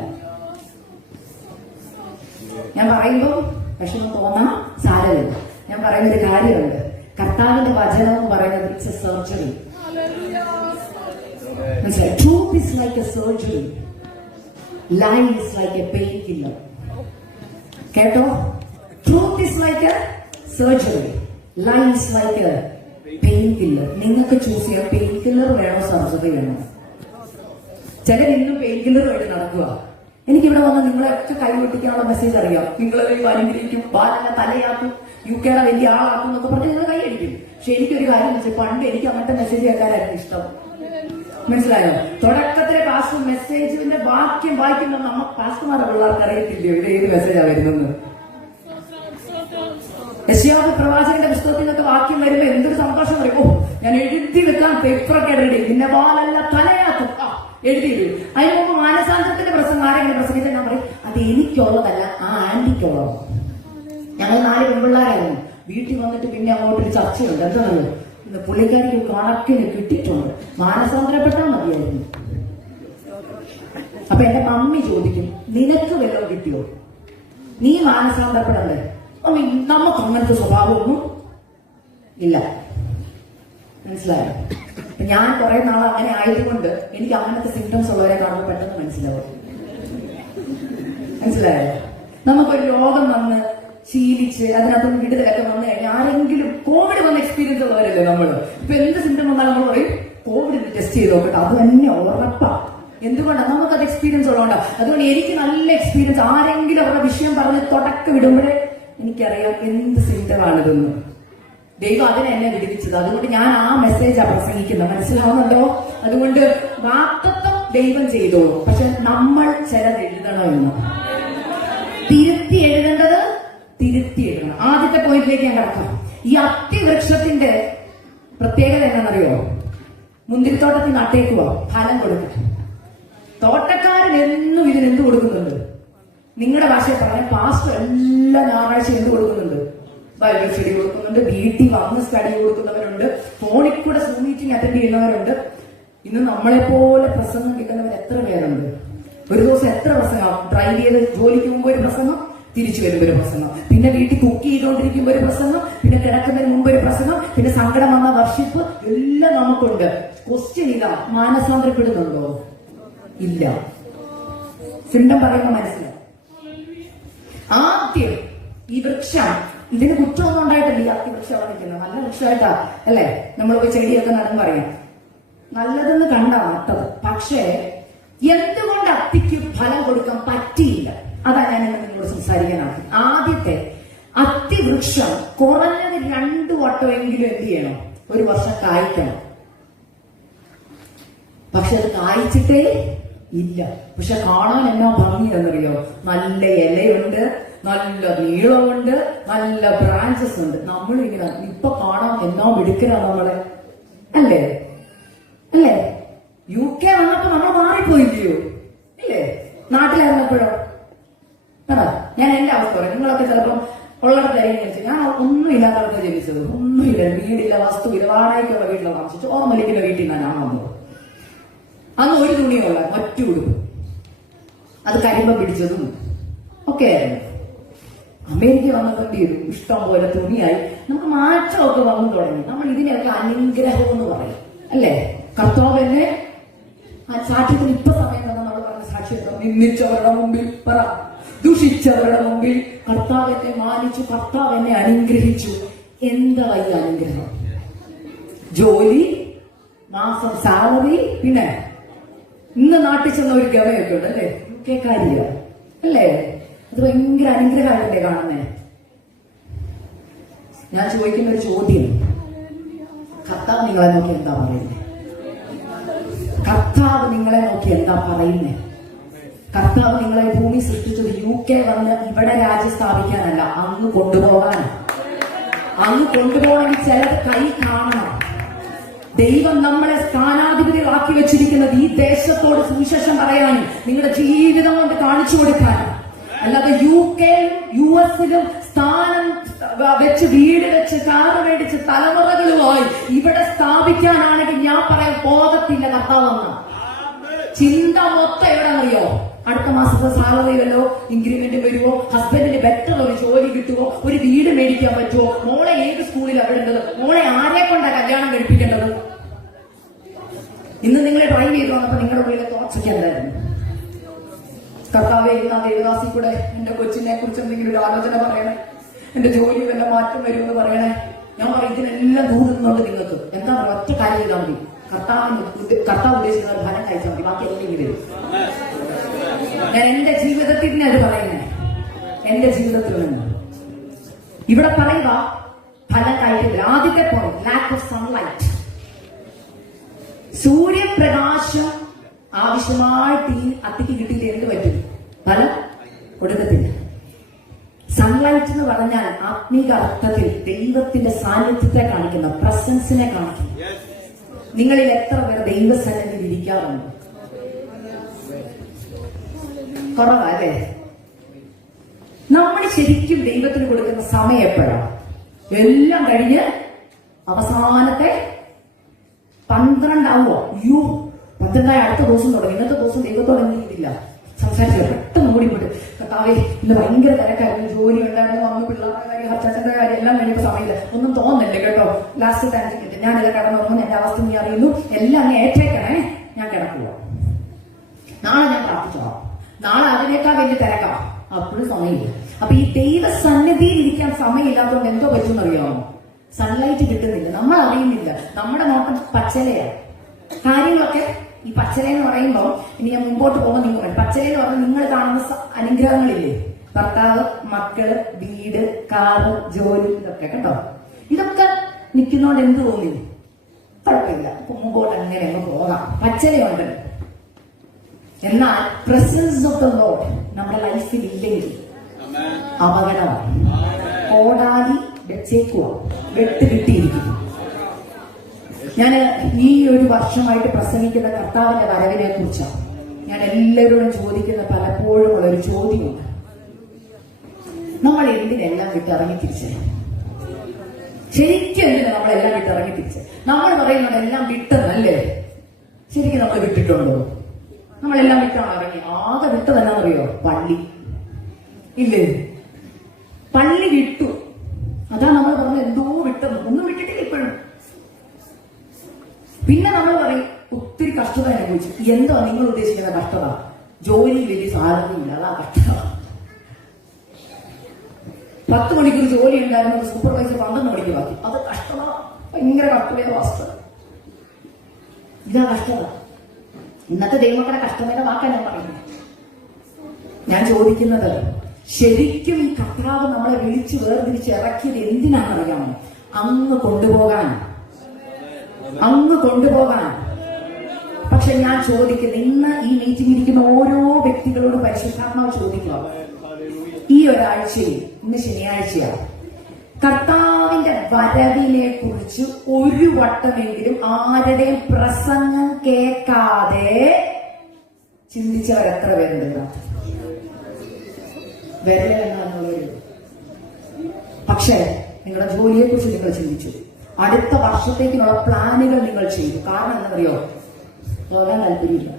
ഞാൻ പറയുമ്പോൾ വിഷമം തോന്നണം, സാരമില്ല. ഞാൻ പറയുന്നൊരു കാര്യമുണ്ട്. കർത്താവിന്റെ വചനം എന്ന് പറയുന്നത് ഇറ്റ്സ് എ സർജറി. മനസ്സിലായി? Truth is like a surgery, lie is like a pain killer. കേട്ടോ? Truth is like a surgery, lie is like a pain killer. നിങ്ങൾക്ക് ചൂസ് ചെയ്യാം, പെയിൻ കില്ലർ വേണോ സർജറി വേണോ. ചിലർ ഇന്നും പെയിൻ കില്ലർ വേണ്ടി നടക്കുക. എനിക്കിവിടെ വന്ന് നിങ്ങളെയൊക്കെ കൈവെട്ടിക്കാനുള്ള മെസ്സേജ് അറിയാം. നിങ്ങളെ അനുഗ്രഹിക്കും, ബാലനെ തലയാക്കും, UK വലിയ ആളാക്കും എന്നൊക്കെ പറഞ്ഞ് നിങ്ങൾ കൈയടിക്കും. പക്ഷെ എനിക്കൊരു കാര്യം വെച്ചാൽ പണ്ട് എനിക്ക് അങ്ങനത്തെ മെസ്സേജ് കേൾക്കാനായിരുന്നു ഇഷ്ടം. മനസ്സിലായോ? തുടക്കത്തിലെ പാസ്റ്റർ മെസ്സേജിന്റെ വാക്യം വായിക്കുമ്പോൾ നമ്മ പാസ്റ്റർമാരുടെ പിള്ളേർക്ക് അറിയത്തില്ലയോ ഇത് ഏത് മെസ്സേജാ വരുന്നത്. യെശയ്യാവ് പ്രവാചകന്റെ പുസ്തകത്തിൽ നിന്നൊക്കെ വാക്യം വരുമ്പോ എന്തൊരു സന്തോഷം പറയും. ഓ, ഞാൻ എഴുതി വെക്കാൻ പേപ്പറൊക്കെ റെഡി, നിന്നെ ബാലല്ല തലയാക്കും, എഴുതിയിടും. അതിന് മുമ്പ് മാനസാന്തരത്തിന്റെ പ്രസംഗം ആരെങ്കിലും പ്രസംഗിച്ചാൽ ഞാൻ പറയും അത് എനിക്കുള്ളതല്ല, ആ ആന്റിക്കുള്ളതാണ്. ഞങ്ങൾ 4 പെൺപിള്ളേരായിരുന്നു. വീട്ടിൽ വന്നിട്ട് പിന്നെ അങ്ങോട്ടൊരു ചർച്ചയുണ്ട്. എന്താണല്ലോ, പുള്ളിക്കാരിക്ക് കണക്കിന് കിട്ടിയിട്ടുണ്ട്, മാനസാന്തരപ്പെട്ടാൽ മതിയായിരുന്നു. അപ്പൊ എന്റെ മമ്മി ചോദിക്കും, നിനക്ക് വല്ലതും കിട്ടിയോ? നീ മാനസാന്തരപ്പെടണ്ടേ? മമ്മി, നമുക്ക് അങ്ങനത്തെ സ്വഭാവമൊന്നും ഇല്ല. മനസ്സിലായോ? ഞാൻ കുറെ നാൾ അങ്ങനെ ആയതുകൊണ്ട് എനിക്ക് അങ്ങനത്തെ സിംറ്റംസ് ഉള്ളവരെ കാണുമ്പോൾ പെട്ടെന്ന് മനസ്സിലാവും. മനസ്സിലായോ? നമുക്കൊരു രോഗം വന്ന് ശീലിച്ച് അതിനകത്തൊന്ന് വിടുതലൊക്കെ വന്നു കഴിഞ്ഞാൽ ആരെങ്കിലും കോവിഡ് വന്ന എക്സ്പീരിയൻസ് ഉള്ളവരല്ലേ നമ്മള്. ഇപ്പൊ എന്ത് സിംറ്റം വന്നാലും നമ്മൾ പറയും കോവിഡ് ടെസ്റ്റ് ചെയ്ത് നോക്കട്ടെ, അത് തന്നെ ഉറപ്പാ. എന്തുകൊണ്ടാണ്? നമുക്കത് എക്സ്പീരിയൻസ് ഉള്ളതുകൊണ്ടാണ്. അതുകൊണ്ട് എനിക്ക് നല്ല എക്സ്പീരിയൻസ്. ആരെങ്കിലും അവരുടെ വിഷയം പറഞ്ഞ് തുടക്കം വിടുമ്പോഴേ എനിക്കറിയാം എന്ത് സിംറ്റമാണിതെന്ന്. ദൈവം അതിനെ എന്നെ വിടുവിച്ചത്. അതുകൊണ്ട് ഞാൻ ആ മെസ്സേജാ പ്രസംഗിക്കുന്നത്. മനസ്സിലാവുന്നുണ്ടോ? അതുകൊണ്ട് വാഗ്ദത്തം ദൈവം ചെയ്തോളൂ, പക്ഷെ നമ്മൾ ചിലത് എഴുതണമെന്ന്. തിരുത്തി എഴുതേണ്ടത് തിരുത്തി എഴുതണം. ആദ്യത്തെ പോയിന്റിലേക്ക് ഞാൻ കിടക്കാം. ഈ അത്തിവൃക്ഷത്തിന്റെ പ്രത്യേകത എന്താണെന്നറിയോ? മുന്തിരിത്തോട്ടത്തിൽ നട്ടേക്കുക, ഫലം കൊടുക്കുക. തോട്ടക്കാരൻ എന്നും ഇതിനെന്ത് കൊടുക്കുന്നുണ്ട്? നിങ്ങളുടെ ഭാഷയിൽ പറഞ്ഞ പാസ്റ്റർ എല്ലാ ഞായറാഴ്ച എന്ത് കൊടുക്കുന്നുണ്ട്? ബൈബിൾ സ്റ്റഡി കൊടുക്കുന്നുണ്ട്. വീട്ടിൽ വന്ന് സ്റ്റഡി കൊടുക്കുന്നവരുണ്ട്. ഫോണിൽ കൂടെ സൂം മീറ്റിംഗ് അറ്റൻഡ് ചെയ്യുന്നവരുണ്ട്. ഇന്ന് നമ്മളെപ്പോലെ പ്രസംഗം കിട്ടുന്നവർ എത്ര പേരുണ്ട്? ഒരു ദിവസം എത്ര പ്രസംഗം? ഡ്രൈവ് ചെയ്ത് ജോലിക്ക് മുമ്പ് ഒരു പ്രസംഗം, തിരിച്ചു വരുമ്പോ ഒരു പ്രസംഗം, പിന്നെ വീട്ടിൽ കുക്ക് ചെയ്തുകൊണ്ടിരിക്കുമ്പോ ഒരു പ്രസംഗം, പിന്നെ കിടക്കുന്നതിന് മുമ്പ് ഒരു പ്രസംഗം, പിന്നെ സങ്കടം വന്ന വർഷിപ്പ്, എല്ലാം നമുക്കുണ്ട്. ക്വസ്റ്റ്യൻ ഇല്ല, മാനസാന്തരപ്പെടുന്നുണ്ടോ? ഇല്ല. സിംറ്റം പറയുമ്പോ മനസ്സിലാവും. ആദ്യം ഈ വൃക്ഷം, ഇതിന് കുറ്റമൊന്നും ഉണ്ടായിട്ടല്ല ഈ അത്തിവൃക്ഷം നിൽക്കുന്നത്. നല്ല വൃക്ഷമായിട്ടാ അല്ലേ നമ്മൾ പോയി ചെടിയൊക്കെ നടും പറയാം. നല്ലതെന്ന് കണ്ടാ നട്ടത്. പക്ഷേ എന്തുകൊണ്ട് അത്തിക്ക് ഫലം കൊടുക്കാൻ പറ്റിയില്ല? അതാ ഞാൻ നിങ്ങളോട് സംസാരിക്കാനാണ്. ആദ്യത്തെ അത്തിവൃക്ഷം കുറഞ്ഞത് 2 വട്ടമെങ്കിലും എന്ത് ചെയ്യണം? ഒരു വർഷം കായ്ക്കണം. പക്ഷെ അത് കായ്ച്ചിട്ടേ ഇല്ല. പക്ഷെ കാണാൻ എന്നാ ഭംഗിയെന്നറിയോ? നല്ല ഇലയുണ്ട്, നല്ല നീളമുണ്ട്, നല്ല ബ്രാഞ്ചസ് ഉണ്ട്. നമ്മളിങ്ങനെ ഇപ്പൊ കാണാൻ എന്നാ മിടുക്കരാ നമ്മളെ, അല്ലേ? അല്ലേ? UK വന്നപ്പോ നമ്മൾ മാറിപ്പോയില്ലയോ? ഇല്ലേ? നാട്ടിലിറങ്ങപ്പോഴോ? ഞാൻ എന്റെ അവസ്ഥ പറയാം. നിങ്ങളൊക്കെ ചിലപ്പം ഉള്ളിടത്തായിരിക്കും. ഞാൻ ഒന്നും ഇല്ലാത്തവർക്ക് ജനിച്ചത്, ഒന്നുമില്ല, വീടില്ല, വസ്തുവില്ല, വാടകയ്ക്കുള്ള വീട്ടിലാണ് താമസിച്ചു. ഓർമ്മലിക്കുന്ന വീട്ടിൽ ഞാൻ വന്നത്. അന്ന് ഒരു തുണിയുള്ള മറ്റു ഉടുപ്പ്, അത് കരിമ്പം പിടിച്ചതും ഒക്കെ ആയിരുന്നു. അമേരിക്ക വന്നതുകൊണ്ട് ഇഷ്ടം പോലെ തുണിയായി. നമുക്ക് മാറ്റമൊക്കെ വന്നു തുടങ്ങി. നമ്മൾ ഇതിനെയൊക്കെ അനുഗ്രഹം എന്ന് പറയും, അല്ലേ? കർത്താവ് എന്നെ സാക്ഷ്യത്തിന് ഇപ്പൊ സമയം തന്നെ നമ്മൾ പറഞ്ഞ സാക്ഷ്യത്വം, നിന്ദിച്ചവരുടെ മുമ്പിൽ പറ, ദുഷിച്ചവരുടെ മുമ്പിൽ കർത്താവ് എന്നെ മാനിച്ചു, കർത്താവ് എന്നെ അനുഗ്രഹിച്ചു. എന്താ ഈ അനുഗ്രഹം? ജോലി, മാസം സാലറി, പിന്നെ ഇന്ന് നാട്ടിൽ ചെന്ന ഒരു ഗവയൊക്കെ ഉണ്ട്, അല്ലേ? UK കാര്യ, അല്ലേ? അത് ഭയങ്കര അനുഗ്രഹമായിട്ടല്ലേ കാണുന്നേ? ഞാൻ ചോദിക്കുന്ന ഒരു ചോദ്യം, കർത്താവ് നിങ്ങളെ നോക്കി എന്താ പറയുന്നേ? കർത്താവ് നിങ്ങളെ നോക്കി എന്താ പറയുന്നേ? കർത്താവ് നിങ്ങളെ ഭൂമി സൃഷ്ടിച്ചത് UK വന്ന് ഇവിടെ രാജ്യം സ്ഥാപിക്കാനല്ല, അങ്ങ് കൊണ്ടുപോകാനാണ്. അങ്ങ് കൊണ്ടുപോകണമെങ്കിൽ ചിലത് കൈ കാണണം. ദൈവം നമ്മളെ സ്ഥാനാധിപതികളാക്കി വെച്ചിരിക്കുന്നത് ഈ ദേശത്തോട് സുവിശേഷം പറയാനും നിങ്ങളുടെ ജീവിതം കൊണ്ട് കാണിച്ചു കൊടുക്കാനും. അല്ലാതെ UK US സ്ഥാനം വെച്ച്, വീട് വെച്ച്, കാറ് മേടിച്ച് തലമുറകളുമായി ഇവിടെ സ്ഥാപിക്കാനാണെങ്കിൽ ഞാൻ പറയാൻ പോകത്തില്ല. കർത്താവെന്ന് ചിന്ത മൊത്തം എവിടെ അറിയോ? അടുത്ത മാസത്തെ സാലറി വല്ലോ ഇൻക്രിമെന്റ് വരുമോ, ഹസ്ബൻഡിന് ബെറ്റർ ഒരു ജോലി കിട്ടുമോ, ഒരു വീട് മേടിക്കാൻ പറ്റുമോ, മോളെ ഏത് സ്കൂളിലാണ് വിടേണ്ടത്, മോളെ ആരെ കൊണ്ടാണ് കല്യാണം കഴിപ്പിക്കേണ്ടത്? ഇന്ന് നിങ്ങൾ ഡ്രൈവ് ചെയ്ത് വന്നപ്പോ നിങ്ങളുടെ ഉള്ളിലെ തോർച്ചയ്ക്ക് എന്തായിരുന്നു? കർത്താവേ, ഇന്ന് ആ ദേവദാസി കൂടെ എന്റെ കൊച്ചിനെ കുറിച്ച് എന്തെങ്കിലും ഒരു ആലോചന പറയണേ, എന്റെ ജോലി വല്ല മാറ്റം വരുമെന്ന് പറയണേ. ഞാൻ പറയും ഇതിനെല്ലാം ദൂരുന്നുണ്ട് നിങ്ങൾക്ക്. എന്താ പറയുക, ഒറ്റ കാര്യം ചെയ്താൽ മതി, കർത്താവ് ഉദ്ദേശിക്കുന്ന ഒരു ഫലം കഴിച്ചാൽ മതി, ബാക്കി എല്ലാം വരും. ഞാൻ എന്റെ ജീവിതത്തിൽ തന്നെ അത് പറയുന്നേ, എന്റെ ജീവിതത്തിൽ നിന്ന് ഇവിടെ പറയുക ഫലം കഴിക്കില്ല. ആദ്യത്തെ പോയിന്റ്, ലാക്ക് ഓഫ് സൺലൈറ്റ്. സൂര്യപ്രകാശം ആവശ്യമായിട്ട് ഈ അത്തിക്ക് കിട്ടിയിട്ട് എന്ത് പറ്റും? ഫലം കൊടുക്കത്തില്ല. സൺലൈറ്റ് എന്ന് പറഞ്ഞാൽ ആത്മീക അർത്ഥത്തിൽ ദൈവത്തിന്റെ സാന്നിധ്യത്തെ കാണിക്കുന്ന, പ്രസൻസിനെ കാണിക്കുന്നു. നിങ്ങളിൽ എത്ര പേർ ദൈവസന്നിധിയിൽ ഇരിക്കാറുണ്ട്? കുറവല്ലേ? നമ്മൾ ശരിക്കും ദൈവത്തിന് കൊടുക്കുന്ന സമയം എപ്പോഴാണ്? എല്ലാം കഴിഞ്ഞ് അവസാനത്തെ 12 ആവുമോ? 12 അടുത്ത ദിവസം തുടങ്ങി. ഇന്നത്തെ ദിവസം ദൈവത്തോടെ എന്തില്ല സംസാരിച്ചു പെട്ടെന്ന് ഓടിപ്പോട്ട്, കർത്താവേ ഇന്ന് ഭയങ്കര തിരക്കായിരുന്നു, ജോലി ഉണ്ടായിരുന്നു, അമ്മ പിള്ളേരുടെ കാര്യം, അച്ഛന്റെ കാര്യം എല്ലാം കഴിഞ്ഞപ്പോ സമയമില്ല, ഒന്നും തോന്നില്ല കേട്ടോ. ലാസ്റ്റ് 5 മിനിറ്റ് ഞാനിത് കിടന്നുറങ്ങുന്നു, എന്റെ അവസ്ഥ നീ അറിയുന്നു, എല്ലാം നീ ഏറ്റേക്കണേ, ഞാൻ കിടക്കുക, നാളെ ഞാൻ പ്രാർത്ഥിച്ചോളാം, നാളെ അതിനേക്കാൾ വലിയ തിരക്കാം, അപ്പോഴും സമയമില്ല. അപ്പൊ ഈ ദൈവ സന്നിധിയിൽ ഇരിക്കാൻ സമയമില്ലാത്തതുകൊണ്ട് എന്തോ പറ്റുമെന്ന് അറിയാമോ? സൺലൈറ്റ് കിട്ടുന്നില്ല, നമ്മൾ അറിയുന്നില്ല, നമ്മുടെ നോട്ടം പച്ചലയാണ്. കാര്യങ്ങളൊക്കെ ഈ പച്ചലെന്ന് പറയുമ്പോൾ, ഇനി ഞാൻ മുമ്പോട്ട് പോകുമ്പോൾ നിങ്ങൾ പച്ചലെന്ന് പറഞ്ഞാൽ നിങ്ങൾ കാണുന്ന അനുഗ്രഹങ്ങളില്ലേ, ഭർത്താവ്, മക്കള്, വീട്, കാറ്, ജോലി, ഇതൊക്കെ കേട്ടോ. ഇതൊക്കെ നിൽക്കുന്നോണ്ട് എന്ത് തോന്നി? കുഴപ്പമില്ല, മുമ്പോട്ട് അങ്ങനെ അങ്ങ് പോകാം, പച്ചലയുണ്ട്. എന്നാൽ പ്രസൻസ് ഓഫ് ദ ലോർഡ് നമ്മുടെ ലൈഫിൽ ഇല്ലെങ്കിൽ അപകടമാണ്. കോടാലി വെച്ചേക്കുക, വെട്ട് കിട്ടിയിരിക്കുന്നു. ഞാൻ ഈ ഒരു വർഷമായിട്ട് പ്രസംഗിക്കുന്ന കർത്താവിന്റെ വരവിനെ കുറിച്ചാണ് ഞാൻ എല്ലാവരോടും ചോദിക്കുന്ന പലപ്പോഴും ഉള്ളൊരു ചോദ്യമുണ്ട്. നമ്മൾ എന്തിനെല്ലാം വിട്ടിറങ്ങി തിരിച്ചേ? ശരിക്കും എന്തിനാ നമ്മളെല്ലാം വിട്ടിറങ്ങി തിരിച്ചേ? നമ്മൾ പറയുന്നത് എല്ലാം വിട്ടെന്നല്ലേ? ശരിക്കും നമ്മൾ വിട്ടിട്ടുണ്ടോ? നമ്മളെല്ലാം വിട്ടാണ് ഇറങ്ങി. ആകെ വിട്ടതെന്നാണെന്നറിയോ? പള്ളി ഇല്ലേ? പള്ളി വിട്ടു, അതാ നമ്മൾ പറഞ്ഞത് എന്തോ വിട്ടെന്ന്. ഒന്നും വിട്ടിട്ടില്ല ഇപ്പോഴും. പിന്നെ നമ്മൾ പറയും ഒത്തിരി കഷ്ടത അനുഭവിച്ചു. എന്തോ നിങ്ങൾ ഉദ്ദേശിക്കുന്ന കഷ്ടത? ജോലി വലിയ സാധനമില്ല, അതാ കഷ്ടത. 10 മണിക്കൂർ ജോലി ഉണ്ടായിരുന്നത് സൂപ്പർവൈസർ 12 മണിക്കൂർ ആക്കി, അത് കഷ്ടത. ഭയങ്കര കഷ്ടതയുടെ അവസ്ഥ. ഇതാ കഷ്ടത. ഇന്നത്തെ ദൈവമക്കളുടെ കഷ്ടതയുടെ വാക്കാണ് ഞാൻ പറയുന്നത്. ഞാൻ ചോദിക്കുന്നത്, ശരിക്കും ഈ കർത്താവ് നമ്മളെ വിളിച്ച് വേർതിരിച്ച് ഇറക്കിയത് എന്തിനാണെന്നറിയാമോ? അങ്ങ് കൊണ്ടുപോകാൻ. പക്ഷെ ഞാൻ ചോദിക്കുന്നത്, ഇന്ന് ഈ മീറ്റിംഗ് ഇരിക്കുന്ന ഓരോ വ്യക്തികളോട് പരിശുദ്ധാത്മാവ് ചോദിക്കുക, ഈ ഒരാഴ്ചയിൽ, ഇന്ന് ശനിയാഴ്ചയാണ്, കർത്താവിന്റെ വരവിനെ കുറിച്ച് ഒരു വട്ടമെങ്കിലും ആരുടെയും പ്രസംഗം കേൾക്കാതെ ചിന്തിച്ചവർ എത്ര പേരുണ്ട്? വരലെന്നാണുള്ളവര്. പക്ഷേ നിങ്ങളുടെ ജോലിയെ കുറിച്ച് നിങ്ങൾ ചിന്തിച്ചു, അടുത്ത വർഷത്തേക്കുള്ള പ്ലാനുകൾ നിങ്ങൾ ചെയ്തു. കാരണം എന്താണെന്നറിയോ? പോകാൻ താല്പര്യമില്ല.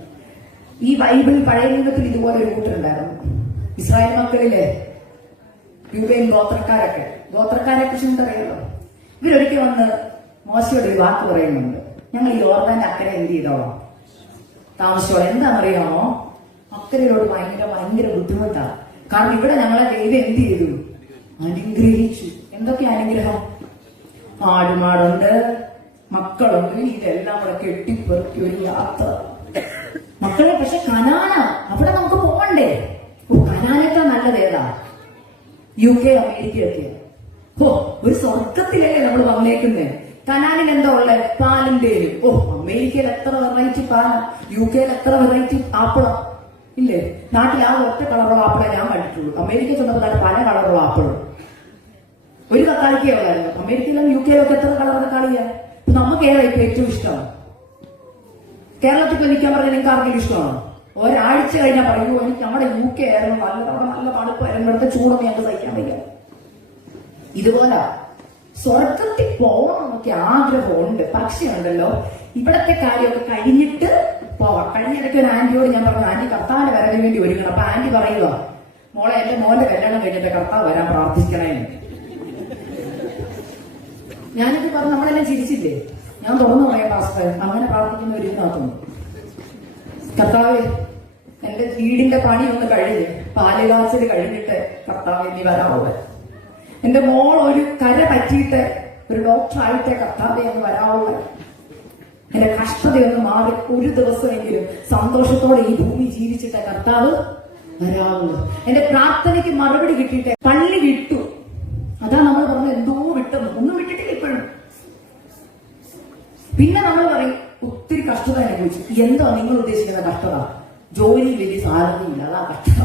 ഈ ബൈബിൾ പഴയ നിയമത്തിൽ ഇതുപോലെ ഒരു കൂട്ടരുണ്ടായിരുന്നു. ഇസ്രായേൽ മക്കളിലെ രൂപയും ഗോത്രക്കാരെ കുറിച്ച് എന്തറിയാലോ? ഇവരൊരിക്കൽ വന്ന് മോശയോട് ഒരു വാക്ക് പറയുന്നുണ്ട്, ഞങ്ങൾ ഈ യോർദാന്റെ അക്കരെ എന്ത് ചെയ്തോളാം, താമസിച്ചോളാം. എന്താണെന്നറിയാമോ? അക്കരയോട് ഭയങ്കര ബുദ്ധിമുട്ടാണ്. കാരണം ഇവിടെ ഞങ്ങളെ ദൈവം എന്ത് ചെയ്തു? അനുഗ്രഹിച്ചു. എന്തൊക്കെ അനുഗ്രഹം? ആടുമാടുണ്ട്, മക്കളുണ്ട്, ഇതെല്ലാം കൂടെ കെട്ടിപ്പെറുക്കി ഒരു യാത്ര. മക്കളെ, പക്ഷെ കനാനാ, അവിടെ നമുക്ക് പോകണ്ടേ? കനാനേക്കാൾ നല്ലത് ഏതാ? UK, അമേരിക്കയൊക്കെ. ഒരു സ്വർഗത്തിലല്ലേ നമ്മൾ വന്നേക്കുന്നേ. കനാനിൽ എന്താ ഉള്ളത്? പാലും തേനും. അമേരിക്കയിൽ എത്ര വെറൈറ്റി പാല, UK എത്ര വെറൈറ്റി ആപ്പിളാ ഇല്ലേ? നാട്ടിൽ ആ ഒറ്റ കളറുള്ള ആപ്പിളെ ഞാൻ കണ്ടിട്ടുള്ളൂ. അമേരിക്ക ചെന്നപ്പോൾ പല കളറുള്ള ആപ്പിളും. ഒരു തക്കാളിക്കേ ഉള്ളായിരുന്നു. അമേരിക്കയിലും UK എത്ര കളർ തക്കാളിയാ? നമുക്ക് ഏതാ ഇപ്പൊ ഏറ്റവും ഇഷ്ടം? കേരളത്തിൽ നിൽക്കാൻ പറഞ്ഞാൽ നിങ്ങൾക്ക് ആർക്കെങ്കിലും ഇഷ്ടമാണോ? ഒരാഴ്ച കഴിഞ്ഞാൽ പറയുമോ, എനിക്ക് നമ്മുടെ UK ആയിരുന്നു നല്ല തണുപ്പായിരുന്നു, ഇവിടുത്തെ ചൂടൊന്നും ഞങ്ങൾക്ക് സഹിക്കാൻ വയ്യ. ഇതുപോലെ സ്വർഗത്തിൽ പോകണമെന്നൊക്കെ ആഗ്രഹമുണ്ട്. പക്ഷേ ഉണ്ടല്ലോ, ഇവിടത്തെ കാര്യമൊക്കെ കഴിഞ്ഞിട്ട് പോവാം. കഴിഞ്ഞിടയ്ക്ക് ഒരു ആന്റിയോട് ഞാൻ പറഞ്ഞു, ആന്റി കർത്താവിന്റെ വരവിന് വേണ്ടി ഒരുങ്ങണം. അപ്പൊ ആന്റി പറയുക, മോളെ എന്റെ മോന്റെ കല്യാണം കഴിഞ്ഞിട്ട് കർത്താവ് വരാൻ പ്രാർത്ഥിക്കണേ. ഞാനിത് പറഞ്ഞു, നമ്മളെല്ലാം ചിരിച്ചില്ലേ? ഞാൻ തുറന്നു പറയാം പാസ്റ്റർ, അങ്ങനെ പ്രാർത്ഥിക്കുന്ന ഒരു ഇതിനകത്തുണ്ട്. കർത്താവ് എന്റെ വീടിന്റെ പണി ഒന്ന് കഴിഞ്ഞ് പാലുകാച്ചൽ കഴിഞ്ഞിട്ട് കർത്താവ് ഇനി വരാവുക. എന്റെ മോൾ ഒരു കര പറ്റിയിട്ട് ഒരു ഡോക്ടറായിട്ട് കർത്താവെ ഒന്ന് വരാവുക. എന്റെ കഷ്ടതയൊന്ന് മാറി ഒരു ദിവസമെങ്കിലും സന്തോഷത്തോടെ ഈ ഭൂമി ജീവിച്ചിട്ട് കർത്താവ് വരാവുക. എന്റെ പ്രാർത്ഥനയ്ക്ക് മറുപടി കിട്ടിയിട്ട് പള്ളി വിട്ടു. അതാ നമ്മൾ പറഞ്ഞു, എന്തോ വിട്ടെന്ന്. ഒന്നും വിട്ടിട്ടില്ല ഇപ്പോഴും. പിന്നെ നമ്മൾ പറയും ഒത്തിരി കഷ്ടത അനുഭവിച്ചു. എന്തോ നിങ്ങൾ ഉദ്ദേശിക്കുന്ന കഷ്ടത? ജോലി വലിയ സാലറിയില്ല, അതാ കഷ്ടത.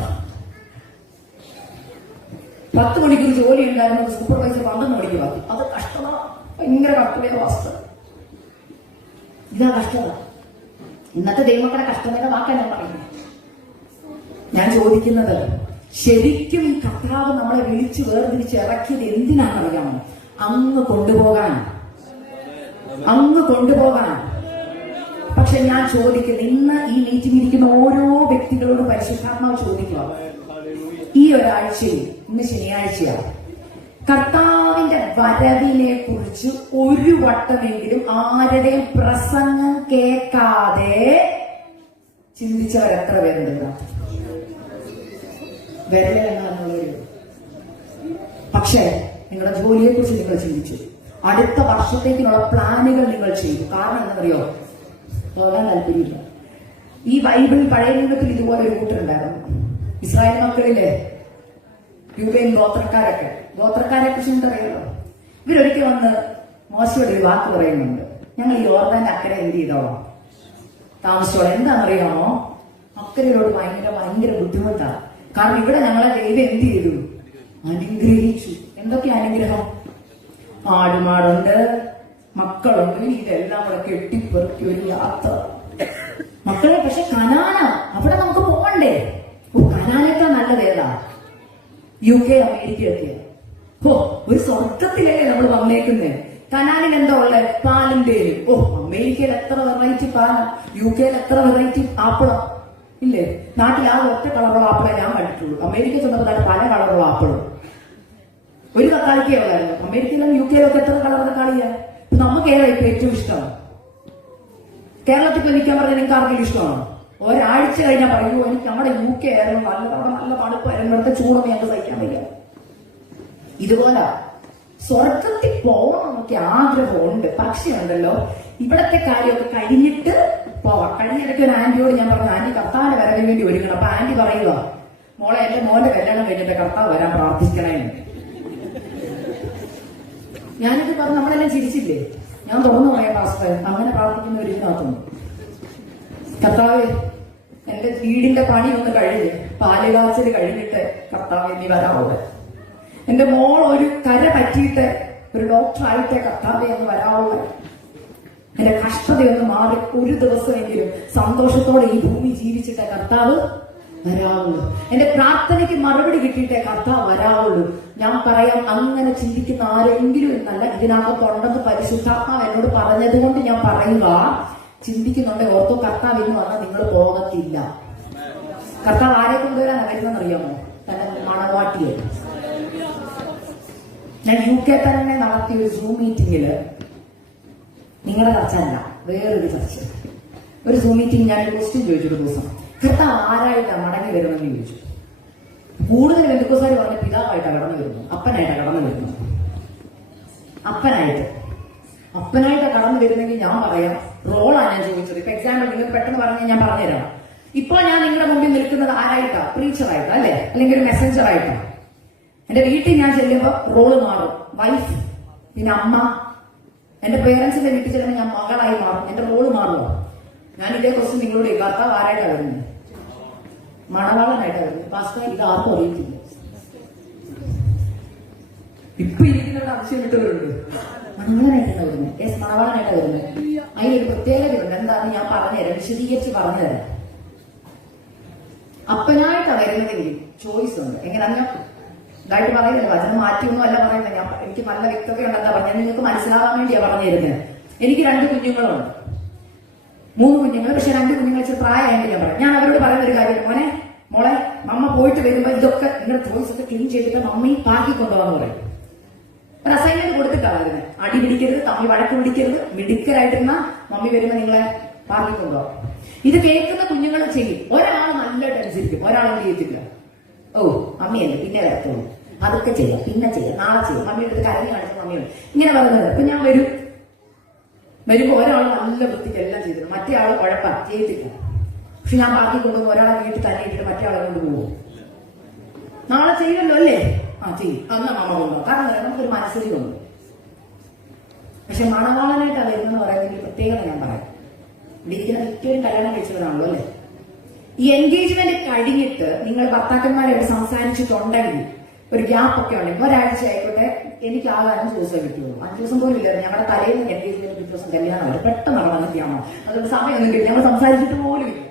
10 മണിക്കൂർ ജോലി ഉണ്ടായിരുന്നത് സൂപ്പർവൈസർ 12 മണിക്ക് ബാക്കി. അത് കഷ്ടത, ഭയങ്കര കഷ്ടതയുടെ അവസ്ഥ. ഇതാ കഷ്ടത. ഇന്നത്തെ ദൈവമക്കളുടെ കഷ്ടതയുടെ വാക്കാണ് ഞാൻ പറയുന്നത്. ഞാൻ ചോദിക്കുന്നത്, ശരിക്കും ഈ കർത്താവ് നമ്മളെ വിളിച്ച് വേർതിരിച്ച് ഇറക്കിയത് എന്തിനാണെന്നറിയാമോ? അങ്ങ് കൊണ്ടുപോകാൻ. പക്ഷെ ഞാൻ ചോദിക്കുന്നത്, ഇന്ന് ഈ മീറ്റിംഗ് ഇരിക്കുന്ന ഓരോ വ്യക്തികളോട് പരിശുദ്ധാത്മാവ് ചോദിക്കുക, ഈ ഒരാഴ്ചയിൽ, ഇന്ന് ശനിയാഴ്ചയാണ്, കർത്താവിന്റെ വരവിനെ കുറിച്ച് ഒരു വട്ടമെങ്കിലും ആരുടെയും പ്രസംഗം കേൾക്കാതെ ചിന്തിച്ചവർ എത്ര പേരുണ്ട്? വരലെന്നുള്ളൊരു. പക്ഷേ നിങ്ങളുടെ ജോലിയെ കുറിച്ച് നിങ്ങൾ ചിന്തിച്ചു, അടുത്ത വർഷത്തേക്കിനുള്ള പ്ലാനുകൾ നിങ്ങൾ ചെയ്തു. കാരണം എന്താണെന്നറിയോ? പോകാൻ താല്പര്യമില്ല. ഈ ബൈബിൾ പഴയ നിയമത്തിൽ ഇതുപോലെ ഒരു കൂട്ടരുണ്ടായിരുന്നു. ഇസ്രായേൽ മക്കളിലെ രൂപയും ഗോത്രക്കാരെ കുറിച്ച് എന്തറിയാലോ? ഇവരൊരിക്കൽ വന്ന് മോശയോട് ഒരു വാക്ക് പറയുന്നുണ്ട്, ഞങ്ങൾ ഈ യോർദാന്റെ അക്കരെ എന്ത് ചെയ്തോളാം, താമസിച്ചോളാം. എന്താണെന്നറിയാമോ? അക്കരയോട് ഭയങ്കര ബുദ്ധിമുട്ടാണ്. കാരണം ഇവിടെ ഞങ്ങളെ ദൈവം എന്ത് ചെയ്തു? അനുഗ്രഹിച്ചു. എന്തൊക്കെ അനുഗ്രഹം? ആടുമാടുണ്ട്, മക്കളുണ്ട്, ഇതെല്ലാം കൂടെ കെട്ടിപ്പെറുക്കി ഒരു യാത്ര. മക്കളെ, പക്ഷെ കനാനാ, അവിടെ നമുക്ക് പോകണ്ടേ? കനാനേക്കാൾ നല്ലത് ഏതാ? UK, അമേരിക്കയൊക്കെ. ഒരു സ്വർഗത്തിലല്ലേ നമ്മൾ വന്നേക്കുന്നേ. കനാനിൽ എന്താ ഉള്ളത്? പാലും തേനും. അമേരിക്കയിൽ എത്ര വെറൈറ്റി പാല, UK എത്ര വെറൈറ്റി ആപ്പിളാ ഇല്ലേ? നാട്ടിൽ ആ ഒറ്റ കളറുള്ള ആപ്പിളെ ഞാൻ കണ്ടിട്ടുള്ളൂ. അമേരിക്ക ചെന്നപ്പോൾ പല കളറുള്ള ആപ്പിളും. ഒരു തക്കാളിക്കേ ഉള്ളായിരുന്നു. അമേരിക്കയിലും UK എത്ര കളർ തക്കാളിയാ? നമുക്ക് ഏതാ ഇപ്പൊ ഏറ്റവും ഇഷ്ടം? കേരളത്തിൽ ഇപ്പൊ നിൽക്കാൻ പറഞ്ഞാൽ നിങ്ങൾക്ക് ആർക്കെങ്കിലും ഇഷ്ടമാണോ? ഒരാഴ്ച കഴിഞ്ഞാൽ പറയൂ, എനിക്ക് നമ്മുടെ UK ആയിരുന്നു നല്ല തണുപ്പായിരുന്നു, ഇവിടുത്തെ ചൂടൊന്നും ഞങ്ങൾക്ക് സഹിക്കാൻ വയ്യ. ഇതുപോലെ സ്വർഗത്തിൽ പോകണമെന്നൊക്കെ ആഗ്രഹമുണ്ട്. പക്ഷേ ഉണ്ടല്ലോ, ഇവിടത്തെ കാര്യമൊക്കെ കഴിഞ്ഞിട്ട് പോവാം. കഴിഞ്ഞിടയ്ക്ക് ഒരു ആന്റിയോട് ഞാൻ പറഞ്ഞു, ആന്റി കർത്താവിന്റെ വരവിന് വേണ്ടി ഒരുങ്ങണം. അപ്പൊ ആന്റി പറയുക, മോളെ എന്റെ മോന്റെ കല്യാണം കഴിഞ്ഞിട്ട് കർത്താവ് വരാൻ പ്രാർത്ഥിക്കണേ. ഞാനിത് പറഞ്ഞു, നമ്മളെല്ലാം ചിരിച്ചില്ലേ? ഞാൻ തുറന്നു പറയാം പാസ്റ്റർ, അങ്ങനെ പ്രാർത്ഥിക്കുന്ന ഒരു ഇതിനകത്തുണ്ട്. കർത്താവ് എന്റെ വീടിന്റെ പണി ഒന്ന് കഴിഞ്ഞ് പാലുകാച്ചൽ കഴിഞ്ഞിട്ട് കർത്താവ് ഇനി വരാവുക. എന്റെ മോൾ ഒരു കര പറ്റിയിട്ട് ഒരു ഡോക്ടറായിട്ട് കർത്താവെ ഒന്ന് വരാവുക. എന്റെ കഷ്ടതയൊന്ന് മാറി ഒരു ദിവസമെങ്കിലും സന്തോഷത്തോടെ ഈ ഭൂമി ജീവിച്ചിട്ട് കർത്താവ് വരാവുള്ളൂ. എന്റെ പ്രാർത്ഥനയ്ക്ക് മറുപടി കിട്ടിയിട്ടേ കർത്താവ് വരാവുള്ളൂ. ഞാൻ പറയാം, അങ്ങനെ ചിന്തിക്കുന്ന ആരെങ്കിലും എന്നല്ല, ഇതിനകത്തുണ്ടെന്ന് പരിശുദ്ധാത്മാവ് എന്നോട് പറഞ്ഞതുകൊണ്ട് ഞാൻ പറയുക. ചിന്തിക്കുന്നുണ്ട്, ഓർത്തോ, കർത്താവ് എന്ന് പറഞ്ഞാൽ നിങ്ങൾ പോകത്തില്ല. കർത്താവ് ആരെ കൊണ്ടുവരാൻ വരുന്നറിയാമോ? തന്നെ മണവാട്ടിയെ. ഞാൻ UK തന്നെ നടത്തിയ ഒരു സൂം മീറ്റിംഗില്, നിങ്ങളുടെ ചർച്ചയല്ല, വേറൊരു ചർച്ച, ഒരു സൂം മീറ്റിംഗ് ഞാൻ ക്വസ്റ്റ്യൻ ചോദിച്ചൊരു ദിവസം, കർത്താവ് ആരായിട്ടാണ് മടങ്ങി വരുമെന്ന് ചോദിച്ചു. കൂടുതൽ ബന്ധുക്കോസാർ പറഞ്ഞ പിതാവായിട്ടാണ് കടന്നു വരുന്നത്, അപ്പനായിട്ടാണ് കടന്നു വരുന്നത്. അപ്പനായിട്ട് കടന്നു വരുന്നെങ്കിൽ ഞാൻ പറയാം, റോളാണ് ഞാൻ ചോദിച്ചത്. ഇപ്പൊ എക്സാമ്പിൾ നിങ്ങൾ പെട്ടെന്ന് പറഞ്ഞാൽ ഞാൻ പറഞ്ഞുതരാം. ഇപ്പൊ ഞാൻ നിങ്ങളുടെ മുമ്പിൽ നിൽക്കുന്നത് ആരായിട്ടാ? പ്രീച്ചറായിട്ടാ, അല്ലെ? അല്ലെങ്കിൽ ഒരു മെസ്സഞ്ചർ ആയിട്ടാ. എന്റെ വീട്ടിൽ ഞാൻ ചെല്ലുമ്പോ റോള് മാറും. വൈഫ്, പിന്നെ അമ്മ. എന്റെ പേരൻസിന്റെ വീട്ടിൽ ചെല്ലുമ്പോൾ ഞാൻ മകളായി മാറും. എന്റെ റോള് മാറുമോ? ഞാൻ ഇതേ ക്വസ്റ്റ്യൻ നിങ്ങളോട് കർത്താവ് ആരായിട്ടാ വരുന്നത്? മണവാളനായിട്ടാ വരുന്നത്. പാസ്റ്റർ, ഇത് ആർക്കും അറിയത്തില്ല. ഇപ്പൊ ഇരിക്കുന്നവരുടെ അതിശയം വിട്ടവരുണ്ട്. മണവാളനായിട്ടാണ് വരുന്നത്. മണവാളനായിട്ടാണ് വരുന്നത്. അതിനൊരു പ്രത്യേകതയുണ്ട്. എന്താണെന്ന് ഞാൻ പറഞ്ഞുതരാം, വിശദീകരിച്ച് പറഞ്ഞുതരാം. അപ്പനായിട്ടാണ് വരുന്നതെങ്കിൽ ചോയ്സ് ഉണ്ട്. എങ്ങനെയാ ഇതായിട്ട് പറയുന്നത്? വചനം മാറ്റിയൊന്നും അല്ല പറയുന്നത്. എനിക്ക് നല്ല വ്യക്തതയുണ്ട്. എന്താ പറഞ്ഞാൽ നിങ്ങൾക്ക് മനസ്സിലാവാൻ വേണ്ടിയാ പറഞ്ഞു തരുന്നത്. എനിക്ക് 2 കുഞ്ഞുങ്ങളുണ്ട്. 3 കുഞ്ഞുങ്ങൾ. പക്ഷെ 2 കുഞ്ഞുങ്ങൾ ഇച്ചിരി പ്രായമായിട്ട് ഞാൻ പറയാം. ഞാൻ അവരോട് പറയുന്ന ഒരു കാര്യം, മോനെ മോളെ മമ്മ പോയിട്ട് വരുമ്പോ ഇതൊക്കെ നിങ്ങളുടെ ടോയ്സ് ഒക്കെ ക്ലീൻ ചെയ്തിട്ട് മമ്മി പാക്കി കൊണ്ടുപോകാന്ന് പറയും. ഒരു അസൈൻമെന്റ് കൊടുത്തിട്ടാണ് വരുന്നത്. അടി പിടിക്കരുത്, തമ്മി വഴക്ക് പിടിക്കരുത്, മിടുക്കരായിട്ടിരുന്ന മമ്മി വരുമ്പോ നിങ്ങളെ പാക്കി കൊണ്ടുപോകാം. ഇത് കേൾക്കുന്ന കുഞ്ഞുങ്ങൾ ചെയ്യും. ഒരാൾ നല്ലതായിട്ട് അനുസരിക്കും, ഒരാൾ എന്ത് ചെയ്യത്തില്ല. ഓ മമ്മിയല്ലേ പിന്നെ വരത്തുള്ളൂ, അതൊക്കെ ചെയ്യാം, പിന്നെ ചെയ്യാം, നാളെ ചെയ്യാം, മമ്മിയുടെ അടുത്ത് കരഞ്ഞു കാണിച്ച മമ്മിയാണ് ഇങ്ങനെ പറയുന്നത്. അപ്പൊ ഞാൻ വരുമ്പോ ഒരാൾ നല്ല വൃത്തിക്ക് എല്ലാം ചെയ്തിട്ട് മറ്റേ ആൾ കുഴപ്പ ചെയ്തില്ല. പക്ഷെ ഞാൻ ബാക്കി കൊണ്ടുപോകും, ഒരാളെ വീട്ടിൽ തന്നെ ഇട്ടിട്ട് മറ്റേ ആളെ കൊണ്ട് പോകും. നാളെ ചെയ്യുമല്ലോ അല്ലേ, ചെയ്യും, അന്ന് മമ്മ കൊണ്ടുപോകും. കാരണം നമുക്കൊരു മനസ്സിലുണ്ട്. പക്ഷെ മണവാളനായിട്ട് വരുന്നെന്ന് പറയുന്നതിൽ പ്രത്യേകത ഞാൻ പറയാം. ഇരിക്കുന്ന മിക്കവരും കല്യാണം കഴിച്ചവരാണല്ലോ അല്ലെ. ഈ എൻഗേജ്മെന്റ് കഴിഞ്ഞിട്ട് നിങ്ങൾ ഭർത്താക്കന്മാരായിട്ട് സംസാരിച്ചിട്ടുണ്ടെങ്കിൽ ഒരു ഗ്യാപ്പ് ഒക്കെ ഉണ്ടെങ്കിൽ ഒരാഴ്ച ആയിക്കോട്ടെ, എനിക്ക് ആകെ 5 ദിവസം കിട്ടുള്ളൂ. 5 ദിവസം പോലും ഇല്ല. ഞങ്ങളുടെ തലേന്ന് എൻഗേജ്മെന്റ് 2 ദിവസം കല്യാണമാണ്, പെട്ടെന്ന് നടന്നിട്ടാണോ, അതുകൊണ്ട് സമയമൊന്നും കിട്ടി. ഞങ്ങൾ സംസാരിച്ചിട്ട് പോലും ഇല്ല.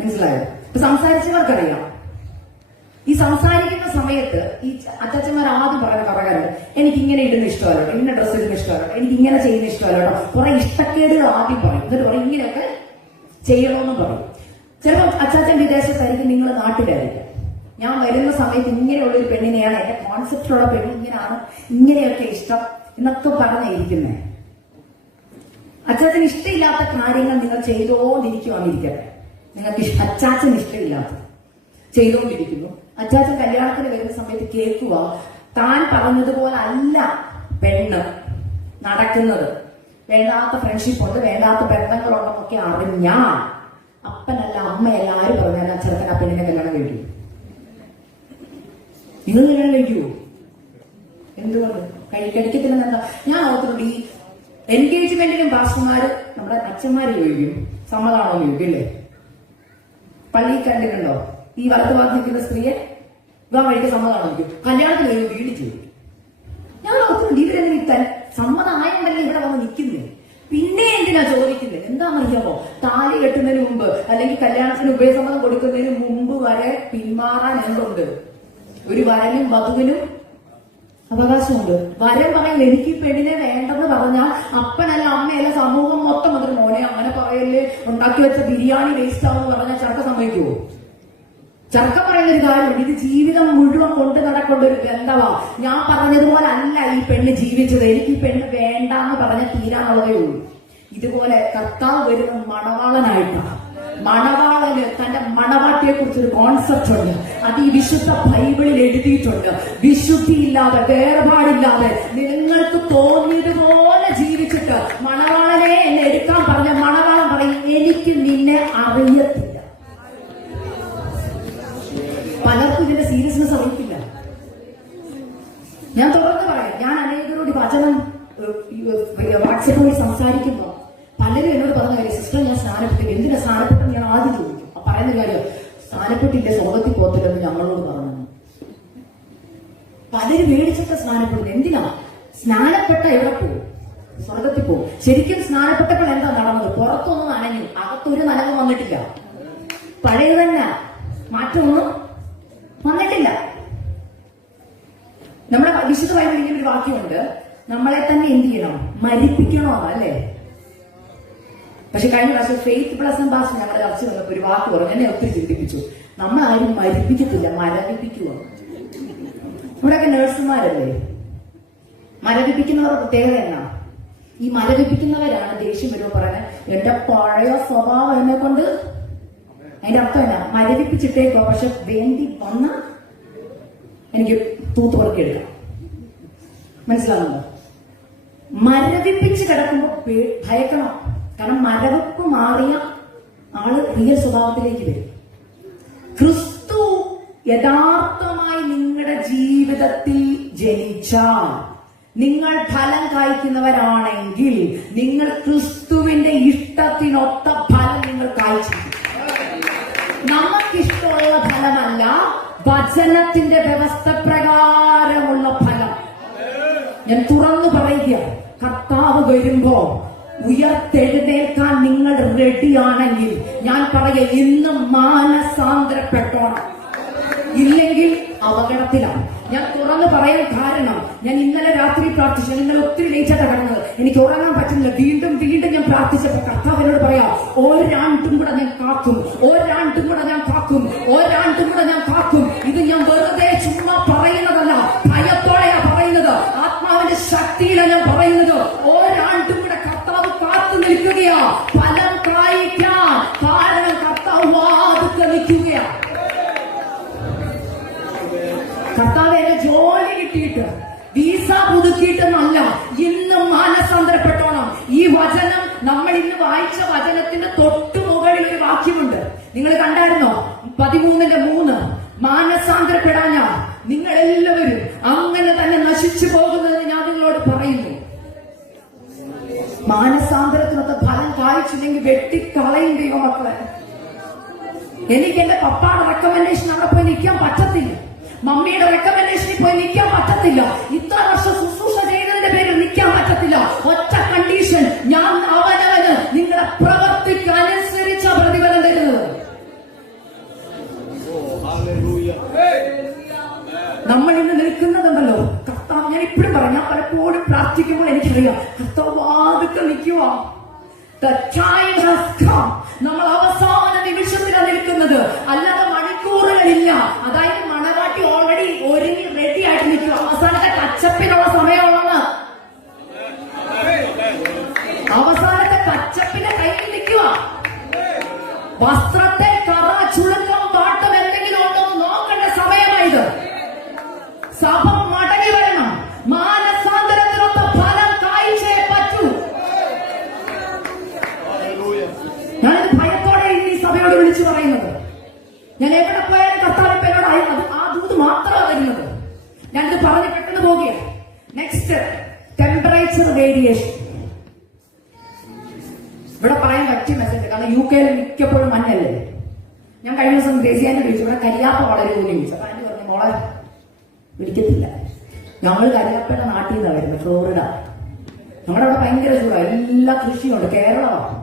മനസ്സിലായോ? ഇപ്പൊ സംസാരിച്ചവർക്കറിയാം. ഈ സംസാരിക്കുന്ന സമയത്ത് ഈ അച്ചാച്ചന്മാർ ആദ്യം പറയുന്ന കറകാരുണ്ട്, എനിക്ക് ഇങ്ങനെ ഇടുന്ന ഇഷ്ടമല്ലോ, ഇങ്ങനെ ഡ്രസ്സ് ഇടുന്ന ഇഷ്ടമല്ലോ, എനിക്ക് ഇങ്ങനെ ചെയ്യുന്ന ഇഷ്ടമല്ലോ, കുറെ ഇഷ്ടക്കേടുകൾ ആദ്യം പറയും. എന്നിട്ട് പറയും ഇങ്ങനെയൊക്കെ ചെയ്യണമെന്നും പറയും. ചിലപ്പോൾ അച്ചാച്ചൻ വിദേശത്തായിരിക്കും, നിങ്ങൾ നാട്ടിലായിരിക്കും. ഞാൻ വരുന്ന സമയത്ത് ഇങ്ങനെയുള്ള ഒരു പെണ്ണിനെയാണ്, എന്റെ കോൺസെപ്റ്റിലുള്ള പെണ്ണ് ഇങ്ങനെയാണ്, ഇങ്ങനെയൊക്കെ ഇഷ്ടം എന്നൊക്കെ പറഞ്ഞിരിക്കുന്നത്. അച്ചാച്ചന് ഇഷ്ടമില്ലാത്ത കാര്യങ്ങൾ നിങ്ങൾ ചെയ്തോണ്ടിരിക്കുവാന്നിരിക്കട്ടെ. നിങ്ങൾക്ക് അച്ചാച്ചന് ഇഷ്ടമില്ലാത്ത ചെയ്തുകൊണ്ടിരിക്കുന്നു. അച്ചാച്ചൻ കല്യാണത്തിന് വരുന്ന സമയത്ത് കേൾക്കുക, താൻ പറഞ്ഞതുപോലെ അല്ല പെണ്ണ് നടക്കുന്നത്, വേണ്ടാത്ത ഫ്രണ്ട്ഷിപ്പ് ഉണ്ട്, വേണ്ടാത്ത ബന്ധങ്ങളുണ്ടെന്നൊക്കെ അറിഞ്ഞാൽ അപ്പനല്ല അമ്മയല്ല ആര് പറഞ്ഞാലും ആ ചെറുക്കൻ ആ പെണ്ണിനെ കല്യാണം കഴിക്കും. നിങ്ങൾ കല്യാണം കഴിക്കുവോ? എന്തുകൊണ്ട് കഴിക്കത്തില്ലെന്നെന്താ? ഞാൻ ഓർത്തിട്ടുണ്ട്, ഈ എൻഗേജ്മെന്റിനും പാസ്റ്റർമാര് നമ്മുടെ അച്ഛന്മാര് ചോദിക്കും സമ്മതമാണോ ചോദിക്കും അല്ലേ. പള്ളിയിൽ കണ്ടിട്ടുണ്ടോ ഈ വലത്ത് ഭാഗത്ത് നിൽക്കുന്ന സ്ത്രീയെ വിവാഹം കഴിക്കാൻ സമ്മതമാണോ ചോദിക്കും. കല്യാണത്തിന് വരുമ്പോൾ വീട് ചോദിക്കും. ഞാൻ ഓർത്തിട്ടുണ്ട് ഇവരെങ്ങനെ ഇത്താൻ സമ്മതമായതല്ലേ ഇവിടെ വന്ന് നിൽക്കുന്നേ, പിന്നെ എന്തിനാ ചോദിക്കുന്നത്? എന്താണെന്നറിയാമോ, താലി കെട്ടുന്നതിന് മുമ്പ് അല്ലെങ്കിൽ കല്യാണത്തിന് ഉഭയസമ്മതം കൊടുക്കുന്നതിന് മുമ്പ് വരെ പിന്മാറാൻ എന്തുണ്ട്? ഒരു വരനും വധുവിനും അവകാശമുണ്ട്. വരൻ പറയും എനിക്ക് പെണ്ണിനെ വേണ്ടെന്ന് പറഞ്ഞാൽ അപ്പനല്ല അമ്മയല്ല സമൂഹം മൊത്തം അതിന് മോനെ അങ്ങനെ പറയല്ലേ, ഉണ്ടാക്കി വെച്ച ബിരിയാണി വേസ്റ്റ് ആവെന്ന് പറഞ്ഞാൽ ചെറുക്ക സമ്മതിക്കുവോ? ചെറുക്ക പറയുന്ന ഒരു കാര്യമുണ്ട്, ഇത് ജീവിതം മുഴുവൻ കൊണ്ട് നടക്കേണ്ട ഒരു ബന്ധവാ. ഞാൻ പറഞ്ഞതുപോലെ അല്ല ഈ പെണ്ണ് ജീവിച്ചത്, എനിക്ക് ഈ പെണ്ണ് വേണ്ടാന്ന് പറഞ്ഞ തീരാനുള്ളതേ ഉള്ളൂ. ഇതുപോലെ കർത്താവ് വരുന്ന മണവാളനായിട്ടാണ്. മണവാളന് തന്റെ മണവാട്ടിയെ കുറിച്ചൊരു കോൺസെപ്റ്റ് ഉണ്ട്. അത് ഈ വിശുദ്ധ ബൈബിളിൽ എഴുതിയിട്ടുണ്ട്. വിശുദ്ധിയില്ലാതെ വേർപാടില്ലാതെ നിങ്ങൾക്ക് തോന്നിയതുപോലെ ജീവിച്ചിട്ട് മണവാളനെ എന്നെ എടുക്കാൻ പറഞ്ഞ മണവാളൻ പറയും എനിക്ക് നിന്നെ അറിയത്തില്ല. പലർക്കും ഇതിന്റെ സീരിയസ്നെസ് അറിയിക്കില്ല. ഞാൻ തുറന്ന് പറയാം, ഞാൻ അനേകരോട് വചനം വാട്സപ്പ് വഴി സംസാരിക്കുമ്പോ പലരും എന്നോട് പറഞ്ഞ കാര്യം, സിസ്റ്റർ ഞാൻ സ്നാനപ്പെട്ടില്ല. എന്തിനാ സ്നാനപ്പെട്ടെന്ന് ഞാൻ ആദ്യം ചോദിക്കും. പറയുന്ന കാര്യം, സ്നാനപ്പെട്ടില്ല സ്വർഗത്തിൽ പോകത്തില്ലെന്ന് ഞങ്ങളോട് പറഞ്ഞു. പലരും മേടിച്ചൊക്കെ സ്നാനപ്പെടുന്നു. എന്തിനാ സ്നാനപ്പെട്ട എവിടെ പോകും? സ്വർഗത്തിൽ പോകും. ശരിക്കും സ്നാനപ്പെട്ടപ്പോൾ എന്താ നടന്നത്? പുറത്തൊന്നും നനഞ്ഞു, അകത്തൊരു നനവ് വന്നിട്ടില്ല. പഴയ തന്നെ, മാറ്റമൊന്നും വന്നിട്ടില്ല. നമ്മുടെ വിശുദ്ധ ബൈബിളിൽ ഇങ്ങനെ ഒരു വാക്യമുണ്ട്, നമ്മളെ തന്നെ എന്ത് ചെയ്യണം? മരിപ്പിക്കണോ അല്ലേ? പക്ഷെ കഴിഞ്ഞ പ്രാവശ്യം ഫെയ്ത്ത് പ്ലസ് പാസ് ഞങ്ങളുടെ ചർച്ച വന്നപ്പോൾ ഒരു വാക്ക് പറഞ്ഞു, എന്നെ ഒത്തിരി ചിന്തിപ്പിച്ചു. നമ്മളാരും മരിപ്പിക്കത്തില്ല, മരവിപ്പിക്കുക. ഇവിടെയൊക്കെ നഴ്സുമാരല്ലേ? മരവിപ്പിക്കുന്നവരുടെ പ്രത്യേകത എന്നാ? ഈ മരവിപ്പിക്കുന്നവരാണ് ദേഷ്യം വരുമ്പോൾ പറയുന്നത്, എന്റെ പഴയ സ്വഭാവം എന്നെ കൊണ്ട്. അതിന്റെ അർത്ഥം എന്നാ? മരവിപ്പിച്ചിട്ടേക്കോ, പക്ഷെ വേണ്ടി വന്ന എനിക്ക് തൂത്തുപറക്കിയെടുക്കാം. മനസ്സിലാവുന്നുണ്ടോ? മരവിപ്പിച്ച് കിടക്കുമ്പോ ഭയക്കണം. കാരണം മരവിപ്പ് മാറിയ ആള് റിയൽ സ്വഭാവത്തിലേക്ക് വരും. ക്രിസ്തു യഥാർത്ഥമായി നിങ്ങളുടെ ജീവിതത്തിൽ ജനിച്ചാൽ, നിങ്ങൾ ഫലം കായ്ക്കുന്നവരാണെങ്കിൽ, നിങ്ങൾ ക്രിസ്തുവിന്റെ ഇഷ്ടത്തിനൊത്ത ഫലം നിങ്ങൾ കായ്ച്ചു. നമുക്കിഷ്ടമുള്ള ഫലമല്ല, വചനത്തിന്റെ വ്യവസ്ഥ പ്രകാരമുള്ള ഫലം. ഞാൻ തുറന്നു പറയുക, കർത്താവ് വരുമ്പോ ഉയർത്തെഴുന്നേൽക്കാൻ നിങ്ങൾ റെഡിയാണെങ്കിൽ ഞാൻ പറയാം, ഇന്ന് മാനസാന്തരപ്പെട്ടോണം. ഇല്ലെങ്കിൽ അപകടത്തിലാണ്. ഞാൻ തുറന്നു പറയാൻ കാരണം, ഞാൻ ഇന്നലെ രാത്രി പ്രാർത്ഥിച്ചു. ഇന്നലെ ഒത്തിരി ലേറ്റാണ് കിടന്നത്, എനിക്ക് ഉറങ്ങാൻ പറ്റുന്നില്ല. വീണ്ടും വീണ്ടും ഞാൻ പ്രാർത്ഥിച്ചപ്പോൾ കർത്താവിനോട് പറയാം, ഒരാണ്ടും കൂടെ ഞാൻ കാക്കും, ഒരാണ്ടും കൂടെ ഞാൻ കാക്കും, ഒരാണ്ടും കൂടെ ഞാൻ കാക്കും. ഇത് ഞാൻ വെറുതെ ചുമ്മാ പറയുന്നതല്ല, ഭയത്തോടെയാ പറയുന്നത്, ആത്മാവിന്റെ ശക്തിയിലാണ് ഞാൻ പറയുന്നത്. ഒരാണ്ടും കൂടെ കർത്താവ് കാത്തു നിൽക്കുകയാ ഫലം കായ്ക്കാൻ. കാരണം കർത്താവ് വാതുക്കെ നിൽക്കുകയാ. കർത്താവ് എന്നെ ജോലി കിട്ടിയിട്ട് വീസ പുതുക്കിയിട്ടെന്നല്ല, ഇന്ന് മാനസാന്തരപ്പെട്ടോണം. ഈ വചനം, നമ്മൾ ഇന്ന് വായിച്ച വചനത്തിന്റെ തൊട്ടു മുകളിൽ ഒരു വാക്യമുണ്ട്, നിങ്ങൾ കണ്ടായിരുന്നോ? 13:3. മാനസാന്തരപ്പെടാഞ്ഞ നിങ്ങൾ എല്ലാവരും അങ്ങനെ തന്നെ നശിച്ചു പോകുന്നതെന്ന് ഞാൻ നിങ്ങളോട് പറയുന്നു. മാനസാന്തരത്തിനൊക്കെ ഫലം കായ്ച്ചില്ലെങ്കിൽ വെട്ടിക്കളയും ദൈവമക്കളെ. എനിക്ക് എന്റെ പപ്പായുടെ റെക്കമെൻഡേഷൻ അവിടെ പോയി നിൽക്കാൻ പറ്റത്തില്ല, മമ്മിയുടെ റെക്കമെൻഡേഷനിൽ പോയി നിൽക്കാൻ പറ്റത്തില്ല, ഇത്ര വർഷം ശുശ്രൂഷ ചെയ്തതിന്റെ പേരിൽ നിൽക്കാൻ പറ്റത്തില്ല. ഒറ്റ കണ്ടീഷൻ, ഞാൻ അവനവന് നിങ്ങളുടെ പ്രവർത്തിക്ക് അനുസരിച്ച പ്രതിഫലം തരുന്നത്. നമ്മൾ ഇന്ന് നിൽക്കുന്നതുണ്ടല്ലോ, കർത്താവ്, ഞാൻ ഇപ്പോഴും പറയാം, ഞാൻ പലപ്പോഴും പ്രാർത്ഥിക്കുമ്പോൾ എനിക്കറിയാം കർത്താവ് വാതുക്കെ നിൽക്കുക. The time has come. നമ്മൾ അവസാന നിമിഷത്തിലാണ് നിൽക്കുന്നത്, അല്ലാതെ മണിക്കൂറുകളില്ല. അതായത് മണവാട്ടി ഓൾറെഡി ഒരുങ്ങി റെഡി ആയിട്ട് നിൽക്കുക. അവസാനത്തെ ടച്ചപ്പിനുള്ള സമയമാണ്, അവസാനത്തെ ടച്ചപ്പിന്റെ കയ്യിൽ നിൽക്കുക. വസ്ത്രത്തെ കറ, ചുളുക്കം, പാട്ടം എന്തെങ്കിലും ഉണ്ടോ നോക്കേണ്ട സമയമായത്. സഭ മടങ്ങി വരണം. മാനസാന്തരത്തിനൊത്ത ഫലം കായ്ച്ചേ പറ്റൂ. ഞാനിത് ഭയത്തോടെ ഈ സഭയോട് വിളിച്ചു പറയുന്നത്. ഞാൻ എവിടെ പോയാലും കർത്താവ് എന്നോട് ആ ദൂത് മാത്രമാണ് വരുന്നത്. ഞാനിത് പറഞ്ഞ് പെട്ടെന്ന് പോവുകയാണ്. Next, temperature variation. ഇവിടെ പറയാൻ പറ്റിയ മെസ്സേജ്, കാരണം UK മിക്കപ്പോഴും മഞ്ഞല്ലേ. ഞാൻ കഴിഞ്ഞ ദിവസം ഗ്രേസിയാനെ വിളിച്ചു, ഇവിടെ കരിയാപ്പ വളരെ കൂടി വിളിച്ചു. അപ്പൊ ആന്റി പറഞ്ഞു, മോളെ വിളിക്കത്തില്ല, ഞങ്ങൾ കരിയാപ്പയുടെ നാട്ടിൽ നിന്നാണ് വരുന്നത്, ഫ്ലോറിഡ. നമ്മുടെ അവിടെ ഭയങ്കര ചൂടാണ്, എല്ലാ കൃഷിയുണ്ട്, കേരളമാണ്.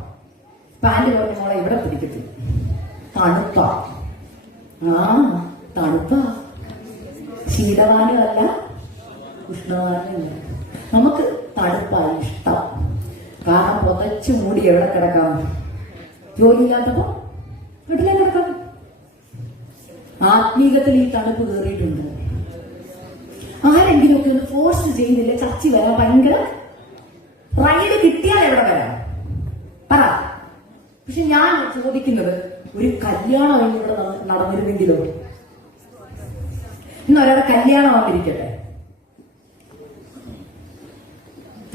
അപ്പൊ ആന്റി പറഞ്ഞു, മോളെ ഇവിടെ പിടിക്കത്തില്ല, തണുപ്പാ. ആ തണുപ്പാ, ശീതവാനുമല്ല ഉഷ്ണവാനുമല്ല, നമുക്ക് തണുപ്പാണ് ഇഷ്ടം. കാരണം പുതച്ചു മൂടി എവിടെ കിടക്കാം, ജോലിയില്ലാത്തപ്പോ വീട്ടിലേ കിടക്കാം. ആത്മീകത്തിൽ ഈ തണുപ്പ് കയറിയിട്ടുണ്ട്. ആരെങ്കിലും ഒക്കെ ഒന്ന് ഫോഴ്സ് ചെയ്തില്ല ചർച്ച വരാൻ. ഭയങ്കര റൈഡ് കിട്ടിയാൽ എവിടെ വരാം പറ. പക്ഷെ ഞാൻ ചോദിക്കുന്നത്, ഒരു കല്യാണം ഇവിടെ നടന്നിരുന്നെങ്കിലോ? ഇന്ന് ഒരാളുടെ കല്യാണം വന്നിരിക്കട്ടെ,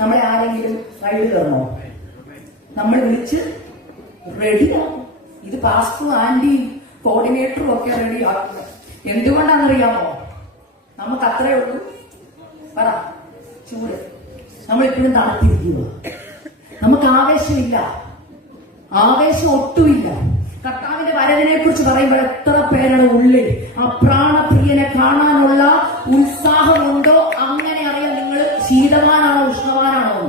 നമ്മളെ ആരെങ്കിലും റൈഡ് കയറണോ? നമ്മൾ വിളിച്ച് റെഡിയാവും. ഇത് പാസ്റ്ററും ആന്റിയും കോർഡിനേറ്ററും ഒക്കെ റെഡി ആക്കുന്നത് എന്തുകൊണ്ടാണെന്നറിയാമോ? നമുക്ക് അത്രേ ഉള്ളൂ പറ, ചൂട്. നമ്മളിപ്പോഴും തണുത്തിരിക്കുക, നമുക്ക് ആവേശമില്ല, ആവേശം ഒട്ടുമില്ല. കർത്താവിന്റെ വരവിനെ കുറിച്ച് പറയുമ്പോൾ എത്ര പേരുടെ ഉള്ളിൽ ആ പ്രാണപ്രിയനെ കാണാനുള്ള ഉത്സാഹമുണ്ടോ? അങ്ങനെ അറിയാം നിങ്ങൾ ശീതവാനാണോ ഉഷ്ണവാനാണോ.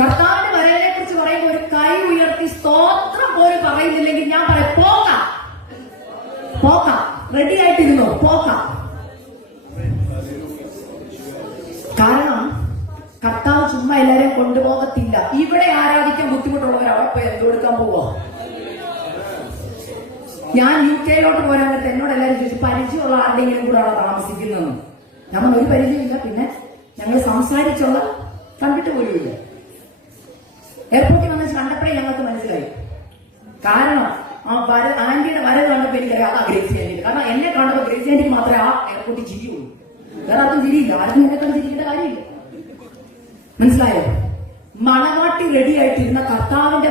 കർത്താവിന്റെ വരവിനെ കുറിച്ച് പറയുമ്പോൾ ഒരു കൈ ഉയർത്തി സ്തോത്രം പോലും പറയുന്നില്ലെങ്കിൽ ഞാൻ പറയാം, പോകാം, പോകാം, റെഡി ആയിട്ടിരുന്നോ, പോകാം. കാരണം കർത്താവ് ചുമ്മാ എല്ലാരെയും കൊണ്ടുപോകത്തില്ല. ഇവിടെ ആരാധിക്കാൻ ബുദ്ധിമുട്ടുള്ളവർ അവിടെ പോയി എന്തുകൊടുക്കാൻ പോവാ? ഞാൻ UK പോരാൻ നേരത്തെ എന്നോട് എല്ലാവരും ചോദിച്ചു, പരിചയമുള്ള ആരുടെയെങ്കിലും കൂടെ അവിടെ താമസിക്കുന്നതെന്ന്. നമ്മൾ ഒരു പരിചയമില്ല, പിന്നെ ഞങ്ങൾ സംസാരിച്ചുള്ള കണ്ടിട്ട് പോലുമില്ല. എയർപോർട്ടിൽ വന്ന് കണ്ടപ്പോഴേ ഞങ്ങൾക്ക് മനസ്സിലായി. കാരണം ആ ആന്റിയുടെ വരവ് കണ്ടപ്പോൾ എനിക്കറിയാം ആ ഗ്രേസി ആന്റി. കാരണം എന്നെ കണ്ടപ്പോൾ ഗ്രേസി ആന്റിക്ക് മാത്രമേ ആ എയർപോർട്ടിൽ ചിരിയുള്ളൂ, വേറെ ആർക്കും ചിരിയില്ല. ആർക്കും എന്നെ കണ്ട് ചിരിക്കേണ്ട കാര്യമില്ല. മനസ്സിലായോ? മണവാട്ടി റെഡി ആയിട്ടിരുന്ന കർത്താവിന്റെ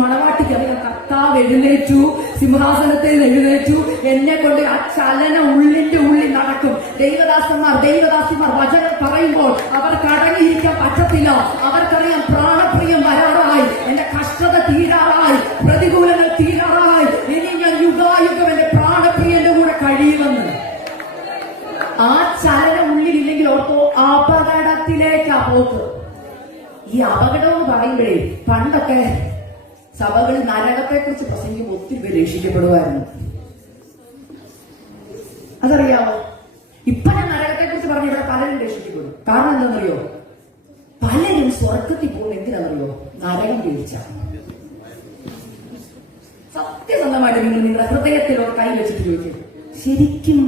മണവാട്ടിക്ക് അറിയാം, കർത്താവ് എഴുന്നേറ്റു, സിംഹാസനത്തിൽ എഴുന്നേറ്റു. എന്നെ കൊണ്ട് ആ ചലനം ഉള്ളിന്റെ ഉള്ളിൽ നടക്കും. ദൈവദാസിമാർ വചനം പറയുമ്പോൾ അവർക്ക് അടങ്ങിയിരിക്കാൻ പറ്റത്തില്ല. അവർക്കറിയാം പ്രാണപ്രിയം വരാറായി, എന്റെ കഷ്ടത തീരാറായി, പ്രതികൂലങ്ങൾ തീരാറായി, ഇനി ഞാൻ യുഗായുഗം എന്റെ പ്രാണപ്രിയന്റെ കൂടെ കഴിയുമെന്ന്. ആ ചലനം ഉള്ളിലില്ലെങ്കിൽ ഓർത്തോ അപകടത്തിലേക്കാ പോക്ക്. ഈ അപകടം എന്ന് പറയുമ്പോഴേ പണ്ടൊക്കെ സഭകളിൽ നരകത്തെ കുറിച്ച് പ്രസംഗിക്കുമ്പോൾ ഒത്തിരി പേര് രക്ഷിക്കപ്പെടുമായിരുന്നു. അതറിയാമോ? ഇപ്പൊ ഞാൻ നരകത്തെ കുറിച്ച് പറഞ്ഞിട്ട് പലരും രക്ഷിക്കപ്പെടും. കാരണം എന്താണെന്നറിയോ? പലരും സ്വർഗത്തിൽ പോകുന്ന എന്തിനാണെന്നറിയോ? നരകം പേടിച്ച. സത്യസന്ധമായിട്ട് നിങ്ങൾ നിങ്ങളുടെ ഹൃദയത്തിലോ കൈ വെച്ചിട്ട് ചോദിക്കും, ശരിക്കും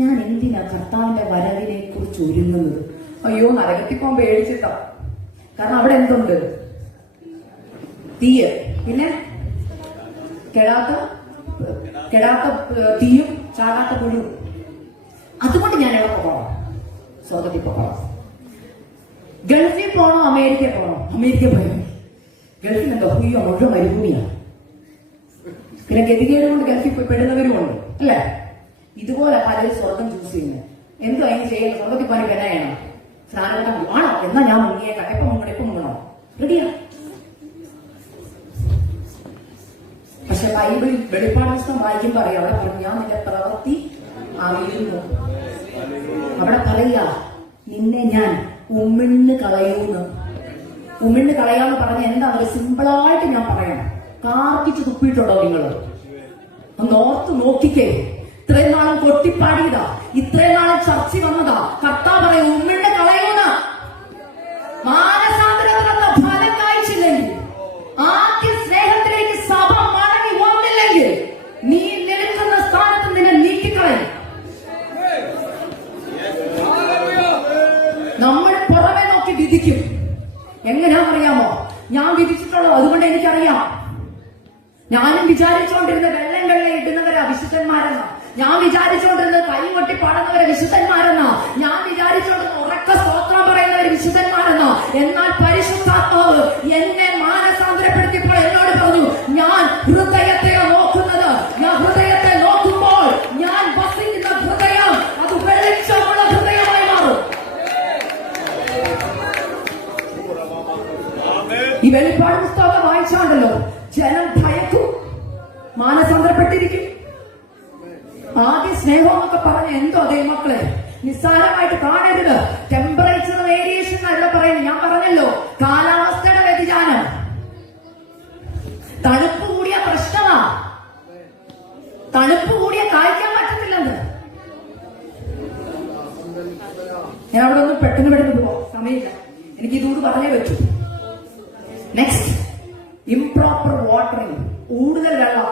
ഞാൻ എന്തിനാ കർത്താവിന്റെ വരവിനെ കുറിച്ച് ഒരുങ്ങുന്നത്? അയ്യോ, നരകത്തിൽ പോകാൻ പേടിച്ചിട്ടാ. കാരണം അവിടെ എന്തുണ്ട്? തീയ്, പിന്നെ കെടാത്ത തീയും ചാകാത്ത പുഴുവും. അതുകൊണ്ട് ഞാൻ എവിടെ പോകണം? സ്വർഗത്തിൽ പോകണം. ഗൾഫിൽ പോകണോ അമേരിക്കയിൽ പോകണോ? അമേരിക്ക പോയി. ഗൾഫിൽ എന്തോ അയ്യോ മുഴുവൻ മരുഭൂമിയാണ്. പിന്നെ ഗതികേട് കൊണ്ട് ഗൾഫിൽ പോയി പെടുന്നവരുമുണ്ട് അല്ലേ? ഇതുപോലെ പലരും സ്വർഗം ചൂസ് ചെയ്യുന്നത്. എന്തോ അതിന് ചെയ്യുന്നത്? സ്വർഗത്തിൽ പോയി പെണ്ണയാണ് സ്നാനഘട്ടം ആണോ? എന്നാ ഞാൻ മുങ്ങിയേക്കാം. എപ്പം മുങ്ങണോ? റെഡിയാ. പക്ഷെ ബൈബിൾ വെളിപ്പാട് പുസ്തകം വായിക്കുമ്പോൾ അറിയാം, അവിടെ പറഞ്ഞു ഞാൻ നിന്റെ പ്രവൃത്തി അറിയുന്നു. അവിടെ പറയാ നിന്നെ ഞാൻ ഉമ്മിണ്ണ് കളയൂന്ന്. ഉമ്മിണ്ണ് കളയാന്ന് പറഞ്ഞ എന്താ? സിമ്പിളായിട്ട് ഞാൻ പറയാം. കാർക്കിച്ച് തുപ്പിയിട്ടുണ്ടോ നിങ്ങൾ? ഒന്ന് ഓർത്ത് നോക്കിക്കേ. ഇത്രയും നാളും കൊട്ടിപ്പാടിയതാ, ഇത്രയും നാളും ചർച്ച വന്നതാ. കർത്താവ് പറയും ഉമ്മിണ്ണ് കളയൂന്ന്. മാനസാന്തരത്തിനുള്ള ഫലം കായ്ച്ചില്ലെങ്കിൽ, ആദ്യ സ്നേഹത്തിലേക്ക് സഭ മടങ്ങി വന്നില്ലെങ്കിൽ, നീ നിൽക്കുന്ന സ്ഥാനത്ത് നിന്നെ നീക്കിക്കളയും. നമ്മൾ പുറമെ നോക്കി വിധിക്കും. എങ്ങനെയാണെന്നറിയാമോ? ഞാൻ വിധിച്ചിട്ടുള്ളത്, അതുകൊണ്ട് എനിക്കറിയാം. ഞാനും വിചാരിച്ചുകൊണ്ടിരുന്ന വെള്ളം ഇടുന്നവരാ വിശുദ്ധന്മാരെന്നാ. ഞാൻ വിചാരിച്ചുകൊണ്ടിരുന്നത് കൈ കൊട്ടി പാടുന്നവരെ വിശുദ്ധന്മാരെന്നാ. ഞാൻ വിചാരിച്ചുകൊണ്ടിരുന്ന ഉറക്ക സ്തോത്രം പറയുന്നവര് വിശുദ്ധന്മാരെന്നാ. എന്നാൽ പരിശുദ്ധാത്മാവ് എന്നെ മാനസാന്തരപ്പെടുത്തിയപ്പോൾ എന്നോട് പറഞ്ഞു, ഞാൻ ഹൃദയത്തെയോ നോക്കുന്നത്. ഞാൻ ഹൃദയത്തെ നോക്കുമ്പോൾ ഞാൻ വസിക്കുന്ന ഹൃദയം അത് വെളിച്ചമുള്ള ഹൃദയമായി മാറും. ഈ വെളിപ്പാട് പുസ്തകം വായിച്ചാണ്ടല്ലോ ജനം ഭയക്കും, മാനസാന്തരപ്പെട്ടിരിക്കും. ആദ്യ സ്നേഹം എന്നൊക്കെ പറഞ്ഞ എന്തോ അതേ മക്കളെ നിസ്സാരമായിട്ട് കാണരുത്. ടെമ്പറേച്ചർ വേരിയേഷൻ അല്ല പറയുന്നത്. ഞാൻ പറഞ്ഞല്ലോ കാലാവസ്ഥയുടെ വ്യതിയാനം, തണുപ്പ് കൂടിയ പ്രശ്നമാ. തണുപ്പ് കൂടിയ കായ്ക്കാൻ പറ്റത്തില്ലെന്ന്. ഞാൻ അവിടെ ഒന്ന് പെട്ടെന്ന് പോവാം, സമയമില്ല. എനിക്ക് ഇതുകൂടി പറഞ്ഞേ പറ്റൂ. Next, improper watering. കൂടുതൽ വെള്ളം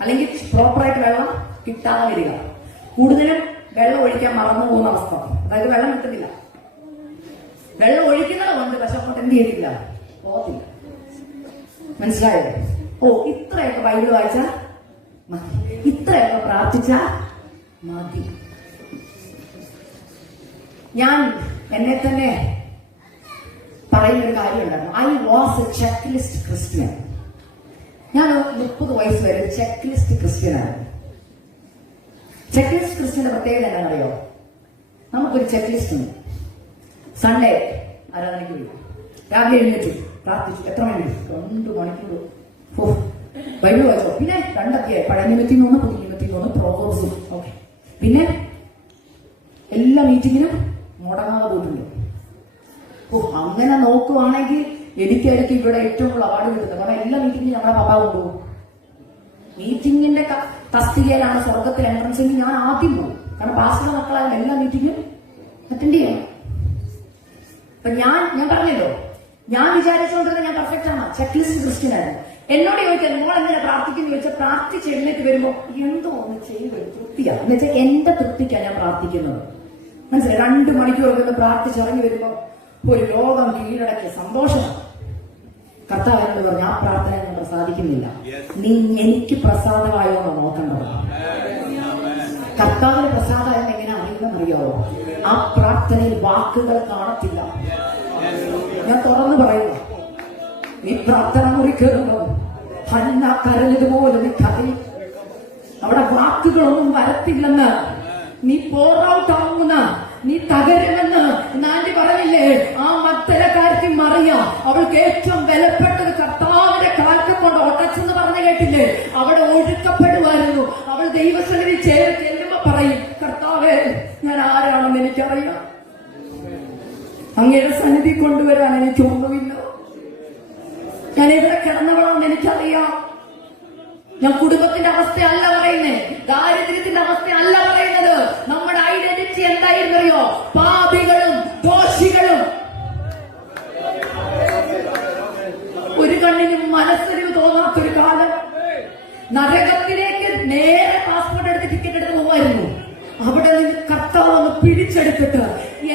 അല്ലെങ്കിൽ പ്രോപ്പറായിട്ട് വെള്ളം കിട്ടാതെ വരിക. കൂടുതലും വെള്ളം ഒഴിക്കാൻ മറന്നു പോകുന്ന അവസ്ഥ. അതായത് വെള്ളം കിട്ടുന്നില്ല. വെള്ളം ഒഴിക്കുന്നത് കൊണ്ട് പക്ഷെ അങ്ങോട്ട് എന്ത് ചെയ്തില്ല, പോകത്തില്ല. മനസ്സിലായോ? ഓ, ഇത്രയൊക്കെ ബൈബിൾ വായിച്ചാൽ മതി, ഇത്രയൊക്കെ പ്രാർത്ഥിച്ചാൽ മതി. ഞാൻ എന്നെ തന്നെ പറയുന്നൊരു കാര്യം ഉണ്ടായിരുന്നു. I was a cheque list Christian. ഞാൻ 30 വയസ്സ് വരെ ചെക്ക് ലിസ്റ്റ് ക്രിസ്ത്യനാണ്. ചെക്ക് ലിസ്റ്റ് ക്രിസ്ത്യന്റെ പ്രത്യേകത എന്താണെന്നറിയോ? നമുക്കൊരു ചെക്ക് ലിസ്റ്റ് ഉണ്ട്. സൺഡേ ആരാധനയ്ക്ക് വരും, രാവിലെ എഴുന്നേറ്റ് പ്രാർത്ഥിച്ചു. എത്ര മണി? 2 മണിക്കൂർ. ബൈബിൾ വായിച്ചോ. പിന്നെ 2 അധ്യായം, പഴയ നിയമത്തിൽ നിന്ന് പുതിയ നിയമത്തിൽ നിന്ന് പ്രോവേർബ്സും. ഓക്കെ. പിന്നെ എല്ലാ മീറ്റിങ്ങിനും മുടങ്ങാതെ പോയിട്ടുണ്ട്. അങ്ങനെ നോക്കുവാണെങ്കിൽ എനിക്കായിരിക്കും ഇവിടെ ഏറ്റവും കൂടുതൽ അവാർഡ് കിട്ടുന്നത്. കാരണം എല്ലാ മീറ്റിങ്ങിനും ഞങ്ങളുടെ പപ്പ കൊണ്ടുപോകും. മീറ്റിങ്ങിന്റെ തസ്തികയിലാണ് സ്വർഗത്തിൽ എൻട്രൻസ് എങ്കിൽ ഞാൻ ആദ്യം പോകും. കാരണം പാസ്റ്ററുടെ മക്കളായാലും എല്ലാ മീറ്റിങ്ങും അറ്റൻഡ് ചെയ്യണം. അപ്പൊ ഞാൻ പറഞ്ഞല്ലോ, ഞാൻ വിചാരിച്ചുകൊണ്ടിരുന്ന ഞാൻ പെർഫെക്റ്റ് ആണ്, ചെക്ക് ലിസ്റ്റ് ക്രിസ്ത്യനായിരുന്നു. എന്നോട് ചോദിച്ചാൽ നിങ്ങൾ എങ്ങനെ പ്രാർത്ഥിക്കുന്നു ചോദിച്ചാൽ, പ്രാർത്ഥിച്ച് എഴുന്നേറ്റ് വരുമ്പോ എന്തോ ഒന്ന് ചെയ്ത് തൃപ്തിയാണ്. എന്ന് വെച്ചാൽ എന്റെ തൃപ്തിക്കാണ് ഞാൻ പ്രാർത്ഥിക്കുന്നത്. മനസ്സിലായി? 2 മണിക്കൂറൊക്കെ പ്രാർത്ഥിച്ചിറങ്ങി വരുമ്പോ ഒരു ലോകം കീഴടക്കിയ സന്തോഷമാണ്. കർത്താവിനോട് പറഞ്ഞു, ആ പ്രാർത്ഥന ഞാൻ പ്രസാദിക്കുന്നില്ല, നീ എനിക്ക് പ്രസാദമായോ എന്ന് നോക്കേണ്ടത്. കർത്താവിന് പ്രസാദം എങ്ങനെ അറിയുമെന്നറിയാവോ? ആ പ്രാർത്ഥനയിൽ വാക്കുകൾ കാണത്തില്ല. ഞാൻ തുറന്നു പറയുന്നു, നീ പ്രാർത്ഥന മുറിക്കരുത്. ഹന്ന കരഞ്ഞതുപോലെ നീ കരയും. അവിടെ വാക്കുകളൊന്നും വരത്തില്ലെന്ന്, നീ പോറൗട്ട് ആവുന്ന, നീ തകരുമെന്ന് നാന്റി പറഞ്ഞില്ലേ? ആ മത്തരക്കാർക്ക് മറിയാം, അവൾക്ക് ഏറ്റവും വിലപ്പെട്ടത് കർത്താവിന്റെ കാൽക്കം കൊണ്ട് ഒട്ടച്ചെന്ന് പറഞ്ഞു കേട്ടില്ലേ? അവിടെ ഒഴുക്കപ്പെടുമായിരുന്നു. അവൾ ദൈവസന്നിധി ചെല്ലുമ്പോ പറയും, കർത്താവേ ഞാൻ ആരാണെന്ന് എനിക്കറിയാം, അങ്ങയുടെ സന്നിധി കൊണ്ടുവരാൻ എനിക്കൊന്നുമില്ല, ഞാൻ എവിടെ കിടന്നവളാണെന്ന് എനിക്കറിയാം. ഞാൻ കുടുംബത്തിന്റെ അവസ്ഥയല്ല പറയുന്നേ, ദാരിദ്ര്യത്തിന്റെ അവസ്ഥയല്ല പറയുന്നത്, ആരായിരുന്നറിയോ? പാപികളും ദോഷികളും. ഒരു കണ്ണിനും മനസ്സിന് തോന്നാത്തൊരു കാലം. നരകത്തിലേക്ക് നേരെ പാസ്പോർട്ട് എടുത്ത് ടിക്കറ്റ് എടുത്ത് പോകുമായിരുന്നു. അവിടെ നിന്ന് കർത്താവ് ഒന്ന് പിടിച്ചെടുത്തിട്ട്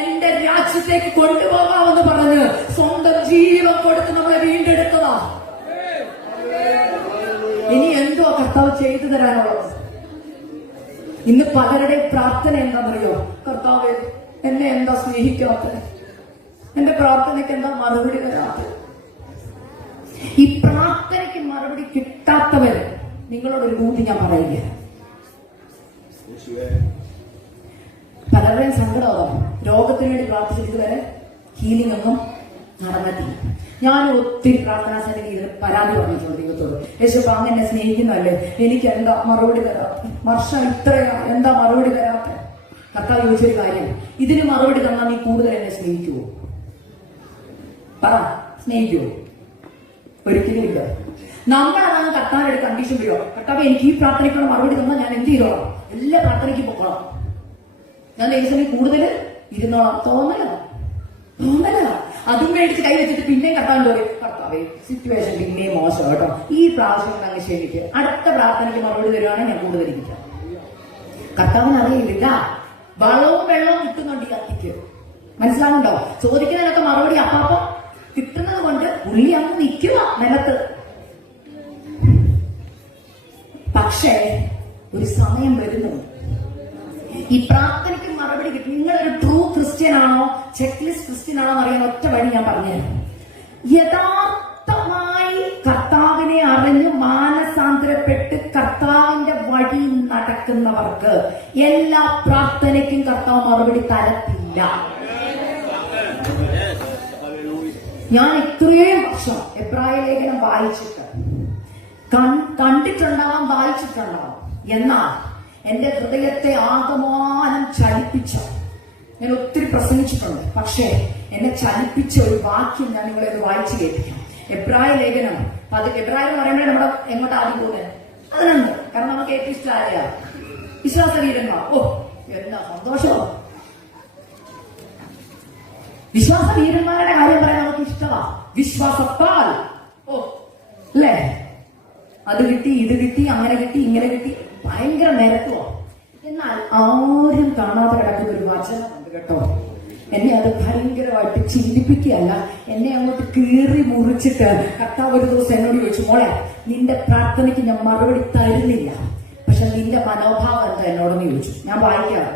എന്റെ രാജ്യത്തേക്ക് കൊണ്ടുപോകാമെന്ന് പറഞ്ഞ് സ്വന്തം ജീവൻ കൊടുത്ത് നമ്മളെ വീണ്ടെടുത്തതാ. ഇനി എന്തോ കർത്താവ് ചെയ്തു തരാനുള്ളത്? ഇന്ന് പലരുടെ പ്രാർത്ഥന എന്താണെന്നറിയോ? കർത്താവ് എന്നെ എന്താ സ്നേഹിക്കാത്തത്? എന്റെ പ്രാർത്ഥനയ്ക്ക് എന്താ മറുപടി തരാത്തത്? ഈ പ്രാർത്ഥനയ്ക്ക് മറുപടി കിട്ടാത്തവര് നിങ്ങളോടൊരു കൂട്ടി ഞാൻ പറയുക. പലരുടെയും സങ്കടമാകും. രോഗത്തിന് വേണ്ടി പ്രാർത്ഥിച്ചിട്ട് വരെ ഹീലിംഗ് ഒന്നും നടന്നിട്ടില്ല. ഞാൻ ഒത്തിരി പ്രാർത്ഥനാ സന്നിധിയിൽ പരാതി പറഞ്ഞിട്ടുണ്ട് ദൈവത്തോട്. യേശുപ്പ അങ്ങ് എന്നെ സ്നേഹിക്കുന്നതല്ലേ, എനിക്ക് എന്താ മറുപടി തരാത്ത? വർഷം ഇത്രയാ, എന്താ മറുപടി തരാത്ത? കർത്താവ് ചോദിച്ചൊരു കാര്യം, ഇതിന് മറുപടി തന്നാൽ നീ കൂടുതൽ എന്നെ സ്നേഹിക്കുവോ? പറ, സ്നേഹിക്കുവോ? ഒരിക്കലും ഇല്ല. നമ്മളതാണ് കർത്താവിന്റെ കണ്ടീഷൻ വരുമോ? കർത്താവ് എനിക്ക് ഈ പ്രാർത്ഥനയ്ക്കുള്ള മറുപടി തന്നാൽ ഞാൻ എന്ത് ചെയ്തോളാം? എല്ലാ പ്രാർത്ഥനയ്ക്കും പൊക്കോളാം, ഞാൻ ദൈവസഭയിൽ കൂടുതൽ ഇരുന്നോളാം. തോന്നലോ? അതും മേടിച്ച് കൈവച്ചിട്ട് പിന്നെയും കർത്താവിന്റെ പറയും, കർത്താവേ സിറ്റുവേഷൻ പിന്നെയും മോശം കേട്ടോ, ഈ പ്രാവശ്യം അങ്ങ് ക്ഷമിക്കുക, അടുത്ത പ്രാർത്ഥനയ്ക്ക് മറുപടി തരുവാണെങ്കിൽ ഞാൻ കൂടുതൽ ഇരിക്കാം. കർത്താവിന് അറിയില്ല, വളവും വെള്ളവും കിട്ടുന്നുണ്ട് ഈ കത്തിക്ക്. മനസ്സിലാവുന്നുണ്ടോ? ചോദിക്കുന്നതിനൊക്കെ മറുപടി അപ്പാപ്പം കിട്ടുന്നത് കൊണ്ട് പുള്ളി അങ്ങ് നിൽക്കുക നിലത്ത്. പക്ഷേ ഒരു സമയം വരുന്നുണ്ട്, ഈ പ്രാർത്ഥനയ്ക്ക് മറുപടി കിട്ടും. നിങ്ങളൊരു ട്രൂ ക്രിസ്ത്യൻ ആണോ ചെക്ക് ലിസ്റ്റ് ക്രിസ്ത്യൻ ആണോ അറിയാൻ ഒറ്റ വഴി ഞാൻ പറഞ്ഞുതരാം. യഥാർത്ഥമായി കർത്താവിനെ അറിഞ്ഞ് മാനസാന്തരപ്പെട്ട് കർത്താവിന്റെ വഴി നടക്കുന്നവർക്ക് എല്ലാ പ്രാർത്ഥനയ്ക്കും കർത്താവ് മറുപടി തരത്തില്ല. ഞാൻ ഇത്രയും വർഷം എബ്രായ ലേഖനം വായിച്ചിട്ട് കണ്ടിട്ടുണ്ടാവാം, വായിച്ചിട്ടുണ്ടാവാം, എന്നാൽ എന്റെ ഹൃദയത്തെ ആകമാനം ചലിപ്പിച്ച, ഞാൻ ഒത്തിരി പ്രസംഗിച്ചിട്ടുണ്ട്, പക്ഷേ എന്നെ ചലിപ്പിച്ച ഒരു വാക്യം ഞാൻ നിങ്ങളെ വായിച്ചു കേൾപ്പിക്കാം. എബ്രായ ലേഖനം എബ്രായ എന്ന് പറയുമ്പോൾ നമ്മുടെ എങ്ങോട്ട് ആദ്യം പോകുന്നത്? അതിനുണ്ട്. കാരണം നമുക്ക് ഏറ്റവും ഇഷ്ടമായ വിശ്വാസ വീരന്മാർ. ഓ എന്താ സന്തോഷമോ! വിശ്വാസ വീരന്മാരുടെ കാര്യം പറയാൻ നമുക്ക് ഇഷ്ടമാ. വിശ്വാസത്താൽ ഓ അല്ലേ, അത് കിട്ടി, ഇത് കിട്ടി, അങ്ങനെ കിട്ടി, ഇങ്ങനെ കിട്ടി, ഭയങ്കര നിരത്തുവോ. എന്നാൽ ആരും കാണാതെ കിടക്കുന്ന ഒരു വചനമുണ്ട് കേട്ടോ. എന്നെ അത് ഭയങ്കരമായിട്ട് ചിന്തിപ്പിക്കുകയല്ല, എന്നെ അങ്ങോട്ട് കീറി മുറിച്ചിട്ട് കർത്താവ് ഒരു ദിവസം എന്നോട് ചോദിച്ചു, മോളെ നിന്റെ പ്രാർത്ഥനയ്ക്ക് ഞാൻ മറുപടി തരുന്നില്ല, പക്ഷെ നിന്റെ മനോഭാവം എന്താ എന്നോടെന്ന് ചോദിച്ചു. ഞാൻ വായിക്കാം.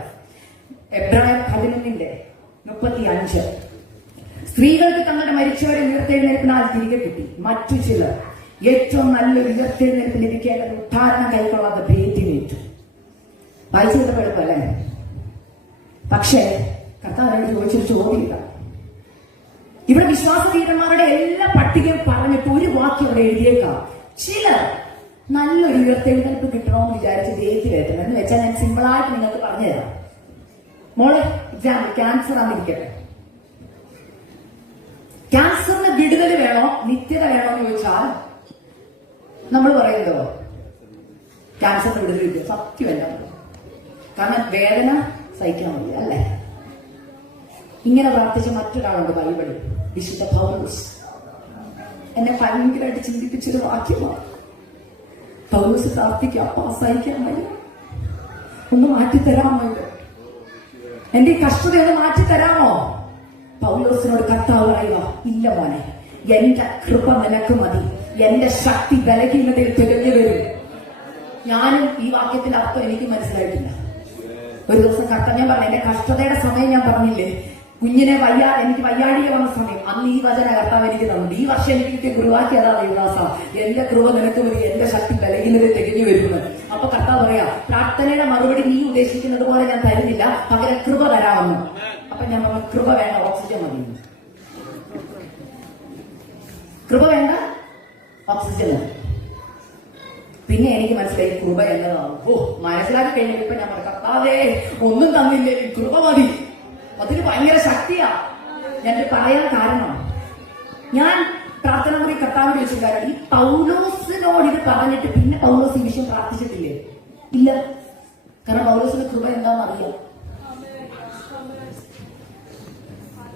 എബ്രായ 11:35. സ്ത്രീകൾക്ക് തങ്ങളുടെ മരിച്ചവരെ ഉയർത്തെഴുന്നേൽപ്പിനാൽ തിരികെ കിട്ടി, മറ്റു ചിലർ ഏറ്റവും നല്ലൊരു ഉയർത്തെഴുന്നേൽപ്പ് ലഭിക്കേണ്ടത് ഉദ്ധാരണം കൈക്കൊള്ളാതെ ഭേദ്യമേറ്റു. വായിച്ചു എളുപ്പമല്ലേ? പക്ഷേ കർത്താവിനോട് ചോദിച്ചൊരു ചോദ്യമില്ല. ഇവിടെ വിശ്വാസ വീരന്മാരുടെ എല്ലാ പട്ടികയും പറഞ്ഞിട്ട് ഒരു വാക്യം അവിടെ എഴുതിയേക്കാം. ചിലർ നല്ലൊരു ഉയർത്തെഴുന്നേൽപ്പ് കിട്ടണമെന്ന് വിചാരിച്ച് ദേഹത്തിലേറ്റണം എന്ന് വെച്ചാൽ ഞാൻ സിമ്പിളായിട്ട് നിങ്ങൾക്ക് പറഞ്ഞുതരാം. മോളെ എക്സാമ്പിൾ, ക്യാൻസർ ആണെന്നിരിക്കട്ടെ. ക്യാൻസറിന് വിടുതൽ വേണോ നിത്യത വേണോ എന്ന് ചോദിച്ചാൽ നമ്മൾ പറയുന്നതോ ക്യാൻസറിന് വിടുതൽ കിട്ടും. സത്യമല്ല, കാരണം വേദന സഹിക്കാൻ മതി അല്ലേ? ഇങ്ങനെ പ്രാർത്ഥിച്ച മറ്റൊരാളുണ്ട് ബൈബിളിൽ, വിശുദ്ധ പൗലോസ്. എന്നെ ഭയങ്കരമായിട്ട് ചിന്തിപ്പിച്ചൊരു വാക്യമാണ്. പൗലോസ് പ്രാർത്ഥിക്കുക, അപ്പ സഹിക്കാൻ മതി, ഒന്ന് മാറ്റിത്തരാമോ, ഇത് എന്റെ ഈ കഷ്ടതയൊന്ന് മാറ്റിത്തരാമോ? പൗലോസിനോട് കർത്താവ് പറയുക, ഇല്ല മോനെ, എന്റെ കൃപ നിനക്ക് മതി, എന്റെ ശക്തി ബലഹീനതയിൽ തികഞ്ഞു വരും. ഞാനും ഈ വാക്യത്തിന്റെ അർത്ഥം എനിക്ക് മനസ്സിലായിട്ടില്ല. ഒരു ദിവസം കർത്താവ്, ഞാൻ പറഞ്ഞു എന്റെ കഷ്ടതയുടെ സമയം ഞാൻ പറഞ്ഞില്ലേ, കുഞ്ഞിനെ എനിക്ക് വയ്യാഴിക വന്ന സമയം, അന്ന് ഈ വചന കർത്താവ് എനിക്ക് തന്നു. ഈ വർഷം എനിക്ക് കിട്ടിയ ഗുരുവാക്കി അതാ ദേവദാസ, എന്റെ കൃപ നിനക്ക് മതി, എന്റെ ശക്തി ബലഹീനതയിൽ തികഞ്ഞു വരുന്നത്. അപ്പൊ കർത്താവ് പറയാ, പ്രാർത്ഥനയുടെ മറുപടി നീ ഉദ്ദേശിക്കുന്നത് പോലെ ഞാൻ തരുന്നില്ല, പകരം കൃപ തരാമെന്ന്. അപ്പൊ ഞാൻ പറഞ്ഞു, കൃപ വേണ്ട, ഓക്സിജൻ മതി. കൃപ വേണ്ട, ഓക്സിജൻ മതി. പിന്നെ എനിക്ക് മനസ്സിലായി കൃപ എന്നതാണ്. ഓ, മനസ്സിലാക്കി കഴിഞ്ഞപ്പോൾ ഇപ്പൊ ഞാൻ പറഞ്ഞു, കർത്താവേ ഒന്നും തന്നില്ലേ, കൃപ മതി. അതിന് ഭയങ്കര ശക്തിയാ. ഞാൻ പറയാൻ കാരണം, ഞാൻ പ്രാർത്ഥന മുറി കർത്താവിന് ചോദിച്ചിട്ടുണ്ടായിരുന്നു, ഈ പൗലോസിനോട് ഇത് പറഞ്ഞിട്ട് പിന്നെ പൗലോസ് ഈ വിഷയം പ്രാർത്ഥിച്ചിട്ടില്ലേ? ഇല്ല. കാരണം പൗലോസിന്റെ കൃപ എന്താണെന്ന് അറിയാം.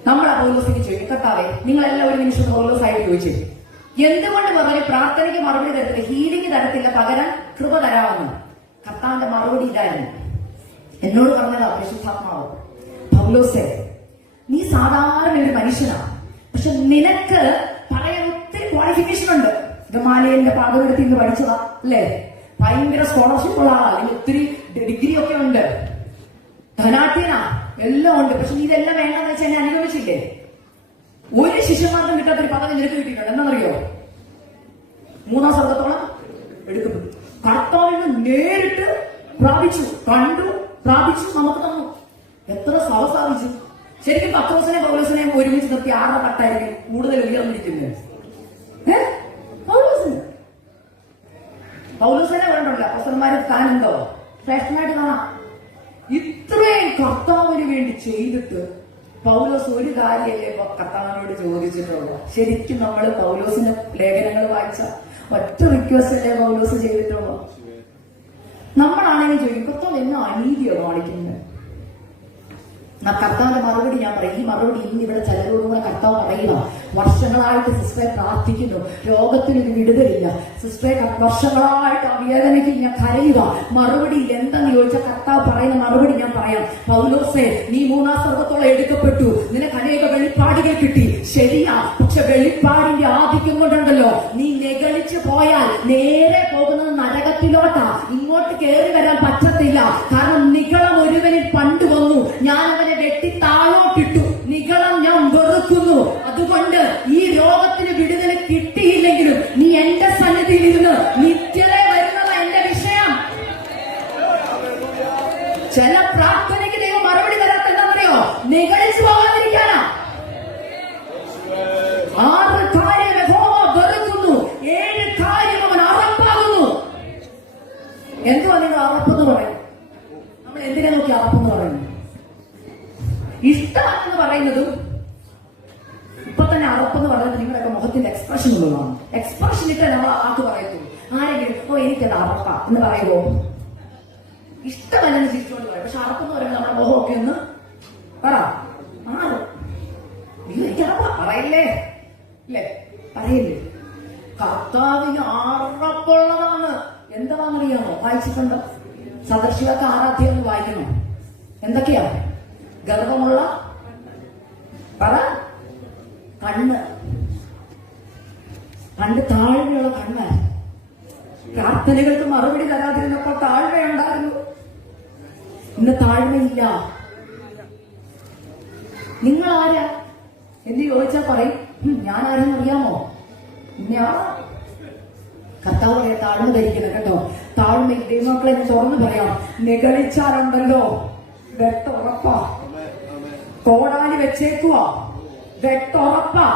നമ്മൾ ആ പൗലോസിക്ക് ചോദിക്കും, കർത്താവേ നിങ്ങളെല്ലാം ഒരു നിമിഷം പൗലോസായിട്ട് ചോദിച്ചു, എന്തുകൊണ്ട് പറഞ്ഞു പ്രാർത്ഥനയ്ക്ക് മറുപടി തരത്തില്ല, ഹീലിംഗ് തരത്തില്ല, പകരം കൃപ തരാമെന്ന്? കർത്താവിന്റെ മറുപടി ഇതായിരുന്നു. എന്നോട് പറഞ്ഞതാ പരിശുദ്ധാത്മാവ്, പൗലോസേ നീ സാധാരണ ഒരു മനുഷ്യനാണ്, പക്ഷെ നിനക്ക് പറയാൻ ഒത്തിരി ക്വാളിഫിക്കേഷൻ ഉണ്ട്. ഗമാലിയലിന്റെ പാഠമെടുത്ത് ഇന്ന് പഠിച്ചതാ അല്ലേ, ഭയങ്കര സ്കോളർഷിപ്പ് ഉള്ള ആളാ, അല്ലെങ്കിൽ ഒത്തിരി ഡിഗ്രി ഒക്കെ ഉണ്ട്, ധനാഠ്യനാ, എല്ലാം ഉണ്ട്. പക്ഷെ നീ ഇതെല്ലാം വേണ്ടെന്ന് വെച്ചാൽ എന്നെ അനുഭവിച്ചില്ലേ? ഒരു ശിഷ്യന്മാർക്കും കിട്ടാത്തൊരു പദവി നിനക്ക് കിട്ടിയിട്ടുണ്ട്. എന്താണെന്നറിയോ? 3 സ്വർഗത്തോളം എടുക്കുന്നു. കർത്താവിന് നേരിട്ട് പ്രാപിച്ചു, കണ്ടു, പ്രാപിച്ചു, നമുക്ക് തന്നു. എത്ര സാധിച്ചു. ശരിക്കും പത്രോസിനെ പൗലോസിനെയും ഒരുമിച്ച് നിർത്തി ആരുടെ പട്ടായിരിക്കും കൂടുതൽ ഉയർന്നിരിക്കുന്നത്? പൗലോസിനെ വേണ്ടല്ല, അപ്പോസ്തലന്മാര് താനുണ്ടോ ശ്രേഷ്ഠനായിട്ട് കാണാം. ഇത്രയും കർത്താവിന് വേണ്ടി ചെയ്തിട്ട് പൗലോസ് ഒരു കാര്യമല്ലേ കർത്താവിനോട് ചോദിച്ചിട്ടുള്ളൂ. ശരിക്കും നമ്മൾ പൗലോസിന്റെ ലേഖനങ്ങൾ വായിച്ച ഒറ്റ റിക്വസ്റ്റ് അല്ലേ പൗലോസ് ചെയ്തിട്ടുള്ളൂ. നമ്മളാണെങ്കിൽ ചോദിക്കും, കർത്താവ് എന്നാ അനീതിയോ കാണിക്കുന്നത്? കർത്താവിന്റെ മറുപടി ഞാൻ പറയും. ഈ മറുപടി ഇന്ന് ഇവിടെ ചിലരോടുകൂടെ കർത്താവ് പറയുക, വർഷങ്ങളായിട്ട് സിസ്റ്ററെ പ്രാർത്ഥിക്കുന്നു, രോഗത്തിനൊരു വിടുതലില്ല സിസ്റ്ററെ, വർഷങ്ങളായിട്ട് ആ വേദനയ്ക്ക് ഞാൻ കരയുക, മറുപടി എന്തെന്ന് ചോദിച്ചാൽ കർത്താവ് പറയുന്ന മറുപടി ഞാൻ പറയാം. പൗലോസേ നീ 3 സ്വർഗത്തോളം എടുക്കപ്പെട്ടു, നിനക്ക് അനേക വെളിപ്പാടുകൾ കിട്ടി, ശരിയാ, പക്ഷെ വെളിപ്പാടിന്റെ ആധിക്യം കൊണ്ടുണ്ടല്ലോ നീ നെഗളിച്ചു പോയാൽ നേരെ പോകുന്നത് നരകത്തിലോട്ടാ. ഇങ്ങോട്ട് കയറി വരാൻ പറ്റത്തില്ല. കാരണം നിഗളം ഒരുവനിൽ പണ്ട് വന്നു, ഞാൻ അവനെ വെട്ടി താഴോട്ടിട്ടു. നിഗളം ഞാൻ വെറുക്കുന്നു. അതുകൊണ്ട് ഈ രോഗത്തിന് വിടുതൽ കിട്ടിയില്ലെങ്കിലും നീ എന്റെ സന്നിധിയിൽ ഇരുന്ന് നിത്യത വരുന്നത് എന്റെ വിഷയം. ചില പ്രാർത്ഥനയ്ക്ക് ദൈവം മറുപടി തരാത്ത എന്താണെന്നറിയോ? നിഗളിച്ചു പോകാതിരിക്കാനാ. 6 കാര്യം യഹോവ വെറുക്കുന്നു, 7 കാര്യം അവൻ അറപ്പാകുന്നു. എന്തുവാ നിങ്ങൾ അറപ്പെന്ന് പറയും? നമ്മൾ എന്തിനെ നോക്കി അറപ്പെന്ന് പറയുന്നു? ഇഷ്ടമാണെന്ന് പറയുന്നതും ഇപ്പൊ തന്നെ അറപ്പെന്ന് പറയുന്നത് നിങ്ങളുടെയൊക്കെ മുഖത്തിന്റെ എക്സ്പ്രഷൻ ഉള്ളതാണ്. എക്സ്പ്രഷൻ ഇട്ട് നമ്മൾ ആർക്ക് പറയത്തുള്ളൂ. ആരെങ്കിലും ഓ എനിക്കത് അറപ്പ എന്ന് പറയുമോ? ഇഷ്ടമല്ലെന്ന് ചിരിച്ചുകൊണ്ട് പറയും. പക്ഷെ അറപ്പെന്ന് പറയുമ്പോൾ നമ്മുടെ മുഖമൊക്കെ ഒന്ന് പറ ആറ് എനിക്കറപ്പ പറയല്ലേ, ഇല്ലേ? പറയില്ലേ? കർത്താവിന് അറപ്പുള്ളതാണ്. എന്താണെന്നറിയാമോ? വായിച്ചിട്ടുണ്ട്. സദർശികൾക്ക് 6 അധ്യായം വായിക്കണം. എന്തൊക്കെയാ? ഗർവമുള്ള പറ കണ്ണ്, പണ്ട് താഴ്മയുള്ള കണ്ണ്. പ്രാർത്ഥനകൾക്ക് മറുപടി തരാതിരുന്നപ്പോൾ താഴ്മയുണ്ടായിരുന്നു, ഇന്ന് താഴ്മയില്ല. നിങ്ങൾ ആരാ എന്ന് ചോദിച്ചാൽ പറയും ഞാൻ ആരെന്ന് അറിയാമോ? ഞാൻ കർത്താവ് താഴ്മ ധരിക്കണം കേട്ടോ. താഴ്മ ദൈവമക്കളെ തുറന്നു പറയാം. നിഗളിച്ചാലുണ്ടല്ലോ വെട്ടുറപ്പാ, കോടാലി വെച്ചേക്കുവാ, വെട്ടുറപ്പാ.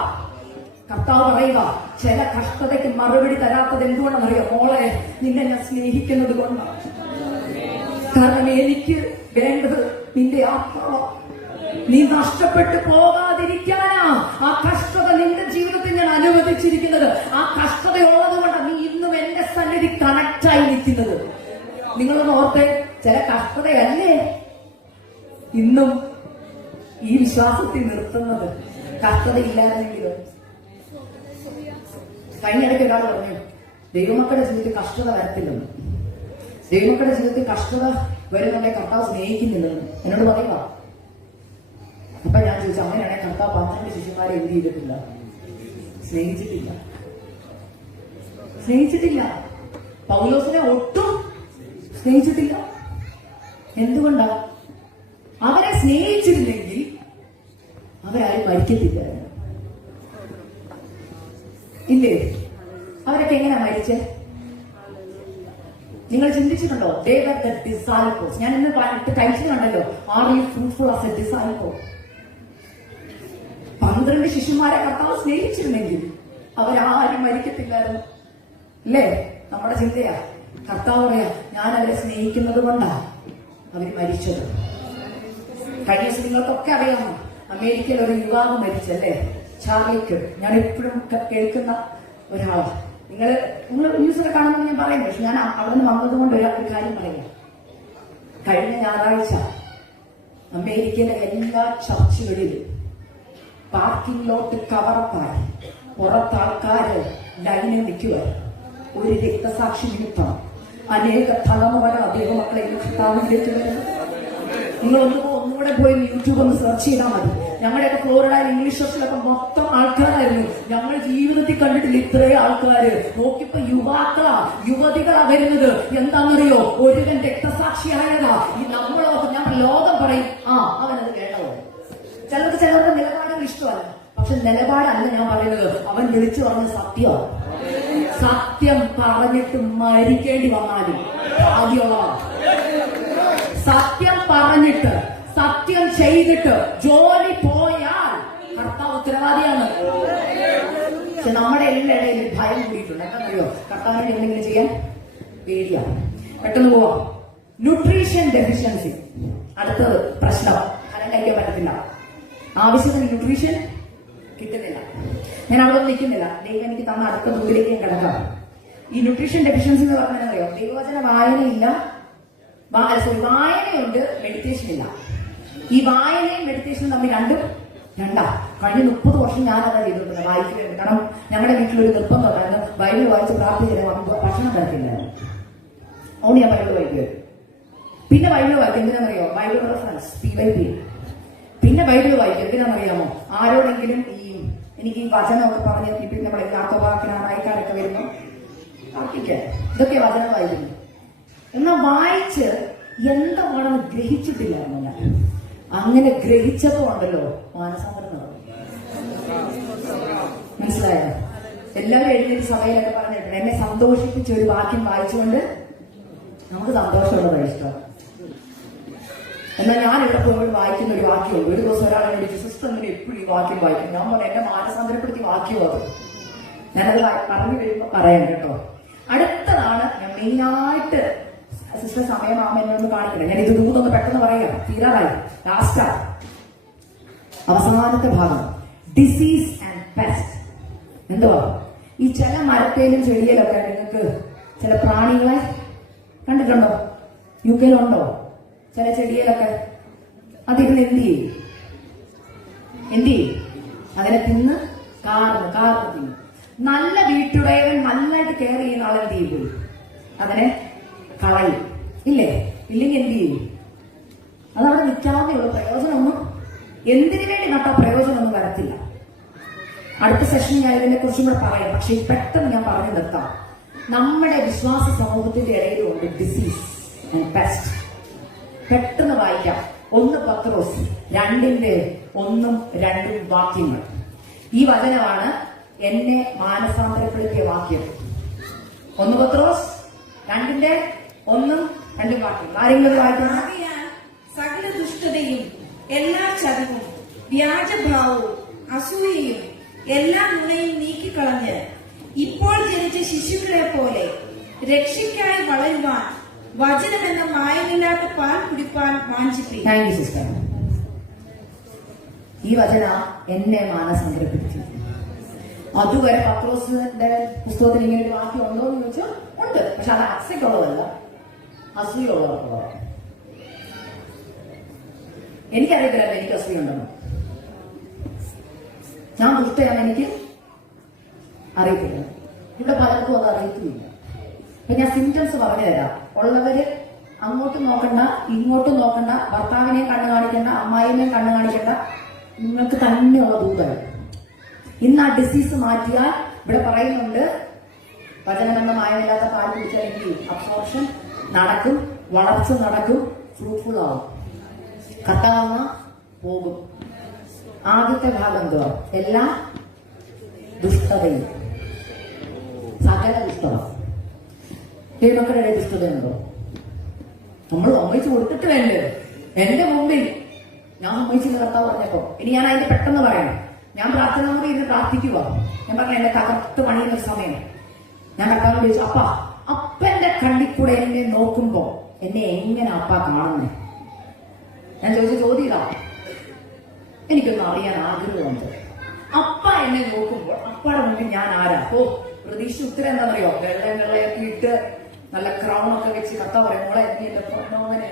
കർത്താവ് പറയുക, ചില കഷ്ടതയ്ക്ക് മറുപടി തരാത്തത് എന്തുകൊണ്ടെന്നറിയോ? മോളെ നിന്നെ ഞാൻ സ്നേഹിക്കുന്നത് കൊണ്ടാണ്. കാരണം എനിക്ക് വേണ്ടത് നിന്റെ ആത്മാവ്. നീ നഷ്ടപ്പെട്ടു പോകാതിരിക്കാനാ ആ കഷ്ടത നിന്റെ ജീവിതത്തിൽ ഞാൻ അനുവദിച്ചിരിക്കുന്നത്. ആ കഷ്ടതയുള്ളത് കൊണ്ടാണ് നീ ഇന്നും എന്റെ സന്നിധി കണക്റ്റായി നിൽക്കുന്നത്. നിങ്ങളൊന്ന് ഓർത്തെ, ചില കഷ്ടതയല്ലേ ഇന്നും ഈ വിശ്വാസത്തിൽ നിർത്തുന്നത്. കഷ്ടതയില്ലായിരുന്നെങ്കിലും കഴിഞ്ഞിടയ്ക്ക് ഒരാൾ പറഞ്ഞു, ദൈവമക്കളുടെ ജീവിതത്തിൽ കഷ്ടത വരത്തില്ലെന്ന്. ദൈവമക്കളുടെ ജീവിതത്തിൽ കഷ്ടത വരുന്നുണ്ടെ കർത്താവ് സ്നേഹിക്കുന്നില്ലെന്ന് എന്നോട് പറയുക. അപ്പൊ ഞാൻ ചോദിച്ചു, അങ്ങനെയാണെങ്കിൽ കർത്താവ് 12 ശിഷ്യന്മാരെ എന്ത് ചെയ്തിട്ടില്ല? സ്നേഹിച്ചിട്ടില്ല. സ്നേഹിച്ചിട്ടില്ല. പൗലോസിനെ ഒട്ടും സ്നേഹിച്ചിട്ടില്ല. എന്തുകൊണ്ടാ? അവരെ സ്നേഹിച്ചിരുന്നെങ്കിൽ അവരാരും മരിക്കത്തില്ല. ഇല്ലേ? അവരൊക്കെ എങ്ങനെയാ മരിച്ചേ? നിങ്ങൾ ചിന്തിച്ചിട്ടുണ്ടോ? They were the disciples. ഞാൻ ഇന്ന് കഴിച്ചു കണ്ടല്ലോ, are you fruitful as A disciple? 12 ശിഷ്യന്മാരെ കർത്താവ് സ്നേഹിച്ചിരുന്നെങ്കിൽ അവരാരും മരിക്കത്തില്ലായിരുന്നു. അല്ലേ? നമ്മുടെ ചിന്തയാ. കർത്താവ് പറയാ, ഞാൻ അവരെ സ്നേഹിക്കുന്നത് കൊണ്ടാ അവര് മരിച്ചത്. കഴിഞ്ഞ ദിവസം നിങ്ങൾക്കൊക്കെ അറിയാമോ, അമേരിക്കയിൽ ഒരു യുവാവ് മരിച്ചല്ലേ, ചാർലിക്ക്. ഞാൻ എപ്പോഴും കേൾക്കുന്ന ഒരാളാണ്. നിങ്ങൾ ന്യൂസൊക്കെ കാണുന്നത് ഞാൻ പറയും, പക്ഷെ ഞാൻ അവിടെ നിന്ന് വന്നതുകൊണ്ട് ഒരു കാര്യം പറയാം. കഴിഞ്ഞ ഞായറാഴ്ച അമേരിക്കയിലെ എല്ലാ ചർച്ചുകളിലും പാർക്കിംഗ് ലോട്ട് കവറപ്പായി പുറത്താൾക്കാര് ലൈനിൽ നിൽക്കുക. ഒരു രക്തസാക്ഷി നിമിത്തം അനേക തലമുറ ദൈവമക്കളെ കർത്താവിലേക്ക് വരുന്നു. നിങ്ങൾ ഒന്നുകൂടെ പോയി യൂട്യൂബ് ഒന്ന് സെർച്ച് ചെയ്താൽ മതി. ഞങ്ങളുടെയൊക്കെ ഫ്ലോറിഡയിൽ ഇംഗ്ലീഷ് ഹോസ്റ്റലൊക്കെ മൊത്തം ആൾക്കാരായിരുന്നു. ഞങ്ങൾ ജീവിതത്തിൽ കണ്ടിട്ടില്ല ഇത്രയും ആൾക്കാര്. നോക്കിയപ്പോ യുവതികളാ വരുന്നത്. എന്താണെന്നറിയോ? ഒരുവൻ രക്തസാക്ഷിയായതാ. ഈ നമ്മളോ ഞാൻ ലോകം പറയും അവനത് കേട്ടവോ. ചിലർക്ക് നിലപാടുകൾ ഇഷ്ടമല്ല. പക്ഷെ നിലപാടല്ല ഞാൻ പറയുന്നത്. അവൻ വിളിച്ചു പറഞ്ഞ സത്യമാണ്. സത്യം പറഞ്ഞിട്ട് മരിക്കേണ്ടി വന്നാലും ആദ്യമുള്ളതാണ്. സത്യം പറഞ്ഞിട്ട് സത്യം ചെയ്തിട്ട് ജോലി പോയാൽ കർത്താവ് ഉത്തരവാദിയാണ്. പക്ഷെ നമ്മുടെ എല്ലായിടയിലും ഭയം കൂടിയിട്ടുണ്ട്. എന്താണെന്നറിയോ? കർത്താവിനെ എന്തെങ്കിലും ചെയ്യാൻ പേടിയാണ്. പെട്ടെന്ന് പോവാം. ന്യൂട്രീഷൻ ഡെഫിഷ്യൻസി അടുത്തത് പ്രശ്നം. ഫലം കഴിക്കാൻ പറ്റത്തില്ല. ആവശ്യത്തിന് ന്യൂട്രീഷൻ കിട്ടുന്നില്ല. ഞാൻ അവിടെ നിൽക്കുന്നില്ല. ദൈവം എനിക്ക് തന്ന അടുത്ത ദൂരിലേക്ക് കിടക്കാം. ഈ ന്യൂട്രീഷൻ ഡെഫിഷ്യൻസി എന്ന് പറഞ്ഞാൽ അറിയോ? ദൈവവചന വായനയില്ല, വായനയുണ്ട്, മെഡിറ്റേഷൻ ഇല്ല. ഈ വായനയും മെഡിറ്റേഷനും തമ്മിൽ രണ്ടാ. കഴിഞ്ഞ 30 വർഷം ഞാനതാ ചെയ്തിട്ടുണ്ട്. വായിക്കുന്നത്. കാരണം ഞങ്ങളുടെ വീട്ടിലൊരു നിർബന്ധം ഉണ്ടായിരുന്നു. ബൈബിൾ വായിച്ച് പ്രാർത്ഥിച്ചില്ല ഭക്ഷണം കഴിക്കില്ലായിരുന്നു. അതുകൊണ്ട് ഞാൻ ബൈബിൾ വായിക്കുമായിരുന്നു. പിന്നെ ബൈബിൾ വായിക്കും എന്തിനാണെന്നറിയോ? Bible reference PYP. പിന്നെ ബൈബിൾ വായിക്കും എന്തിനാണെന്നറിയാമോ? ആരോടെങ്കിലും എനിക്ക് ഈ വചനമൊക്കെ പറഞ്ഞ് പിന്നെ നമ്മളെ അയക്കാനൊക്കെ വരുമ്പോൾ പ്രാർത്ഥിക്കാൻ. ഇതൊക്കെ വചനം വായിക്കുന്നു. എന്നാൽ വായിച്ച് എന്താണെന്ന് ഗ്രഹിച്ചിട്ടില്ലായിരുന്നു ഞാൻ. അങ്ങനെ ഗ്രഹിച്ചതുകൊണ്ടല്ലോ മാനസാന്തരം നടന്നു. മനസ്സിലായോ? എല്ലാവരും എഴുന്നേറ്റ് സഭയിലൊക്കെ പറഞ്ഞിട്ടുണ്ട്. എന്നെ സന്തോഷിപ്പിച്ച ഒരു വാക്യം വായിച്ചുകൊണ്ട് നമുക്ക് സന്തോഷമുള്ളത് ഇഷ്ടം. എന്നാൽ ഞാൻ ഇവിടെ പോയി വായിക്കുന്ന ഒരു വാക്യമുണ്ട്. ഒരു ദിവസം ഒരാളെ വിളിച്ച് സിസ്റ്റർ ഇങ്ങനെ എപ്പോഴും ഈ വാക്യം വായിക്കും. ഞാൻ പറഞ്ഞു എന്നെ മാനസാന്തരപ്പെടുത്തി വാക്യം അത്. ഞാനത് പറഞ്ഞു കഴിയുമ്പോൾ പറയാം കേട്ടോ. അടുത്തതാണ് ഞാൻ മെയിനായിട്ട് സിസ്റ്റർ സമയമാമെന്നൊന്ന് കാണിക്കില്ല. ഞാൻ ഇത് ദൂതൊന്ന് പെട്ടെന്ന് പറയാം. തീരാറായി. ലാസ്റ്റ് അവസാനത്തെ ഭാഗം ഡിസീസ് ആൻഡ് പെസ്റ്റ്. എന്തുവാ? ഈ ചില മരത്തേലും ചെടിയിലൊക്കെ നിങ്ങൾക്ക് ചില പ്രാണികളെ കണ്ടിട്ടുണ്ടോ? UK-യിലുണ്ടോ? ചില ചെടിയിലൊക്കെ അതിരുന്ന് എന്ത് ചെയ്യും? അതിനെ തിന്ന് കാർന്ന് തിന്നു. നല്ല വീട്ടുടയവൻ നന്നായിട്ട് കെയർ ചെയ്യുന്ന ആളെന്ത് ചെയ്യും? അതിനെ കളയും. ഇല്ലെങ്കിൽ എന്ത് ചെയ്യും? അതവിടെ നിൽക്കാതെ ഉള്ള പ്രയോജനമൊന്നും എന്തിനു വേണ്ടി നട്ടാ പ്രയോജനമൊന്നും വരത്തില്ല. അടുത്ത സെഷനിൽ ഞാൻ ഇതിനെ കുറിച്ചും കൂടെ പറയാം. പക്ഷെ പെട്ടെന്ന് ഞാൻ പറഞ്ഞു നിർത്താം. നമ്മുടെ വിശ്വാസ സമൂഹത്തിന്റെ ഇടയിലുണ്ട് ഡിസീസ് ആൻഡ് പെസ്റ്റ്. പെട്ടെന്ന് വായിക്കാം. 1 പത്രോസ് 2:1-2 വാക്യങ്ങൾ. ഈ വചനമാണ് എന്നെ മാനസാന്തരപ്പെടുത്തിയ വാക്യം. 1 പത്രോസ് 2:1-2 വാക്യം. ആരെങ്കിലും വായിക്കണം? സകല ദുഷ്ടതയും എല്ലാ ചതിവും വ്യാജഭാവവും അസൂയയും എല്ലാ നുണയും നീക്കിക്കളഞ്ഞ് ഇപ്പോൾ ജനിച്ച ശിശുക്കളെ പോലെ രക്ഷയ്ക്കായി വളരുവാൻ വചനമെന്ന മായമില്ലാത്ത പാൽ കുടിപ്പാൻ വാഞ്ചിപ്പിക്കും. Thank you sister. ഈ വചന എന്നെ മാനസാന്തരപ്പെടുത്തി. അതുവരെ പത്രോസിന്റെ പുസ്തകത്തിൽ ഇങ്ങനെ ഒരു വാക്യം ഉണ്ടോ എന്ന് ചോദിച്ചാൽ ഉണ്ട്. പക്ഷെ അത് അക്സയ്ക്കുള്ളതല്ല, അസൂയുള്ളവർക്കുള്ളതാണ്. എനിക്കറിയത്തില്ല എനിക്ക് അസൂയുണ്ടെന്ന്. ഞാൻ ദുഷ്ടയാണ്, എനിക്ക് അറിയത്തില്ല. ഇവിടെ പലർക്കും അത് അറിയത്തുമില്ല. അപ്പൊ ഞാൻ സിംറ്റംസ് പറഞ്ഞു തരാം. ഉള്ളവര് അങ്ങോട്ടും നോക്കണ്ട, ഇങ്ങോട്ടും നോക്കണ്ട, ഭർത്താവിനെയും കണ്ണു കാണിക്കണ്ട, അമ്മായിനെയും കണ്ണു കാണിക്കണ്ട. നിങ്ങൾക്ക് തന്നെയുള്ള ദൂതം. ഇന്ന് ആ ഡിസീസ് മാറ്റിയാൽ ഇവിടെ പറയുന്നുണ്ട് വചനമെന്ന മായമില്ലാത്ത പാൽ കുടിച്ചാൽ എന്ത് ചെയ്യും? അബ്സോർപ്ഷൻ നടക്കും, വളർച്ച നടക്കും, ഫ്രൂട്ട്ഫുൾ ആവും, കത്താവുന്ന പോകും. ആദ്യത്തെ ഭാഗം എന്തുവാ? എല്ലാ ദുഷ്ടതയും, സകല ദുഷ്ടത. ദൈവമക്കളുടെ ദുഷ്ടതയുണ്ടോ? നമ്മൾ സമ്മതിച്ചു കൊടുത്തിട്ട് വേണ്ടേ? എന്റെ മുമ്പിൽ ഞാൻ സമ്മതിച്ചില്ല കർത്താവ് പറഞ്ഞപ്പോ. ഇനി ഞാൻ അതിന്റെ പെട്ടെന്ന് പറയാം. ഞാൻ പ്രാർത്ഥന കൂടി ഇരുന്ന് പ്രാർത്ഥിക്കുക. ഞാൻ പറഞ്ഞ എന്റെ തകർത്ത് പണിയുന്ന സമയം ഞാൻ കർത്താവിനോട് ചോദിച്ചു, അപ്പന്റെ കണ്ണിൽ കൂടെ എന്നെ നോക്കുമ്പോ എന്നെ എങ്ങനെ അപ്പ കാണുന്നേ? ഞാൻ ചോദിച്ച ചോദ്യം എനിക്കൊന്ന് അറിയാൻ ആഗ്രഹമുണ്ട്. അപ്പ എന്നെ നോക്കുമ്പോൾ അപ്പയുടെ മുമ്പിൽ ഞാൻ ആരാ? പ്രതീക്ഷ ഉത്തരം എന്താണെന്നറിയോ? വെള്ളയൊക്കെ ഇട്ട് നല്ല ക്രൗൺ ഒക്കെ വെച്ച് കർത്താവ് പറയും, മോളെ നീ എന്റെ പൊന്നോനെ.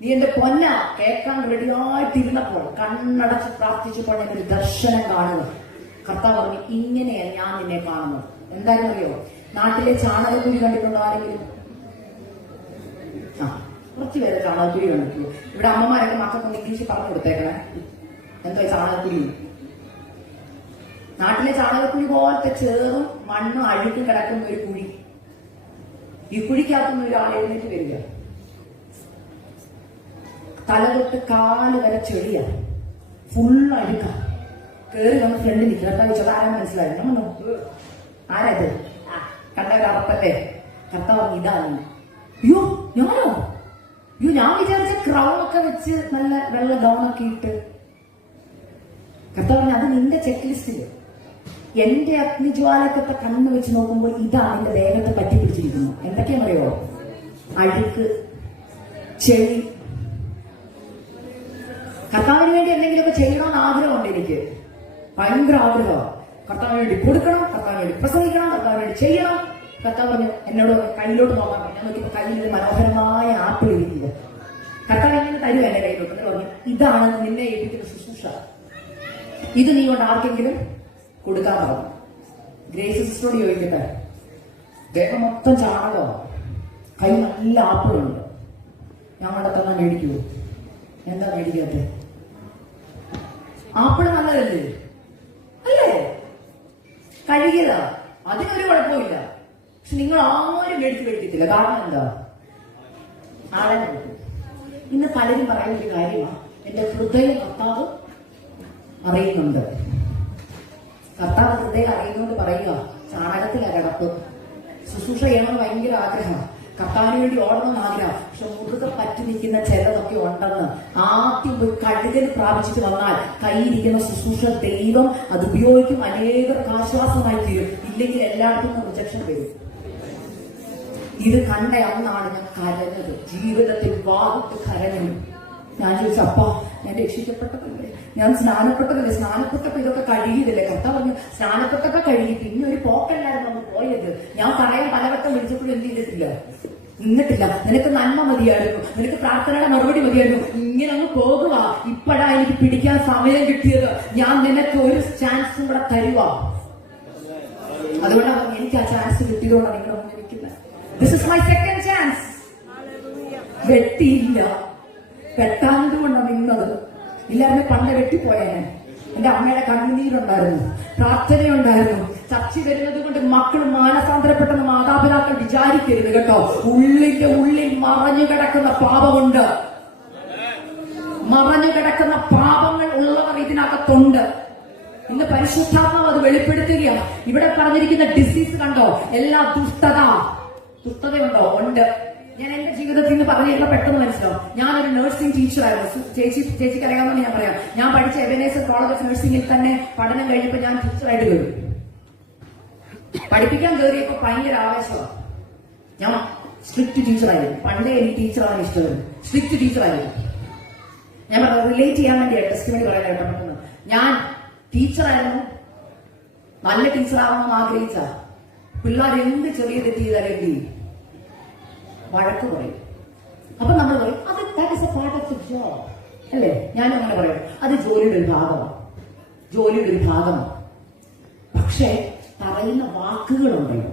നീ എന്റെ പൊന്ന കേൾക്കാൻ റെഡിയായിട്ടിരുന്നപ്പോൾ കണ്ണടച്ച് പ്രാർത്ഥിച്ചപ്പോൾ ഞാൻ ഒരു ദർശനം കാണുക. കർത്താവ് പറഞ്ഞു, ഇങ്ങനെയാണ് ഞാൻ നിന്നെ കാണുന്നത്. എന്തായാലും അറിയോ, നാട്ടിലെ ചാണകക്കുഴി കണ്ടിട്ടുണ്ടോ ആരെങ്കിലും? കുറച്ച് പേര് ചാണകക്കുഴി കണ്ടിട്ടുള്ളൂ. ഇവിടെ അമ്മമാരൊക്കെ മക്കൾക്കൊന്ന് ഇംഗ്ലീഷ് പറഞ്ഞു കൊടുത്തേക്കണേ, എന്തോ ചാണകക്കുഴി. നാട്ടിലെ ചാണകക്കുഴി പോലത്തെ ചേറും മണ്ണും അഴുക്കും കിടക്കുന്ന ഒരു കുഴി. ഈ കുഴിക്കകത്തുനിന്ന് ഒരാൾ എഴുന്നേറ്റ് വരിക, തല തൊട്ട് കാല് വരെ ചെളിയ, ഫുള്ള് അഴുക്ക. കേറി വന്ന് ഫ്രണ്ട് നിൽക്കുക. കർത്താവ് ചോദിച്ചത് ആരാ മനസ്സിലായി? നമ്മൾ നോക്ക്, ആരത്? കണ്ടവരപ്പല്ലേ? കർത്താവ് ഇതാണ്. അയ്യോ ഞാനോ? അയ്യോ ഞാൻ വിചാരിച്ച ക്രൗണൊക്കെ വെച്ച് നല്ല വെള്ള ഗൗണൊക്കെ ഇട്ട്. കർത്താവ് അത് നിന്റെ ചെക്ക് ലിസ്റ്റില്. എന്റെ അഗ്നിജ്വാലക്കത്തെ കണ്ണ് വെച്ച് നോക്കുമ്പോൾ ഇതാണ് എന്റെ ദേഹത്തെ പറ്റി പിടിച്ചിരിക്കുന്നു. എന്തൊക്കെയാണെന്നറിയോ? അഴുക്ക്, ചെളി. കർത്താവിന് വേണ്ടി എന്തെങ്കിലുമൊക്കെ ചെയ്യണമെന്ന് ആഗ്രഹമുണ്ട് എനിക്ക്, ഭയങ്കര ആഗ്രഹമാണ്. കർത്താവിന് വേണ്ടി കൊടുക്കണം, കർത്താവിന് വേണ്ടി പ്രസംഗിക്കണം, കർത്താവിന് വേണ്ടി ചെയ്യണം. കർത്താവ് പറഞ്ഞു എന്നോട് കയ്യിലോട്ട് നോക്കാൻ പറഞ്ഞു. ഞാൻ നോക്കിയപ്പോൾ കയ്യിൽ ഒരു മനോഹരമായ ആപ്പിൾ ഇരിക്കുക. കർത്താവ് എങ്ങനെ തരുക എന്റെ കയ്യിലോട്ട്? എന്ന് പറഞ്ഞു, ഇതാണ് നിന്നെ ഏൽപ്പിക്കുന്ന ശുശ്രൂഷ, ഇത് നീ കൊണ്ട് ആർക്കെങ്കിലും കൊടുക്കാൻ പറഞ്ഞു. ഗ്രേസ് സിസ്റ്ററോട് ചോദിക്കട്ടെ, ദേഹം മൊത്തം ചാണകോ, കൈ നല്ല ആപ്പിളുണ്ട്, ഞങ്ങളുടെ തന്നെ മേടിക്കൂ. എന്താ മേടിക്കാത്ത? ആപ്പിള് നല്ലതല്ലേ? അല്ലേ? കഴുകിയതാ, അതിനൊരു കുഴപ്പമില്ല. പക്ഷെ നിങ്ങൾ ആരും മേടിച്ച് മേടിക്കത്തില്ല. കാരണം എന്താ? ആളെ നോക്കും. ഇന്ന് പലരും പറയുന്ന ഒരു കാര്യമാണ്, എന്റെ ഹൃദയം കർത്താവ് അറിയുന്നുണ്ട്. കർത്താവ് ഹൃദയം അറിയുന്നോണ്ട് പറയുക, ചാണകത്തിലാ കിടപ്പ്. ശുശ്രൂഷ ചെയ്യണമെന്ന് ഭയങ്കര ആഗ്രഹം, കർത്താവിന് വേണ്ടി ഓടണമെന്ന് ആഗ്രഹം. പക്ഷെ മുറുകെ പറ്റി നിൽക്കുന്ന ചിലതൊക്കെ ഉണ്ടെന്ന്. ആദ്യം പോയി കഴുകൽ പ്രാപിച്ചിട്ട് വന്നാൽ കൈയിരിക്കുന്ന ശുശ്രൂഷ ദൈവം അത് ഉപയോഗിക്കും, അനേകർക്ക് ആശ്വാസമായി തീരും. ഇല്ലെങ്കിൽ എല്ലായിടത്തും റിജക്ഷൻ വരും. ഇത് കണ്ട അന്നാണ് ഞാൻ കരഞ്ഞത്, ജീവിതത്തിൽ വാദിട്ട് കരഞ്ഞു. ഞാൻ ചോദിച്ചു, അപ്പ ഞാൻ രക്ഷിക്കപ്പെട്ടതല്ലേ, ഞാൻ സ്നാനപ്പെട്ടതല്ലേ, സ്നാനപ്പെട്ടപ്പോ ഇതൊക്കെ കഴുകിയതല്ലേ? കർത്താവ് പറഞ്ഞു, സ്നാനപ്പെട്ടൊക്കെ കഴുകി, പിന്നെ ഒരു പോക്കല്ലായിരുന്നു നമ്മൾ പോയത്. ഞാൻ പറയാൻ പലവട്ടം വിളിച്ചപ്പോഴും എന്ത് ചെയ്തിട്ടില്ല, നിന്നിട്ടില്ല. നിനക്ക് നന്മ മതിയായിരുന്നു, നിനക്ക് പ്രാർത്ഥനയുടെ മറുപടി മതിയായിരുന്നു, ഇങ്ങനെ അങ്ങ് പോകുക. ഇപ്പോഴാ എനിക്ക് പിടിക്കാൻ സമയം കിട്ടിയത്, ഞാൻ നിനക്ക് ഒരു ചാൻസും കൂടെ തരുക. അതുകൊണ്ടാണ് എനിക്ക് ആ ചാൻസ് കിട്ടിയതുകൊണ്ടാണ് നിങ്ങൾ വന്നിരിക്കുന്നത്. This is my second chance. വെട്ടിയില്ല, വെട്ടാനത് കൊണ്ടാണ് നിന്നത്. ഇല്ലാതെ പണ്ട് വെട്ടിപ്പോയേനെ. എന്റെ അമ്മയുടെ കണ്ണുനീരുണ്ടായിരുന്നു, പ്രാർത്ഥനയുണ്ടായിരുന്നു. ചർച്ച വരുന്നത് കൊണ്ട് മക്കൾ മാനസാന്തരപ്പെട്ടെന്ന് മാതാപിതാക്കൾ വിചാരിക്കരുത് കേട്ടോ. ഉള്ളിന്റെ ഉള്ളിൽ മറഞ്ഞു കിടക്കുന്ന പാപമുണ്ട്, മറഞ്ഞു കിടക്കുന്ന പാപങ്ങൾ ഉള്ളവർ ഇതിനകത്തുണ്ട്. ഇന്ന് പരിശുദ്ധാത്മാവ് അത് വെളിപ്പെടുത്തുകയാണ്. ഇവിടെ പറഞ്ഞിരിക്കുന്ന ഡിസീസ് കണ്ടോ? എല്ലാ ദുഷ്ടതയുണ്ടോ? ഉണ്ട്. ഞാൻ എന്റെ ജീവിതത്തിൽ നിന്ന് പറഞ്ഞിരുന്ന പെട്ടെന്ന് മനസ്സിലാവും. ഞാനൊരു നഴ്സിംഗ് ടീച്ചറായിരുന്നു. ചേച്ചിക്ക് അറിയാമെന്ന് ഞാൻ പറയാം. ഞാൻ പഠിച്ച എബനേസർ കോളേജ് ഓഫ് നഴ്സിംഗിൽ തന്നെ പഠനം കഴിഞ്ഞപ്പോൾ ഞാൻ ടീച്ചറായിട്ട് കയറി. പഠിപ്പിക്കാൻ കയറിയപ്പോൾ ഭയങ്കര ആവേശമാണ്. ഞാൻ സ്ട്രിക്റ്റ് ടീച്ചറായിരുന്നു. പണ്ടേ എനിക്ക് ടീച്ചറാണ് ഇഷ്ടമായിരുന്നു, സ്ട്രിക്റ്റ് ടീച്ചറായിരുന്നു. ഞാൻ റിലേറ്റ് ചെയ്യാൻ വേണ്ടി ടെസ്റ്റിമണി പറയാനായിട്ട് പറ്റുന്നു. ഞാൻ ടീച്ചറായിരുന്നു, നല്ല ടീച്ചറാവണമെന്ന് ആഗ്രഹിച്ച പിള്ളേർ എന്ത് ചെറിയ തെറ്റ് ചെയ്താലും എന്ത് ചെയ്യും? വഴക്ക് പറയും. അപ്പൊ നമ്മൾ പറയും അത് that is A part of the job അല്ലേ? ഞാനും അങ്ങനെ പറയും, അത് ജോലിയുടെ ഒരു ഭാഗമാണ്, ജോലിയുടെ ഒരു ഭാഗമാണ്. പക്ഷെ പറയുന്ന വാക്കുകളുണ്ടല്ലോ,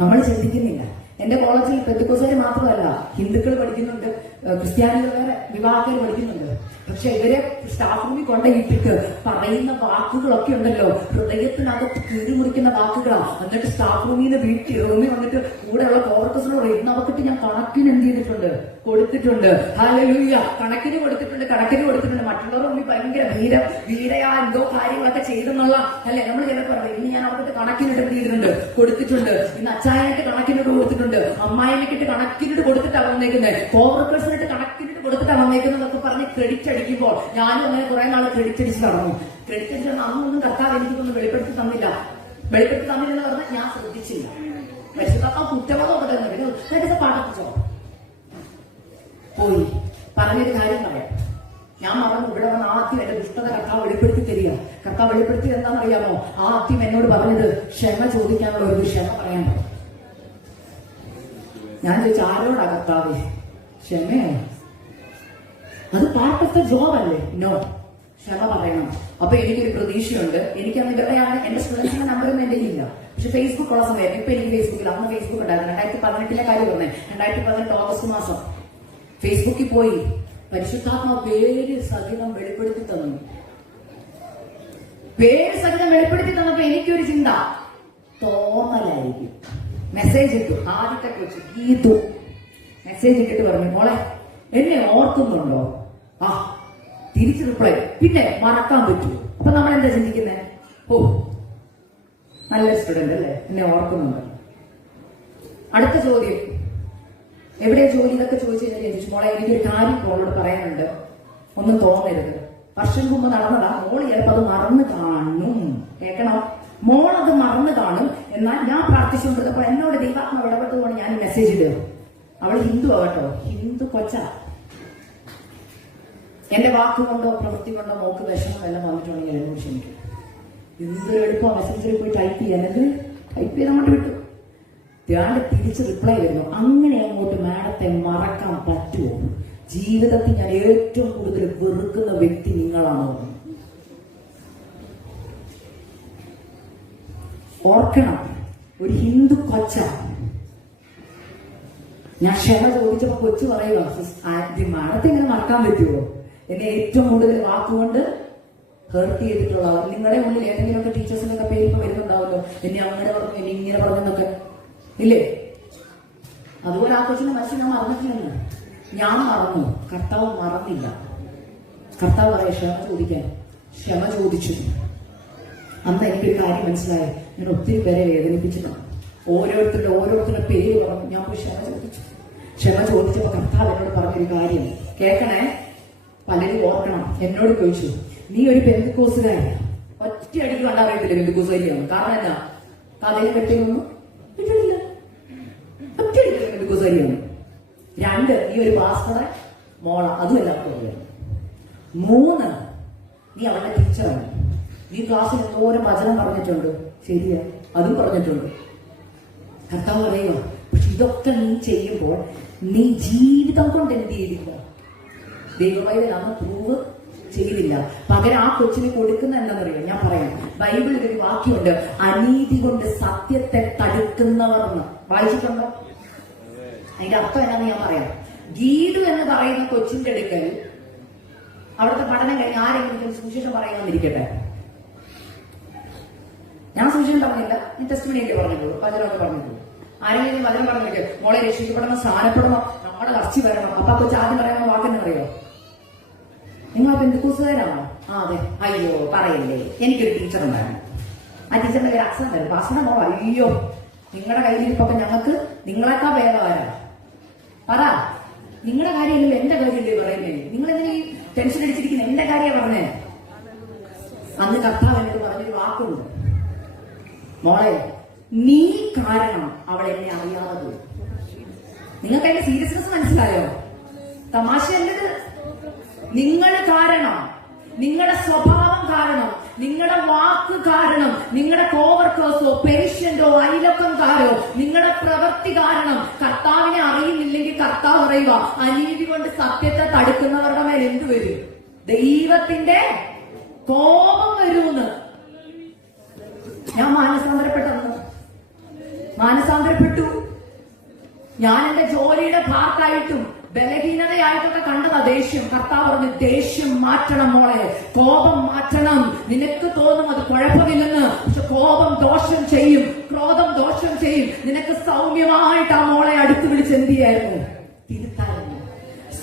നമ്മൾ ചിന്തിക്കുന്നില്ല. എന്റെ കോളേജിൽ പെന്തക്കോസ്തുകാർ മാത്രമല്ല, ഹിന്ദുക്കൾ പഠിക്കുന്നുണ്ട്, ക്രിസ്ത്യാനികൾ വേറെ വിവാഹത്തിൽ പഠിക്കുന്നുണ്ട്. പക്ഷെ ഇവരെ സ്റ്റാഫ് റൂമിൽ കൊണ്ടുപോയിട്ടിട്ട് പറയുന്ന വാക്കുകളൊക്കെ ഉണ്ടല്ലോ, ഹൃദയത്തിനകത്ത് കീറിമുറിക്കുന്ന വാക്കുകളാണ്. എന്നിട്ട് സ്റ്റാഫ് റൂമിൽ നിന്ന് റൂമിൽ വന്നിട്ട് കൂടെയുള്ള കോവർക്കേഴ്സിനോട് ഇന്നവക്കിട്ട് ഞാൻ കണക്കിന് എന്ത് ചെയ്തിട്ടുണ്ട്, കൊടുത്തിട്ടുണ്ട്. ഹല്ലേലൂയ, കണക്കിന് കൊടുത്തിട്ടുണ്ട്. മറ്റുള്ളവർ മുമ്പിൽ ഭയങ്കര വീരയാ എന്തോ കാര്യങ്ങളൊക്കെ ചെയ്തെന്നുള്ള അല്ലെ നമ്മൾ ചിലപ്പോൾ പറയും. ഇന്ന് ഞാൻ അവർക്കിട്ട് കണക്കിനിട്ട് എന്ത് ചെയ്തിട്ടുണ്ട്, കൊടുത്തിട്ടുണ്ട്. ഇന്ന് അച്ചായനിട്ട് കണക്കിനിട്ട് കൊടുത്തിട്ടുണ്ട്, അമ്മായിനിട്ട് കണക്കിനിട്ട് കൊടുത്തിട്ടാണ് വന്നേക്കുന്നത്, കോവർക്കേഴ്സിനിട്ട് കണക്കിനിട്ട് കൊടുത്തിട്ടാണ് വന്നേക്കുന്നതൊക്കെ പറഞ്ഞ് ക്രെഡിറ്റ് അടിക്കുമ്പോൾ ഞാനും അങ്ങനെ കുറെ നാൾ ക്രെഡിറ്റ് അടിച്ച് നടന്നു. ക്രെഡിറ്റ് അടിച്ച് അന്നൊന്നും കർത്താവ് എനിക്കൊന്നും വെളിപ്പെടുത്തി തന്നില്ല എന്ന് പറഞ്ഞാൽ ഞാൻ ശ്രദ്ധിച്ചില്ല. പരിശുദ്ധാത്മാവ് കുറ്റബോധമൊക്കെ തന്നെ പാഠിച്ചോ പോയി. പറഞ്ഞൊരു കാര്യം പറയാം, ഞാൻ മറന്നു. ഇവിടെ വന്ന് ആദ്യം എന്റെ ദുഷ്ടത കർത്താവ് വെളിപ്പെടുത്തി തരിക. കർത്താവ് വെളിപ്പെടുത്തി എന്താണെന്നറിയാമോ? ആദ്യം എന്നോട് പറഞ്ഞത് ക്ഷമ ചോദിക്കാനുള്ള ഒരു ക്ഷമ പറയാൻ. ഞാൻ ചോദിച്ചു, ആരോടാ കർത്താവ്? ക്ഷമയോ? അത് പാർട്ട് ഓഫ് ദ ജോബ് അല്ലേ? നോ, ക്ഷമ പറയണം. അപ്പൊ എനിക്കൊരു പ്രതീക്ഷയുണ്ട്. എനിക്ക് അന്ന് ഇവരെയാണ് എന്റെ സ്റ്റുഡൻസിന്റെ നമ്പറൊന്നും എന്റെ ഇല്ല. പക്ഷെ ഫേസ്ബുക്ക് ഉള്ള സമയം ഇപ്പൊ എനിക്ക് ഫേസ്ബുക്കിൽ, അന്ന് ഫേസ്ബുക്ക് ഉണ്ടായിരുന്നു. 2018 കാര്യം പറഞ്ഞേ, 2018 ഓഗസ്റ്റ് മാസം ഫേസ്ബുക്കിൽ പോയി പരിശുദ്ധാത്മാ പേര് സഹിതം വെളിപ്പെടുത്തി തന്നു. പേര് സഹിതം വെളിപ്പെടുത്തി തന്നപ്പോ എനിക്കൊരു ചിന്ത, തോന്നലായിരിക്കും. മെസ്സേജ് ഇട്ടു. ആദ്യത്തെ കൊച്ചു ഗീതു മെസ്സേജ് ഇട്ടിട്ട് പറഞ്ഞു, മോളെ എന്നെ ഓർക്കുന്നുണ്ടോ? ആ, തിരിച്ച് റിപ്ലൈ. പിന്നെ മറക്കാൻ പറ്റൂ. അപ്പൊ നമ്മൾ എന്താ ചിന്തിക്കുന്നത്? ഓ, നല്ല സ്റ്റുഡന്റ് അല്ലേ, എന്നെ ഓർക്കുന്നുണ്ട്. അടുത്ത ചോദ്യം, എവിടെയാ ജോലി? ഇതൊക്കെ ചോദിച്ചു കഴിഞ്ഞാൽ ചോദിച്ചു, മോളെ എനിക്കൊരു കാര്യം മോളോട് പറയാനുണ്ട്, ഒന്നും തോന്നരുത്. വർഷം മുമ്പ് നടന്നതാ, മോള് ചിലപ്പോ അത് മറന്നു കാണും. കേൾക്കണം, മോളത് മറന്നു കാണും. എന്നാൽ ഞാൻ പ്രാർത്ഥിച്ചുകൊണ്ടിരുന്നപ്പോൾ എന്നോട് ദൈവാത്മാവ് ഇടപെട്ടതുകൊണ്ട് ഞാൻ മെസ്സേജ് ഇടുക. അവൾ ഹിന്ദു ആകട്ടോ, ഹിന്ദു കൊച്ച. എന്റെ വാക്കുകൊണ്ടോ പ്രവൃത്തി കൊണ്ടോ മോക്ക് വിഷമം എല്ലാം വന്നിട്ടുണ്ടെങ്കിൽ എന്നോട് ക്ഷമിക്കും. എന്തൊരു എളുപ്പം മെസ്സേജിൽ പോയി ടൈപ്പ് ചെയ്യാൻ, ടൈപ്പ് ചെയ്ത് അങ്ങോട്ട് വിട്ടു. ഞാൻ തിരിച്ച് റിപ്ലൈ വരുന്നു. അങ്ങനെ അങ്ങോട്ട് മാഡത്തെ മറക്കാൻ പറ്റുമോ? ജീവിതത്തിൽ ഞാൻ ഏറ്റവും കൂടുതൽ വെറുക്കുന്ന വ്യക്തി നിങ്ങളാണോ? ഓർക്കണം, ഒരു ഹിന്ദു കൊച്ച. ഞാൻ ക്ഷമ ചോദിച്ചപ്പോ കൊച്ചു പറയുക, മാഡത്തെ ഇങ്ങനെ മറക്കാൻ പറ്റുമോ? എന്നെ ഏറ്റവും കൂടുതൽ വാക്കുകൊണ്ട് ഹേർട്ട് ചെയ്തിട്ടുള്ളവർ നിങ്ങളുടെ മുന്നിൽ ഏതെങ്കിലുമൊക്കെ ടീച്ചേഴ്സിനൊക്കെ പേര് ഇപ്പൊ വരുന്നുണ്ടാവല്ലോ, എന്നെ അങ്ങനെ പറഞ്ഞു, എന്നെ ഇങ്ങനെ പറഞ്ഞെന്നൊക്കെ ഇല്ലേ? അതുപോലെ ആ കൊച്ചിന്റെ മനസ്സിൽ ഞാൻ മറന്നിട്ടില്ല. ഞാൻ മറന്നു, കർത്താവ് മറന്നില്ല. കർത്താവ് പറയാം ക്ഷമ ചോദിക്കാൻ. ക്ഷമ ചോദിച്ചു. അന്ന് എനിക്കൊരു കാര്യം മനസ്സിലായി, ഞാൻ ഒത്തിരി പേരെ വേദനിപ്പിച്ചിട്ടുണ്ട്. ഓരോരുത്തരുടെ പേര് പറഞ്ഞു. ഞാൻ പോയി ക്ഷമ ചോദിച്ചു. ക്ഷമ ചോദിച്ചപ്പോ കർത്താവ് എന്നോട് പറഞ്ഞൊരു കാര്യം കേൾക്കണേ, പലരും ഓർക്കണം. എന്നോട് ചോദിച്ചു, നീ ഒരു പെന്തക്കോസുകാരി. ഒറ്റയടിക്ക് കണ്ടാ അറിയത്തില്ല പെന്തക്കോസുകാരിയാണ്. കാരണം എന്നാ, കഥയെ പറ്റിയൊന്നും കിട്ടില്ല. ഒറ്റയടിക്ക് പെന്തക്കോസുകാരിയാണ്. 2, നീ ഒരു പാസ്റ്ററെ മോള, അതും എല്ലാവർക്കും അറിയാം. 3, നീ അവളുടെ ടീച്ചറാണ്. നീ ക്ലാസ്സിൽ എന്തോരം വചനം പറഞ്ഞിട്ടുണ്ട്. ശരിയാ, അതും പറഞ്ഞിട്ടുണ്ട്. കർത്താവ് പറയുക, പക്ഷെ ഇതൊക്കെ നീ ചെയ്യുമ്പോൾ നീ ജീവിതം കൊണ്ട് എന്ത് ചെയ്തില്ല? ദൈവമായി അന്ന് പ്രൂവ് ചെയ്തില്ല. പകരം ആ കൊച്ചിന് കൊടുക്കുന്ന എന്താണെന്നറിയാം? ഞാൻ പറയാം. ബൈബിളിൽ ഒരു വാക്യമുണ്ട്, അനീതി കൊണ്ട് സത്യത്തെ തടുക്കുന്നവർ എന്ന്. വായിച്ചിട്ടുണ്ടോ? അതിന്റെ അർത്ഥം എന്നാന്ന് ഞാൻ പറയാം. ഗീതു എന്ന് പറയുന്ന കൊച്ചിന്റെ അടുക്കൽ അവിടുത്തെ പഠനം കഴിഞ്ഞ് ആരെങ്കിലും സുവിശേഷം പറയുമെന്നിരിക്കട്ടെ. ഞാൻ സുവിശേഷം പറഞ്ഞില്ല, നീ ടെസ്റ്റിമണിയൊക്കെ പറഞ്ഞിട്ടുള്ളൂ, വചനമൊക്കെ പറഞ്ഞിട്ടുള്ളൂ. ആരെങ്കിലും വചനം പറഞ്ഞിട്ട് മോളെ രക്ഷിക്കപ്പെടണം, സ്ഥാനപ്പെടണം, നമ്മുടെ അർച്ചി വരണം. അപ്പൊ കൊച്ചു ആദ്യം പറയുന്ന വാക്കെന്ന് അറിയോ? നിങ്ങൾ പെന്തക്കോസുകാരാണോ? ആ അതെ. അയ്യോ പറയല്ലേ, എനിക്കൊരു ടീച്ചർ ഉണ്ടായിരുന്നു. ആ ടീച്ചറിന്റെ പേര് അക്സനായിരുന്നു. പാസ്റ്ററുടെ മോൾ. അയ്യോ, നിങ്ങളുടെ കയ്യിലിരിപ്പൊക്കെ ഞങ്ങൾക്ക് നിങ്ങളെക്കാ ഭേദമാരാ. പറ, നിങ്ങളുടെ കാര്യമല്ലല്ലോ എന്റെ കാര്യമല്ലേ പറയുന്നേ? നിങ്ങളെങ്ങനെ ഈ ടെൻഷൻ അടിച്ചിരിക്കുന്ന? എന്റെ കാര്യമാണ് പറഞ്ഞേ. അന്ന് കർത്താവ് എന്നോട് പറഞ്ഞൊരു വാക്കുണ്ട്, മോളെ നീ കാരണം അവൾ എന്നെ അറിയാതെ പോയി. നിങ്ങൾക്ക് അതിന്റെ സീരിയസ്നെസ് മനസ്സിലായോ? തമാശയല്ലത്. നിങ്ങൾ കാരണം, നിങ്ങളുടെ സ്വഭാവം കാരണം, നിങ്ങളുടെ വാക്ക് കാരണം, നിങ്ങളുടെ കോവർക്കേഴ്സോ പേഷ്യന്റോ അയലക്കംകാരോ നിങ്ങളുടെ പ്രവൃത്തി കാരണം കർത്താവിനെ അറിയുന്നില്ലെങ്കിൽ കർത്താവ് പറയുക, അനീതി കൊണ്ട് സത്യത്തെ തടുക്കുന്നവരുടെ മേൽ എന്ത് വരും? ദൈവത്തിന്റെ കോപം വരുമെന്ന്. ഞാൻ മാനസാന്തരപ്പെട്ടു. ഞാൻ എന്റെ ജോലിയുടെ ഭാഗത്തായിട്ടും ബലഹീനതയായിട്ടൊക്കെ കണ്ടതാ ദേഷ്യം. കർത്താവ് പറഞ്ഞു, ദേഷ്യം മാറ്റണം മോളെ, കോപം മാറ്റണം. നിനക്ക് തോന്നും അത് കുഴപ്പമില്ലെന്ന്, പക്ഷെ കോപം ദോഷം ചെയ്യും, ക്രോധം ദോഷം ചെയ്യും. നിനക്ക് സൗമ്യമായിട്ട് ആ മോളെ അടുത്ത് വിളിച്ച് എന്ത് ചെയ്യായിരുന്നു? തിരുത്തായിരുന്നു.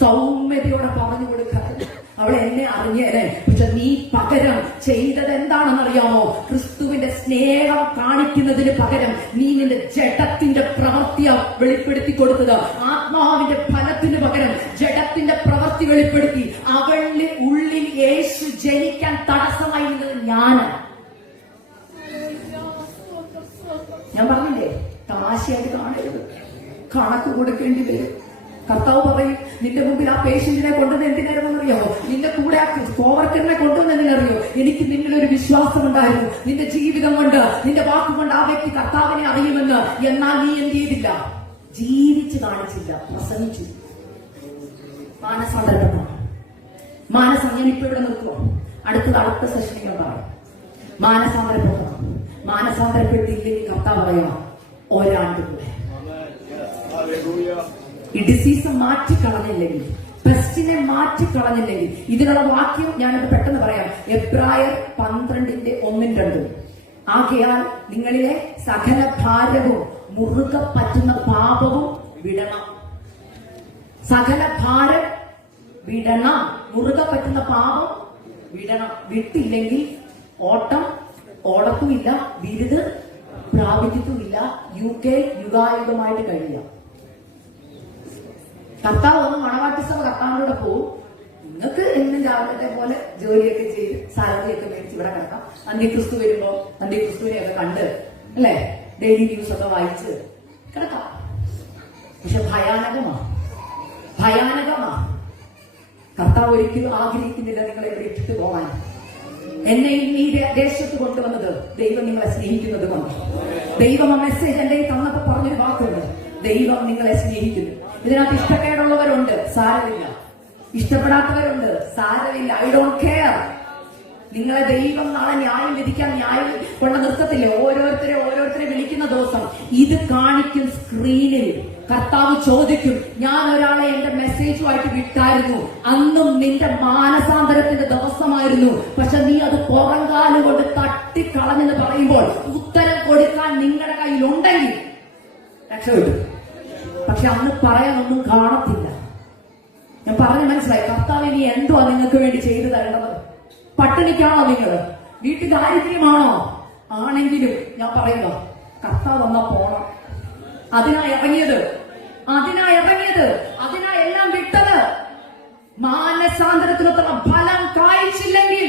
സൗമ്യതയോടെ പറഞ്ഞു കൊടുക്കാറുണ്ട്. അവൾ എന്നെ അറിഞ്ഞേനെ, പക്ഷെ നീ പകരം ചെയ്തത് എന്താണെന്നറിയാമോ? ക്രിസ്തുവിന്റെ സ്നേഹം കാണിക്കുന്നതിന് പകരം നീ നിന്റെ ജഡത്തിന്റെ പ്രവൃത്തിയാ വെളിപ്പെടുത്തി കൊടുത്തത്. ആത്മാവിന്റെ ഫലത്തിന് പകരം ജഡത്തിന്റെ പ്രവൃത്തി വെളിപ്പെടുത്തി. അവളുടെ ഉള്ളിൽ യേശു ജനിക്കാൻ തടസ്സമായി നിന്നത് ഞാനാണ്. ഞാൻ പറഞ്ഞില്ലേ, തമാശയായിട്ട് കാണരുത്, കണക്ക് കൊടുക്കേണ്ടി വരും. കർത്താവ് പറയും, നിന്റെ മുമ്പിൽ ആ പേഷ്യന്റിനെ കൊണ്ടുവന്ന് എന്തിനായിരുന്നറിയോ? നിന്റെ കൂടെ ആ കോവർക്കറിനെ കൊണ്ടുവന്ന് എന്തിനറിയോ? എനിക്ക് നിന്നിലൊരു വിശ്വാസം ഉണ്ടായിരുന്നു. നിന്റെ ജീവിതം കൊണ്ട്, നിന്റെ വാക്കുകൊണ്ട് ആ വ്യക്തി കർത്താവിനെ അറിയുമെന്ന്. എന്നാൽ നീ എന്ത് ചെയ്തില്ല? ജീവിച്ച് കാണിച്ചില്ല, പ്രസംഗിച്ചു. മാനസാന്തരപ്പെട്ട ഞാൻ ഇപ്പൊ ഇവിടെ നിർത്തുമോ? അടുത്ത സെഷനിൽ ഞാൻ പറയാം. മാനസാന്തരപ്പെടണം. മാനസാന്തരപ്പെട്ടില്ലെങ്കിൽ കർത്താവ് പറയണം ഒരാണ്ട് കൂടെ. ഈ ഡിസീസ് മാറ്റിക്കളഞ്ഞില്ലെങ്കിൽ, പെസ്റ്റിനെ മാറ്റിക്കളഞ്ഞില്ലെങ്കിൽ, ഇതിനുള്ള വാക്യം ഞാനത് പെട്ടെന്ന് പറയാം. എബ്രായർ 12:1-2. ആകയാൽ നിങ്ങളിലെ സകല ഭാരവും മുറുകെ പറ്റുന്ന പാപവും വിടണം. സകല ഭാരം വിടണം. മുറുകെ പറ്റുന്ന പാപം വിടണം. വിട്ടില്ലെങ്കിൽ ഓട്ടം ഓടത്തുമില്ല, ബിരുദ് പ്രാപിക്കത്തുമില്ല, UK യുഗായുഗമായിട്ട് കഴിയാം. കർത്താവ് ഒന്ന് മണവാട്ടി സഭ കർത്താവിനോട് പോവും. നിങ്ങൾക്ക് എന്നും രാവിലത്തെ പോലെ ജോലിയൊക്കെ ചെയ്ത് സാലറിയൊക്കെ മേടിച്ച് ഇവിടെ കിടക്കാം. അന്ത്യക്രിസ്തു വരുമ്പോ അന്ത്യക്രിസ്തുവിനെയൊക്കെ കണ്ട് അല്ലെ, ഡെയിലി ന്യൂസ് ഒക്കെ വായിച്ച് കിടക്കാം. പക്ഷെ ഭയാനകമാ. കർത്താവ് ഒരിക്കലും ആഗ്രഹിക്കുന്നില്ല നിങ്ങളെ ഇവിടെ ഇട്ടിട്ട് പോകാൻ. എന്നെ ഈ ദേശത്ത് കൊണ്ടുവന്നത് ദൈവം നിങ്ങളെ സ്നേഹിക്കുന്നത് കൊണ്ട്. ദൈവം ആ മെസ്സേജ് എന്റെ തന്നപ്പോ പറഞ്ഞൊരു വാക്കുണ്ട്, ദൈവം നിങ്ങളെ സ്നേഹിക്കുന്നു. ഇതിനകത്ത് ഇഷ്ടക്കേടുള്ളവരുണ്ട്, സാരമില്ല. ഇഷ്ടപ്പെടാത്തവരുണ്ട്, സാരമില്ല. I don't care. നിങ്ങളെ ദൈവം നാളെ ന്യായം വിധിക്കാൻ ന്യായം കൊണ്ട് നിർത്തത്തില്ലേ? ഓരോരുത്തരെ വിളിക്കുന്ന ദിവസം ഇത് കാണിക്കും സ്ക്രീനിൽ. കർത്താവ് ചോദിക്കും, ഞാൻ ഒരാളെ എന്റെ മെസ്സേജുമായിട്ട് വിട്ടായിരുന്നു, അന്നും നിന്റെ മാനസാന്തരത്തിന്റെ ദിവസമായിരുന്നു, പക്ഷെ നീ അത് പുറംകാലം കൊണ്ട് തട്ടിക്കളഞ്ഞെന്ന് പറയുമ്പോൾ ഉത്തരം കൊടുക്കാൻ നിങ്ങളുടെ കയ്യിലുണ്ടെങ്കിൽ രക്ഷപ്പെട്ടു. പക്ഷെ അന്ന് പറയാനൊന്നും കാണത്തില്ല. ഞാൻ പറഞ്ഞു മനസ്സിലായി. കർത്താവ് ഇനി എന്തുവാ നിങ്ങൾക്ക് വേണ്ടി ചെയ്തു തരേണ്ടത്? പട്ടിണിക്കാണോ നിങ്ങൾ? വീട്ടിൽ ദാരിദ്ര്യമാണോ? ആണെങ്കിലും ഞാൻ പറയുക, കർത്താവ് വന്നാ പോണം. അതിനാ ഇറങ്ങിയത്, അതിനാ എല്ലാം വിട്ടത്. മാനസാന്തരത്തിനൊത്ത ഫലം കായ്ച്ചില്ലെങ്കിൽ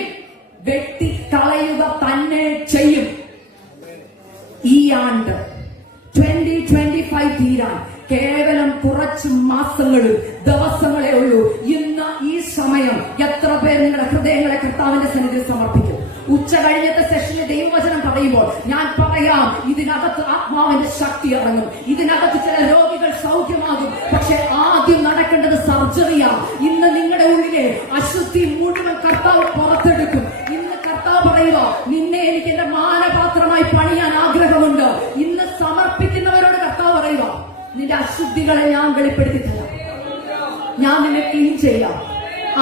വെട്ടിക്കളയുക തന്നെ ചെയ്യും. ഈ ആണ്ട് 2025 തീരാൻ കേവലം കുറച്ച് മാസങ്ങളും ദിവസങ്ങളേ ഉള്ളൂ. ഇന്ന് ഈ സമയം എത്ര പേർ നിങ്ങളുടെ ഹൃദയങ്ങളെ കർത്താവിന്റെ സന്നിധിയിൽ സമർപ്പിക്കും? ഉച്ച കഴിഞ്ഞത്തെ സെഷനിൽ ദൈവവചനം പറയുമ്പോൾ ഞാൻ പറയാം, ഇതിനകത്ത് ആത്മാവിന്റെ ശക്തി ഇറങ്ങും, ഇതിനകത്ത് ചില രോഗികൾ സൗഖ്യമാകും. പക്ഷെ ആദ്യം നടക്കേണ്ടത് സർജറിയാ. ഇന്ന് നിങ്ങളുടെ ഉള്ളിലെ അശുദ്ധി മുഴുവൻ കർത്താവ് പുറത്തെടുക്കും. ഇന്ന് കർത്താവ് പറയുക, നിന്നെ എനിക്ക് എന്റെ മാനപാത്രമായി പണിയാൻ ആഗ്രഹമുണ്ട്. ഇന്ന് സമർപ്പിക്കുന്നവരോട് കർത്താവ് പറയുക, നിന്റെ അശുദ്ധികളെ ഞാൻ വെളിപ്പെടുത്തി തരാം, ഞാൻ നിന്നെ ക്ലീൻ ചെയ്യാം.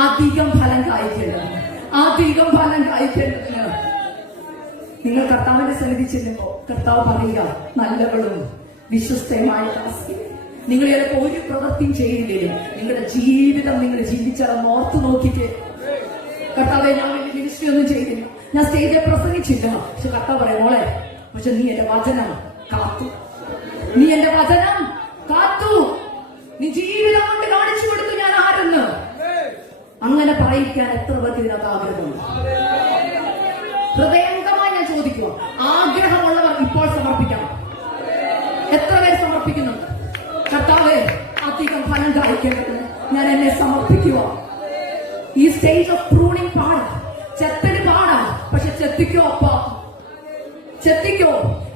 അധികം ഫലം കായ്ക്കേണ്ടതിന് നിങ്ങൾ കർത്താവിന്റെ സന്നിധി ചെല്ലുമ്പോ കർത്താവ് പറയുക, നല്ലവളും വിശ്വസ്തയുമായ ദാസി. നിങ്ങൾ ചിലപ്പോൾ ഒരു പ്രവൃത്തിയും ചെയ്യില്ലെങ്കിലും നിങ്ങളുടെ ജീവിതം നിങ്ങൾ ജീവിച്ചാൽ ഓർത്തു നോക്കിക്കേ. കർത്താവെ, ഞാൻ വലിയ മിനിസ്ട്രി ഒന്നും ചെയ്തില്ല, ഞാൻ സ്റ്റേജിൽ പ്രസംഗിച്ചില്ല, പക്ഷെ കർത്താവ് പറയാം, മോളെ, പക്ഷെ നീ എന്റെ വചനം കാത്തു, നീ ജീവിതം കൊണ്ട് കാണിച്ചു കൊടുത്തു ഞാൻ ആരെന്ന്. അങ്ങനെ പറയിക്കാൻ എത്ര പേർക്ക് ഇതിനകത്ത് ആഗ്രഹമുണ്ട്? ഹൃദയംഗമായി ഞാൻ ചോദിക്കുക, ആഗ്രഹമുള്ളവർ ഇപ്പോൾ സമർപ്പിക്കണം. എത്ര പേര് സമർപ്പിക്കുന്നുണ്ട്? കർത്താവേ, അധികം ഫലം കായ്ക്കേണ്ടതിന് ഞാൻ എന്നെ സമർപ്പിക്കുക. ഈ സ്റ്റേജ് ഓഫ് പ്രൂണിംഗ് പാടാ, ചെത്തന് പാടാ, പക്ഷെ ചെത്തിക്കോ അപ്പ, ചെത്തിക്കോ.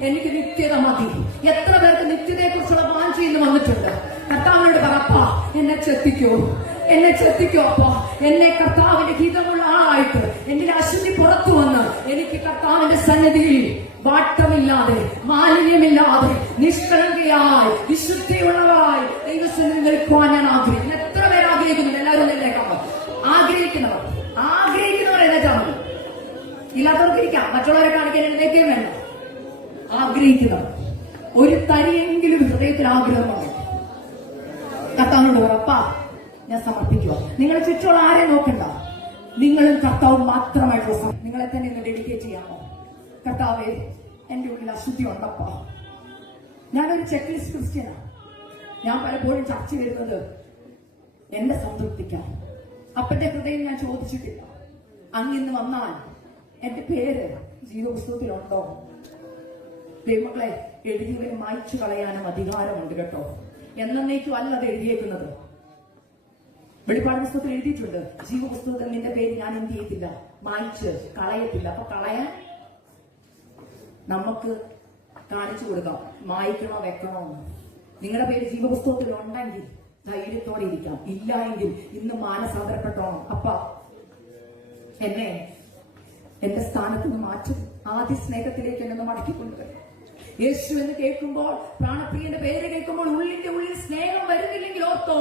എനിക്ക് നിത്യത മതി. എത്ര പേർക്ക് നിത്യതയെ കുറിച്ചുള്ള വാഞ്ചിന്ന് വന്നിട്ടുണ്ട്? കർത്താവിനോട് പറപ്പ, എന്നെ ചെത്തിക്കോ അപ്പ. എന്നെ കർത്താവിന്റെ ഹിതമുള്ള ആളായിട്ട് എന്റെ അശുദ്ധി പുറത്തു വന്ന് എനിക്ക് കർത്താവിന്റെ സന്നിധിയിൽ വാട്ടമില്ലാതെ, മാലിന്യമില്ലാതെ, നിഷ്കളങ്കയായി, വിശുദ്ധിയുള്ളതായി ദൈവസന്നിധി നിൽക്കുവാൻ ഞാൻ ആഗ്രഹിക്കുന്നു. എത്ര പേര് ആഗ്രഹിക്കുന്നുണ്ട്? എല്ലാവരും എഴുന്നേൽക്കാം. ആഗ്രഹിക്കുന്നവർ എഴുന്നേറ്റാൽ മതി. ഇല്ലാത്തവർക്ക് ഇരിക്കാം, മറ്റുള്ളവരെ കാണിക്കാൻ എഴുന്നേൽക്കുകയും വേണ്ട. ആഗ്രഹിക്കുന്നവർ ഒരു തരിയെങ്കിലും ഹൃദയത്തിൽ ആഗ്രഹമാണ്. കർത്താവിനോട് ഉറപ്പാ, ഞാൻ സമർപ്പിക്കുക. നിങ്ങളെ ചുറ്റുമുള്ള ആരെ നോക്കണ്ട, നിങ്ങളും കർത്താവും മാത്രമായിട്ടുള്ള നിങ്ങളെ തന്നെ ഇന്ന് ഡെഡിക്കേറ്റ് ചെയ്യാമോ? കർത്താവേ, എന്റെ ഉള്ളിൽ അശുദ്ധി ഉണ്ടപ്പാ. ഞാനൊരു ചെക്ക് ലിസ്റ്റ് ക്രിസ്ത്യനാണ്. ഞാൻ പലപ്പോഴും ചർച്ച വരുന്നത് എന്റെ സംതൃപ്തിക്കാൻ. അപ്പന്റെ ഹൃദയം ഞാൻ ചോദിച്ചിട്ടില്ല. അങ്ങിന്ന് വന്നാൽ എന്റെ പേര് ജീവപുസ്തകത്തിലുണ്ടോ? ദൈവങ്ങളെ, എഴുതിയവരെ മായ്ച്ചു കളയാനും അധികാരമുണ്ട് കേട്ടോ. എന്നേക്കും അല്ല അത് എഴുതിയേക്കുന്നത്. വെളിപ്പാട് പുസ്തകത്തിൽ എഴുതിയിട്ടുണ്ട്, ജീവപുസ്തകത്തിൽ നിന്റെ പേര് ഞാൻ എന്ത് ചെയ്യത്തില്ല, മായ്ച്ച് കളയത്തില്ല. അപ്പൊ കളയാൻ നമുക്ക് കാണിച്ചു കൊടുക്കാം, മായ്ക്കണോ വെക്കണോ എന്ന്. നിങ്ങളുടെ പേര് ജീവപുസ്തകത്തിൽ ഉണ്ടെങ്കിൽ ധൈര്യത്തോടെ ഇരിക്കാം. ഇല്ല എങ്കിൽ ഇന്ന് മാനസാന്തരപ്പെട്ടോണം. അപ്പ എന്നെ എന്റെ സ്ഥാനത്ത് നിന്ന് മാറ്റും. ആദ്യ സ്നേഹത്തിലേക്ക് എന്നെ മടക്കിക്കൊണ്ടുവരും. യേശു എന്ന് കേൾക്കുമ്പോൾ, പ്രാണപ്രിയന്റെ പേര് കേൾക്കുമ്പോൾ ഉള്ളിന്റെ ഉള്ളിൽ സ്നേഹം വരുന്നില്ലെങ്കിൽ ഓർത്തോ,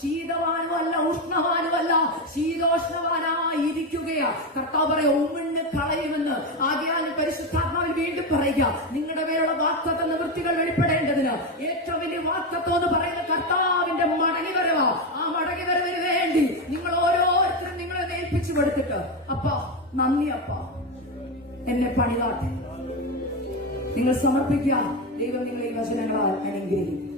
ശീതവാനുമല്ല ഉഷ്ണവാനുമല്ല, ശീതോഷ്ണവാനായിരിക്കുകയാ. കർത്താവ് പറയാ, ഉമിണ്ണ് കളയുമെന്ന്. ആദ്യാൽ പരിശുദ്ധാത്മാവിൽ വീണ്ടും പറയുക, നിങ്ങളുടെ മേലുള്ള വാഗ്ദത്ത നിവൃത്തികൾ വെളിപ്പെടേണ്ടതിന് ഏറ്റവും വലിയ വാഗ്ദത്തം എന്ന് പറയുന്ന കർത്താവിന്റെ മടങ്ങി വരവാ. ആ മടങ്ങി വരവിന് വേണ്ടി നിങ്ങൾ ഓരോരുത്തരും നിങ്ങളെ ഏൽപ്പിച്ചു കൊടുത്തിട്ട്, അപ്പാ നന്ദി അപ്പാ, എന്നെ പണിതാട്ടെ നിങ്ങൾ സമർപ്പിക്കുക. ദൈവം നിങ്ങളെ ഈ വചനങ്ങളാൽ അനുഗ്രഹിക്കും.